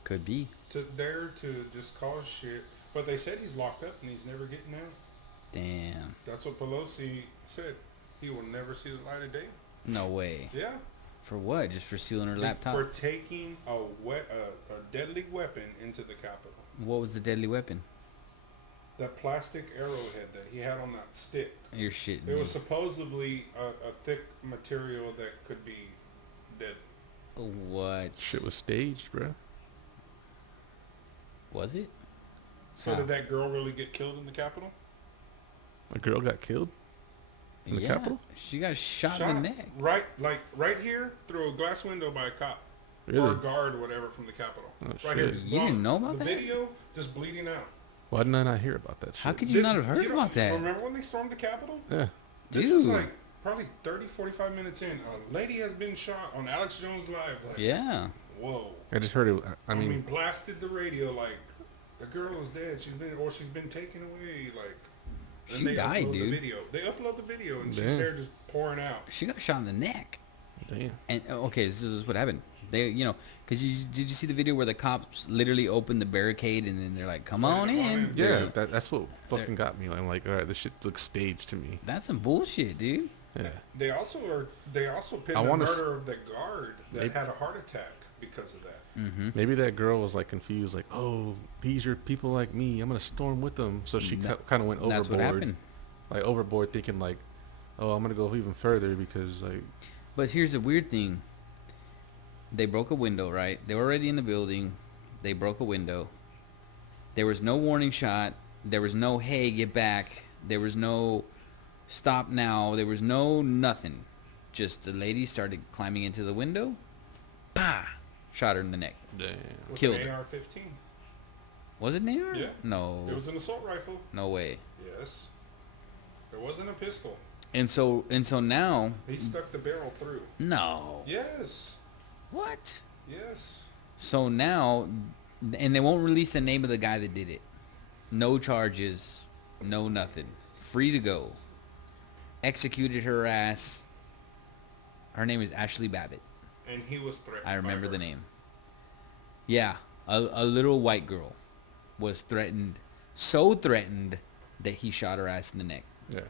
Could be. There to just cause shit. But they said he's locked up and he's never getting out. Damn. That's what Pelosi said. He will never see the light of day. No way. Yeah. For what? Just for stealing her laptop? For taking a deadly weapon into the Capitol. What was the deadly weapon? That plastic arrowhead that he had on that stick. You're shitting. It was supposedly a thick material that could be deadly. What? Shit was staged, bro. Was it? So did that girl really get killed in the Capitol? A girl got killed? In the Capitol? She got shot in the neck. Right here through a glass window by a cop. Really? Or a guard or whatever from the Capitol. Oh, right shit. here. Just You didn't know about that? The video just bleeding out. Why didn't I not hear about that shit? How could you not have heard about that? Remember when they stormed the Capitol? Yeah. This was like probably 30, 45 minutes in. A lady has been shot on Alex Jones Live. Yeah. Whoa. I just heard it. I mean, blasted the radio like the girl is dead. She's been taken away. Like Then She they died, upload dude. The video. They upload the video, and she's Damn. there just pouring out. She got shot in the neck. Damn. And okay, this is what happened. They, because did you see the video where the cops literally opened the barricade and then they're like, "Come on in." Yeah, that's what fucking got me. I'm like, all right, this shit looks staged to me. That's some bullshit, dude. Yeah. They also pinned I the wanna murder of the guard that Maybe- had a heart attack because of that. Mm-hmm. Maybe that girl was like confused, like, oh, these are people like me. I'm gonna storm with them. So she kind of went overboard. That's what happened. Like overboard, thinking like, oh, I'm gonna go even further because like. But here's the weird thing. They broke a window, right? They were already in the building. They broke a window. There was no warning shot. There was no, hey, get back. There was no stop now. There was no nothing. Just the lady started climbing into the window. Bah! Shot her in the neck. Damn. With Killed an her. AR-15. Was it an AR? Yeah. No. It was an assault rifle. No way. Yes. It wasn't a pistol. And so now, He stuck the barrel through. no. Yes. What? Yes. So now, and they won't release the name of the guy that did it. No charges, no nothing. Free to go. Executed her ass. Her name is Ashley Babbitt. And he was threatened. I remember by the her. name. Yeah, a little white girl was threatened, so threatened that he shot her ass in the neck. Yeah.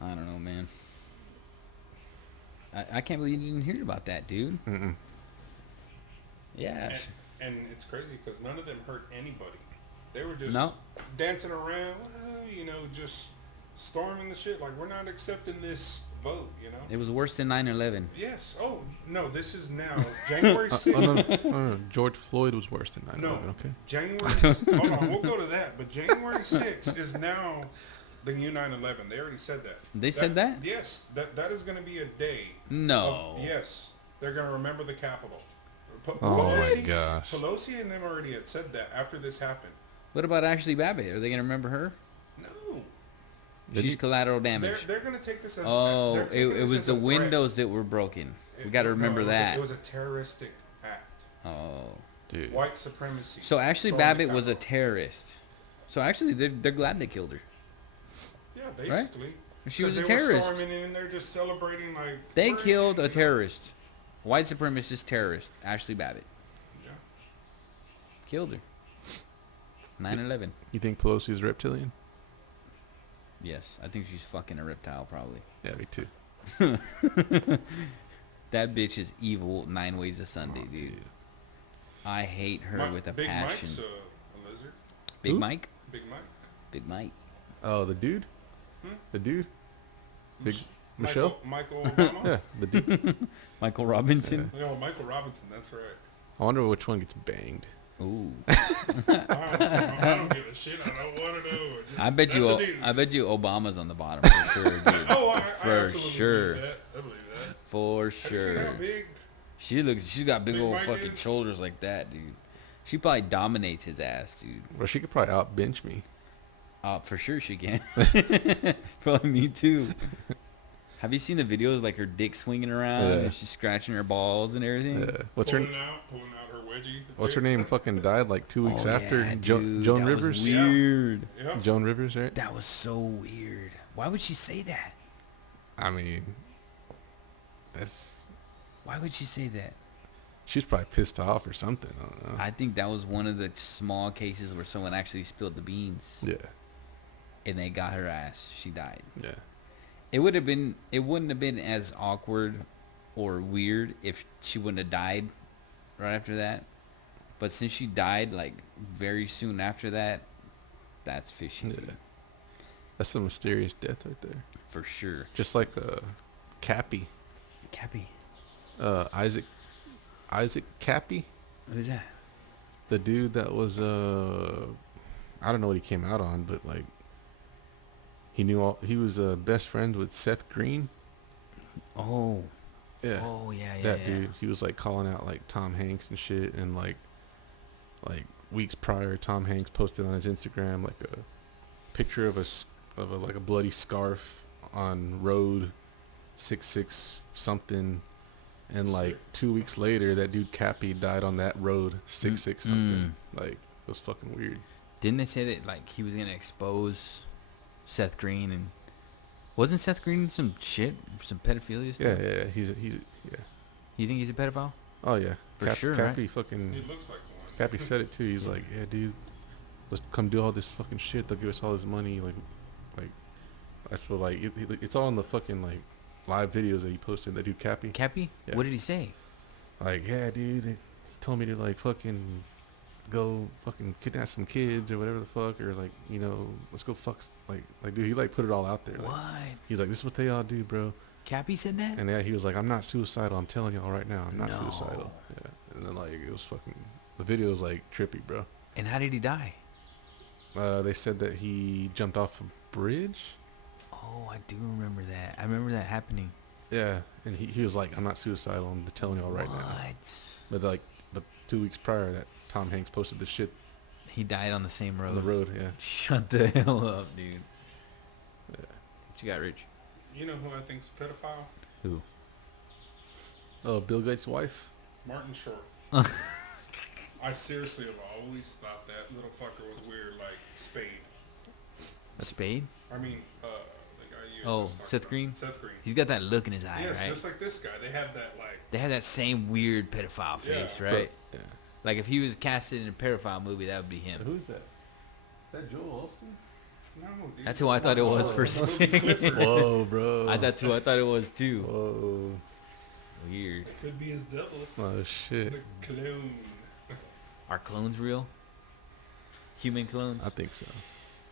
I don't know, man. I can't believe you didn't hear about that, dude. Mm-mm. Yeah. And it's crazy because none of them hurt anybody. They were just No. dancing around, just storming the shit. Like, we're not accepting this vote, It was worse than 9/11. Yes. Oh, no, this is now January 6th. No. George Floyd was worse than 9/11. No. Okay. Hold on, we'll go to that. But January 6th is now the new 9/11. They already said that. They said that? Yes. That is going to be a day. No. Yes. They're going to remember the Capitol. Oh my gosh. Pelosi and them already had said that after this happened. What about Ashley Babbitt? Are they going to remember her? No. She's collateral damage. They're going to take this as Oh, they're taking it this was as the a threat. windows that were broken. We got to remember it was that. it was a terroristic act. Oh. Dude. White supremacy. So Ashley Storm the Babbitt was a Capitol. terrorist. So actually, they're glad they killed her. Yeah, basically. She was a They were terrorist. storming in there just celebrating like... They "Hooray," killed a you know? terrorist. White supremacist terrorist. Ashley Babbitt. Yeah. Killed her. 9/11. You think Pelosi's reptilian? Yes. I think she's fucking a reptile, probably. Yeah, me too. That bitch is evil 9 ways a Sunday, Oh, dude. I hate her with a Big passion. Mike's a lizard. Big Who? Mike? Big Mike. Big Mike. Oh, the dude? Hmm? The dude? Big Michael, Michelle? Michael Obama? Yeah, the dude. Michael Robinson. No, Michael Robinson, that's right. I wonder which one gets banged. Ooh. I don't give a shit. I don't want to know. Just, I bet you. that's a dude. I bet you Obama's on the bottom for sure, dude. Oh, I For absolutely sure. believe that. I believe that. For Have you seen how sure. big? She's got big Big old Mike fucking is? shoulders like that, dude. She probably dominates his ass, dude. Well, she could probably out bench me. For sure she can. Probably me too. Have you seen the videos like her dick swinging around Yeah. and she's scratching her balls and everything? Yeah. What's her Pulling out her wedgie. What's her name? Fucking died like 2 weeks Oh, after yeah, Joan dude, that Rivers. was weird. Yeah. Joan Rivers, right? That was so weird. Why would she say that? I mean, that's Why would she say that? she's probably pissed off or something. I don't know. I think that was one of the small cases where someone actually spilled the beans Yeah, and they got her ass. She died. yeah. It wouldn't have been as awkward or weird if she wouldn't have died right after that. But since she died like very soon after that, that's fishy. Yeah. Dude. That's a mysterious death right there. For sure. Just like Cappy, Cappy. Isaac Cappy, Who's that? the dude that was I don't know what he came out on, but like he was best friend with Seth Green. Oh. Yeah. Oh yeah, yeah. That yeah. dude, he was like calling out like Tom Hanks and shit, and like weeks prior, Tom Hanks posted on his Instagram like a picture of like a bloody scarf on road 66 something, and like 2 weeks later, that dude Cappy died on that road 66 something. Like, it was fucking weird. Didn't they say that like he was gonna expose Seth Green and wasn't Seth Green some shit, some pedophilia stuff? Yeah. He's yeah. You think he's a pedophile? Oh yeah. For sure, Cappy right? fucking. He looks like one. Cappy said it too. He's like, yeah, dude, let's come do all this fucking shit. They'll give us all this money. Like that's what like it's all in the fucking like live videos that he posted. That dude Cappy. Cappy? Yeah. What did he say? Like, yeah, dude, he told me to like fucking go fucking kidnap some kids or whatever the fuck, or like, you know, let's go fuck like dude, he like put it all out there. Like, What? he's like, this is what they all do, bro. Cappy said that? And yeah, he was like, I'm not suicidal. I'm telling y'all right now, I'm not No. suicidal. Yeah. And then like it was fucking the video was like trippy, bro. And how did he die? They said that he jumped off a bridge. Oh, I do remember that. I remember that happening. Yeah, and he was like, I'm not suicidal. I'm telling y'all right now. What? But 2 weeks prior, that Tom Hanks posted the shit He died on the same road. on the road. Yeah. Shut the hell up, dude. Yeah. What you got, Rich? You know who I think's a pedophile? Who? Oh, Bill Gates' wife. Martin Short. I seriously have always thought that little fucker was weird, like Spade. A spade? I mean, the guy you Oh, was talking Seth about. Green? Seth Green. He's got that look in his eye, Yes, right? just like this guy. They have that like. They have that same weird pedophile face, Yeah. right? Yeah. Like if he was casted in a pedophile movie, that would be him. Who's that? That Joel Austin? No, dude. That's who I thought it was for a second. Whoa, bro. That's who I thought it was too. Whoa. Weird. It could be his devil. Oh shit. The clone. Are clones real? Human clones? I think so.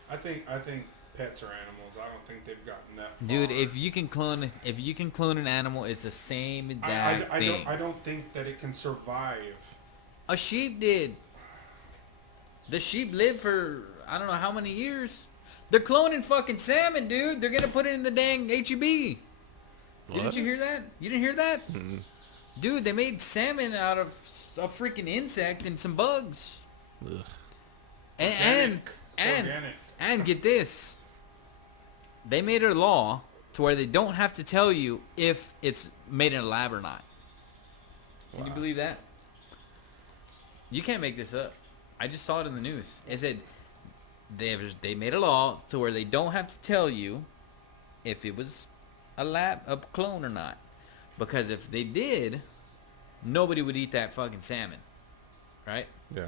I think pets are animals. I don't think they've gotten that far. Dude, if you can clone an animal, it's the same exact thing. I don't think that it can survive. A sheep did. The sheep lived for I don't know how many years. They're cloning fucking salmon, dude. They're gonna put it in the dang HEB. Didn't you hear that? You didn't hear that? Mm-mm. Dude, they made salmon out of a freaking insect and some bugs. Ugh. And Organic. and get this. They made a law to where they don't have to tell you if it's made in a lab or not. Can you Wow. believe that? You can't make this up. I just saw it in the news. It said they made a law to where they don't have to tell you if it was a clone or not. Because if they did, nobody would eat that fucking salmon. Right? Yeah.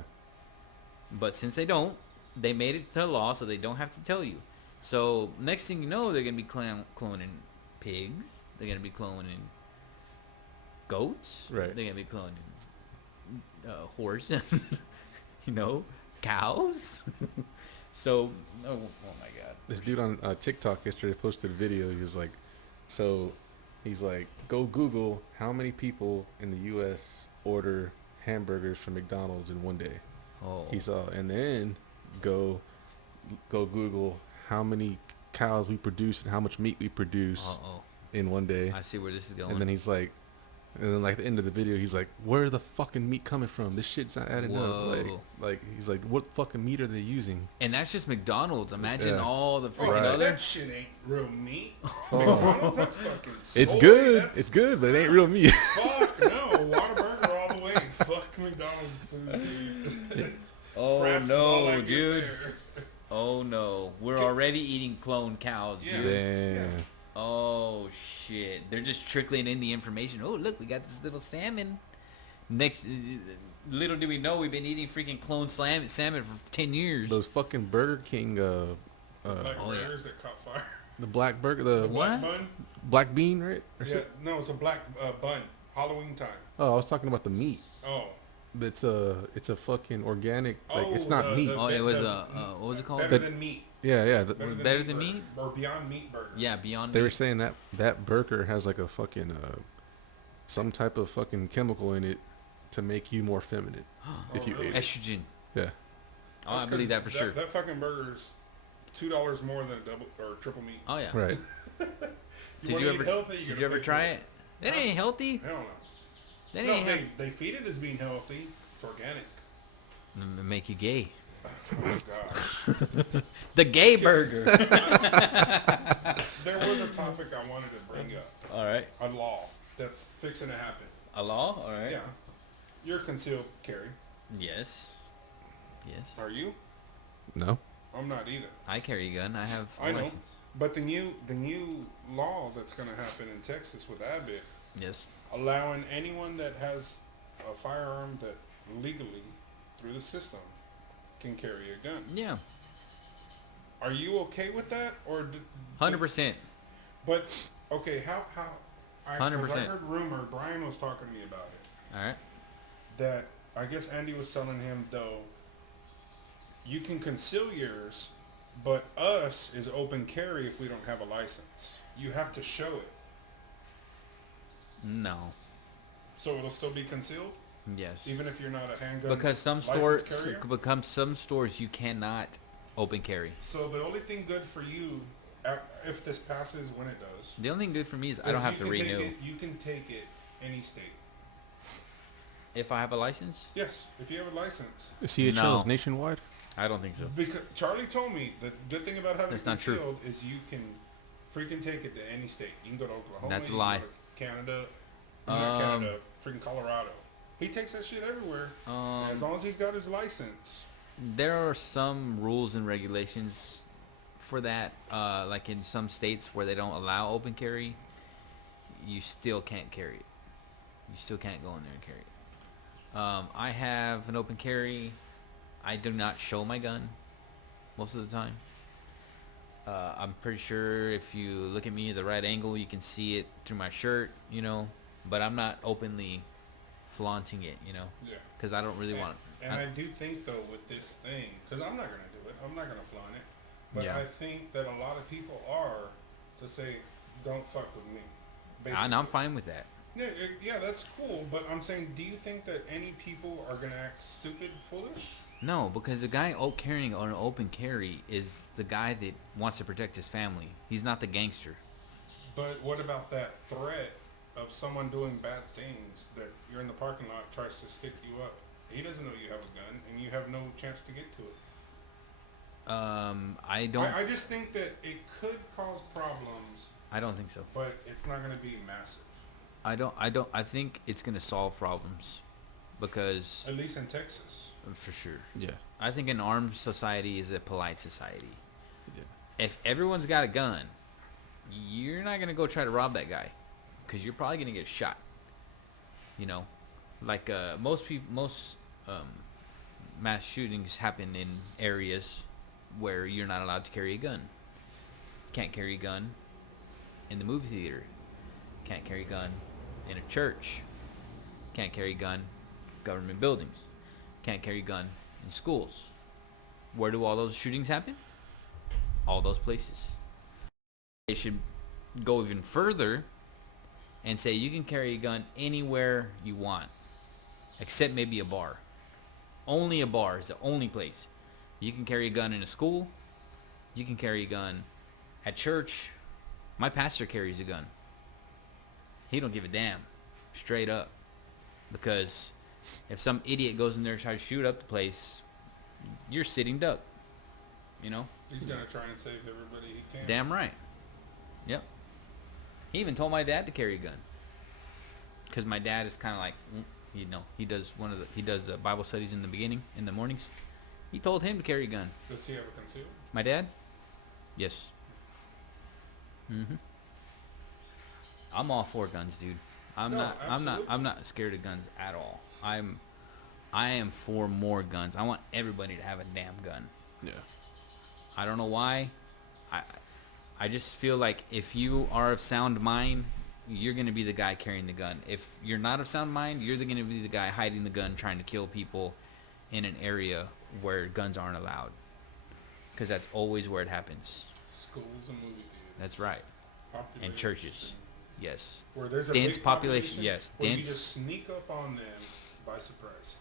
But since they don't, they made it to law so they don't have to tell you. So next thing you know, they're going to be cloning pigs. They're going to be cloning goats. Right. They're going to be cloning horse. You know, cows. So, oh my God. This dude on TikTok yesterday posted a video. He was like, he's like, go Google how many people in the U.S. order hamburgers from McDonald's in one day. Oh. He saw, and then go Google how many cows we produce and how much meat we produce Uh-oh. in one day. I see where this is going. And then he's like, and then like at the end of the video, he's like, where's the fucking meat coming from? This shit's not adding Whoa. up. Like he's like, what fucking meat are they using? And that's just McDonald's. Imagine Yeah. all the freaking Oh, Right. other. that shit ain't real meat. Oh. McDonald's, that's fucking It's soy, good. that's- It's good, but it ain't real meat. Fuck no, Whataburger all the way. Fuck McDonald's food, dude. Oh Fraps is all I no, get dude. there. Oh no. We're already eating clone cows, Yeah. dude. Damn. Oh shit! They're just trickling in the information. Oh look, we got this little salmon. Next, little do we know, we've been eating freaking clone salmon for 10 years. Those fucking Burger King, Black oh, yeah. burgers that caught fire. the black burger, the The What? black bun? black bean, right? Or Yeah, shit? no, it's a black bun. Halloween time. Oh, I was talking about the meat. Oh. It's a fucking organic. Like it's Oh, not the- meat. the- Oh, it was the- what was it called? Better than meat. yeah. Better than meat? Or Beyond Meat burger. Yeah, Beyond They Meat. were saying that burger has like a fucking some type of fucking chemical in it to make you more feminine if Oh, you really? ate it. Estrogen. Yeah. Oh, I That's believe 'cause that for sure. That fucking burger's $2 more than a double or triple meat. Oh yeah. Right. Did wanna you eat ever healthy, did gotta you ever pay try for it? That ain't healthy. Hell no. That No, ain't they feed it as being healthy. It's organic. make you gay. Oh gosh. The gay burger. There was a topic I wanted to bring up. All right. A law that's fixing to happen. A law. All right. Yeah. You're concealed carry. Yes. Yes. Are you? No. I'm not either. I carry a gun. I have a I know. license. But the new law that's going to happen in Texas with Abbott, Yes. allowing anyone that has a firearm that legally through the system can carry a gun. Yeah. Are you okay with that, or 100%. But okay, how? 'Cause I 100%. heard rumor. Brian was talking to me about it. All right. That I guess Andy was telling him though. You can conceal yours, but us is open carry if we don't have a license. You have to show it, No. so it'll still be concealed, Yes. even if you're not a handgun. Because some licensed stores carrier? become some stores you cannot open carry. So the only thing good for you, if this passes, when it does, The only thing good for me is I don't have to renew. You can take it any state. If I have a license? Yes, if you have a license. CHL No. is nationwide. I don't think so. Because Charlie told me the good thing about having That's it not true. concealed is you can freaking take it to any state. You can go to Oklahoma. That's a you lie. Can go to Canada. Not Canada. Freaking Colorado. He takes that shit everywhere. As long as he's got his license. There are some rules and regulations for that. Like in some states where they don't allow open carry, you still can't carry it. You still can't go in there and carry it. I have an open carry. I do not show my gun most of the time. I'm pretty sure if you look at me at the right angle, you can see it through my shirt, you know. But I'm not openly flaunting it, you know, Yeah. because I don't really want. And I do think though with this thing, because I'm not gonna do it. I'm not gonna flaunt it. But Yeah. I think that a lot of people are to say, "Don't fuck with me." And I'm fine with that. Yeah, yeah, that's cool. But I'm saying, do you think that any people are gonna act stupid, foolish? No, because the guy carrying on an open carry is the guy that wants to protect his family. He's not the gangster. But what about that threat of someone doing bad things that you're in the parking lot tries to stick you up? He doesn't know you have a gun and you have no chance to get to it. I don't. I just think that it could cause problems, I don't think so. but it's not going to be massive. I don't. I think it's gonna solve problems, because At least in Texas. for sure. Yeah. I think an armed society is a polite society. Yeah. If everyone's got a gun, you're not gonna go try to rob that guy, because you're probably gonna get shot. You know, like most mass shootings happen in areas where you're not allowed to carry a gun. Can't carry a gun in the movie theater. Can't carry a gun in a church. Can't carry a gun in government buildings. Can't carry a gun in schools. Where do all those shootings happen? All those places. They should go even further and say you can carry a gun anywhere you want, except maybe a bar. Only a bar is the only place. You can carry a gun in a school. You can carry a gun at church. My pastor carries a gun. He don't give a damn, straight up, because if some idiot goes in there and tries to shoot up the place, you're sitting duck. You know? He's going to try and save everybody he can. Damn right. Yep. He even told my dad to carry a gun, because my dad is kind of like, you know, he does Bible studies in the mornings. He told him to carry a gun. Does he have a concealed? My dad? Yes. I'm all for guns, dude. I'm not scared of guns at all. I am for more guns. I want everybody to have a damn gun. Yeah. I don't know why. I just feel like if you are of sound mind, you're going to be the guy carrying the gun. If you're not of sound mind, you're going to be the guy hiding the gun, trying to kill people in an area where guns aren't allowed. Because that's always where it happens. Schools and movie theaters. That's right. Populated And churches. Yes. Where there's a Dense big population, yes. Where you Dense. just sneak up on them by surprise.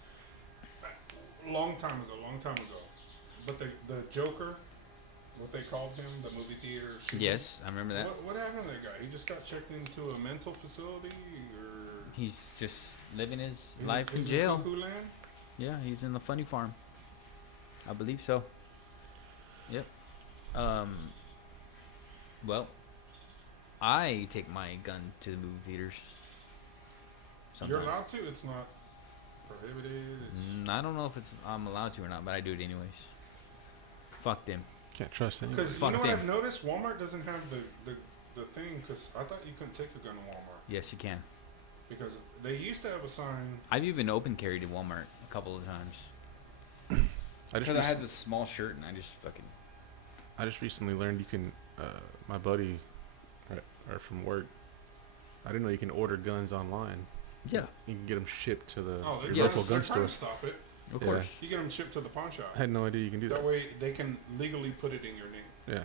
Long time ago. But the Joker, what they called him, the movie theater shooter. Yes, I remember that. What happened to that guy? He just got checked into a mental facility, or He's just living his He's life in he's jail. cuckoo land? Yeah, he's in the funny farm. I believe so. Yep. Well, I take my gun to the movie theaters. You're Sometimes. allowed to. It's not prohibited. It's, I don't know if I'm allowed to or not, but I do it anyways. Fuck them. Can't trust anyone. Because you Fuck know what them. I've noticed? Walmart doesn't have the thing. Because I thought you couldn't take a gun to Walmart. Yes, you can. Because they used to have a sign. I've even open carried at Walmart a couple of times. I just Because I had rec- this small shirt and I just fucking. I just recently learned you can. My buddy, or from work. I didn't know you can order guns online. Yeah. You can get them shipped to the Oh, they're, your local they're gun trying store. to stop it. Of Yeah. course. You get them shipped to the pawn shop. I had no idea you can do that. That way they can legally put it in your name. Yeah,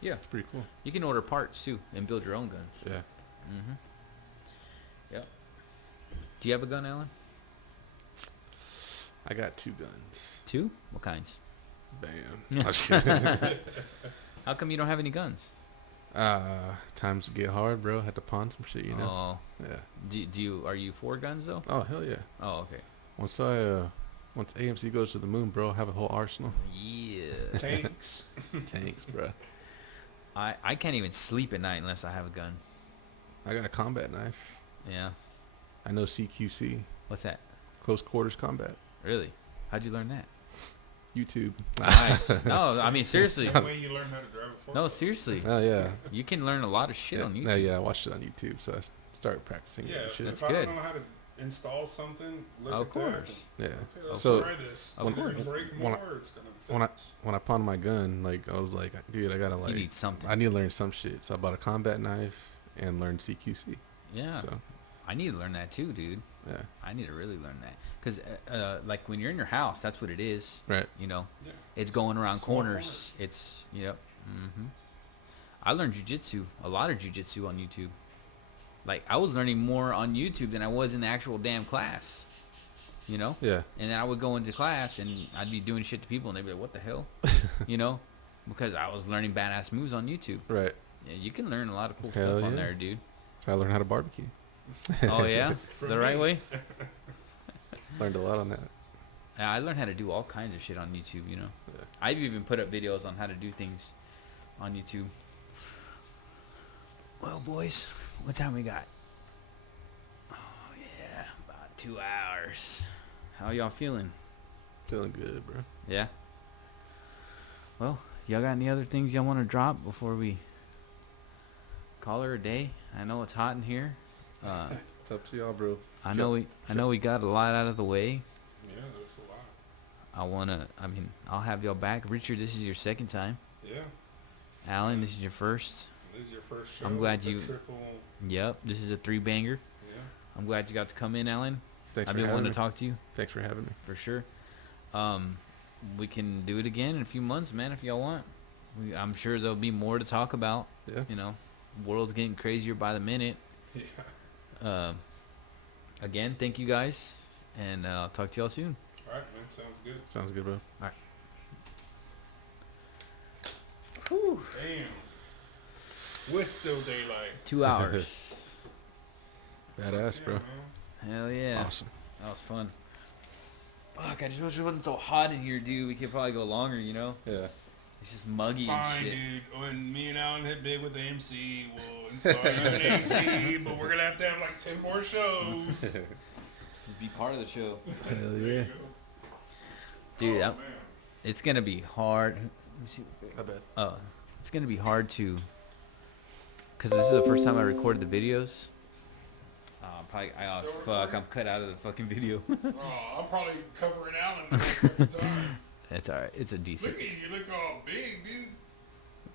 Yeah. it's pretty cool. You can order parts too and build your own guns. Yeah. Mm-hmm. Yep. Do you have a gun, Alan? I got 2 guns. 2? What kinds? Bam. I was kidding. How come you don't have any guns? Times get hard, bro. Had to pawn some shit, you know. Oh. Yeah. Do you are you for guns though? Oh hell yeah. Oh, okay. Once AMC goes to the moon, bro, I'll have a whole arsenal. Yeah. Tanks. Tanks, bro. I can't even sleep at night unless I have a gun. I got a combat knife. Yeah. I know CQC, What's that? close quarters combat. Really? How'd you learn that? YouTube. Nice. No, I mean seriously. That way you learn how to drive a forklift. No, seriously. Oh yeah. You can learn a lot of shit Yeah, on YouTube. no, yeah, I watched it on YouTube, so I started practicing Yeah, it and shit. That's if I good. don't know how to install something, look Of at that. course. Yeah. Okay, let's So, try this. of It's either course. break When more I- or it's gonna when I- fix. When I pawned my gun, like I was like, dude, I gotta You need something. I need to learn some shit. So I bought a combat knife and learned CQC. Yeah. So I need to learn that too, dude. yeah, I need to really learn that. Because, like, when you're in your house, that's what it is. right. You know? Yeah. It's going around Small corners. It's, yep. Mm-hmm. I learned jujitsu, a lot of jujitsu on YouTube. Like, I was learning more on YouTube than I was in the actual damn class. You know? Yeah, And then I would go into class and I'd be doing shit to people and they'd be like, what the hell? You know? Because I was learning badass moves on YouTube. right. Yeah, you can learn a lot of cool Hell stuff on yeah. there, dude. So I learned how to barbecue. Oh, yeah? From The right me. way? Learned a lot on that. Yeah, I learned how to do all kinds of shit on YouTube, you know. Yeah. I've even put up videos on how to do things on YouTube. Well, boys, what time we got? Oh, yeah, about 2 hours. How y'all feeling? Feeling good, bro. Yeah? Well, y'all got any other things y'all want to drop before we call her a day? I know it's hot in here. It's up to y'all, bro. I know we got a lot out of the way. Yeah, there's a lot. I'll have y'all back. Richard, this is your second time. Yeah. Alan, this is your first. This is your first show. I'm glad the you- Triple, Yep, this is a 3-banger. yeah. I'm glad you got to come in, Alan. Thanks I've for been having wanting me. to talk to you Thanks for having me. for sure. We can do it again in a few months, man, if y'all want. I'm sure there'll be more to talk about. Yeah. You know, world's getting crazier by the minute. Yeah. Again, thank you guys, and I'll talk to y'all soon. All right, man. Sounds good. Sounds good, bro. Damn. With still daylight. 2 hours. Badass, Yeah, bro. man. Hell yeah. Awesome. That was fun. Fuck, I just wish it wasn't so hot in here, dude. We could probably go longer, you know? Yeah. It's just muggy Fine, and shit. dude. When me and Alan hit big with the MC, we'll install you an AC, but we're gonna have to have like 10 more shows. Just be part of the show. Hell There yeah. you go. Dude, Oh, man. it's going to be hard. Let me see. I bet. It's going to be hard to... Because this is the first time I recorded the videos. Still Fuck, recording? I'm cut out of the fucking video. Oh, I'll probably cover it Alan every time. It's alright. It's a decent... Look at you, you look all big, dude.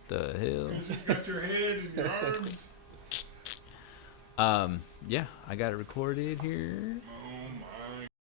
The hell? You just got your head and your arms. Yeah, I got it recorded here.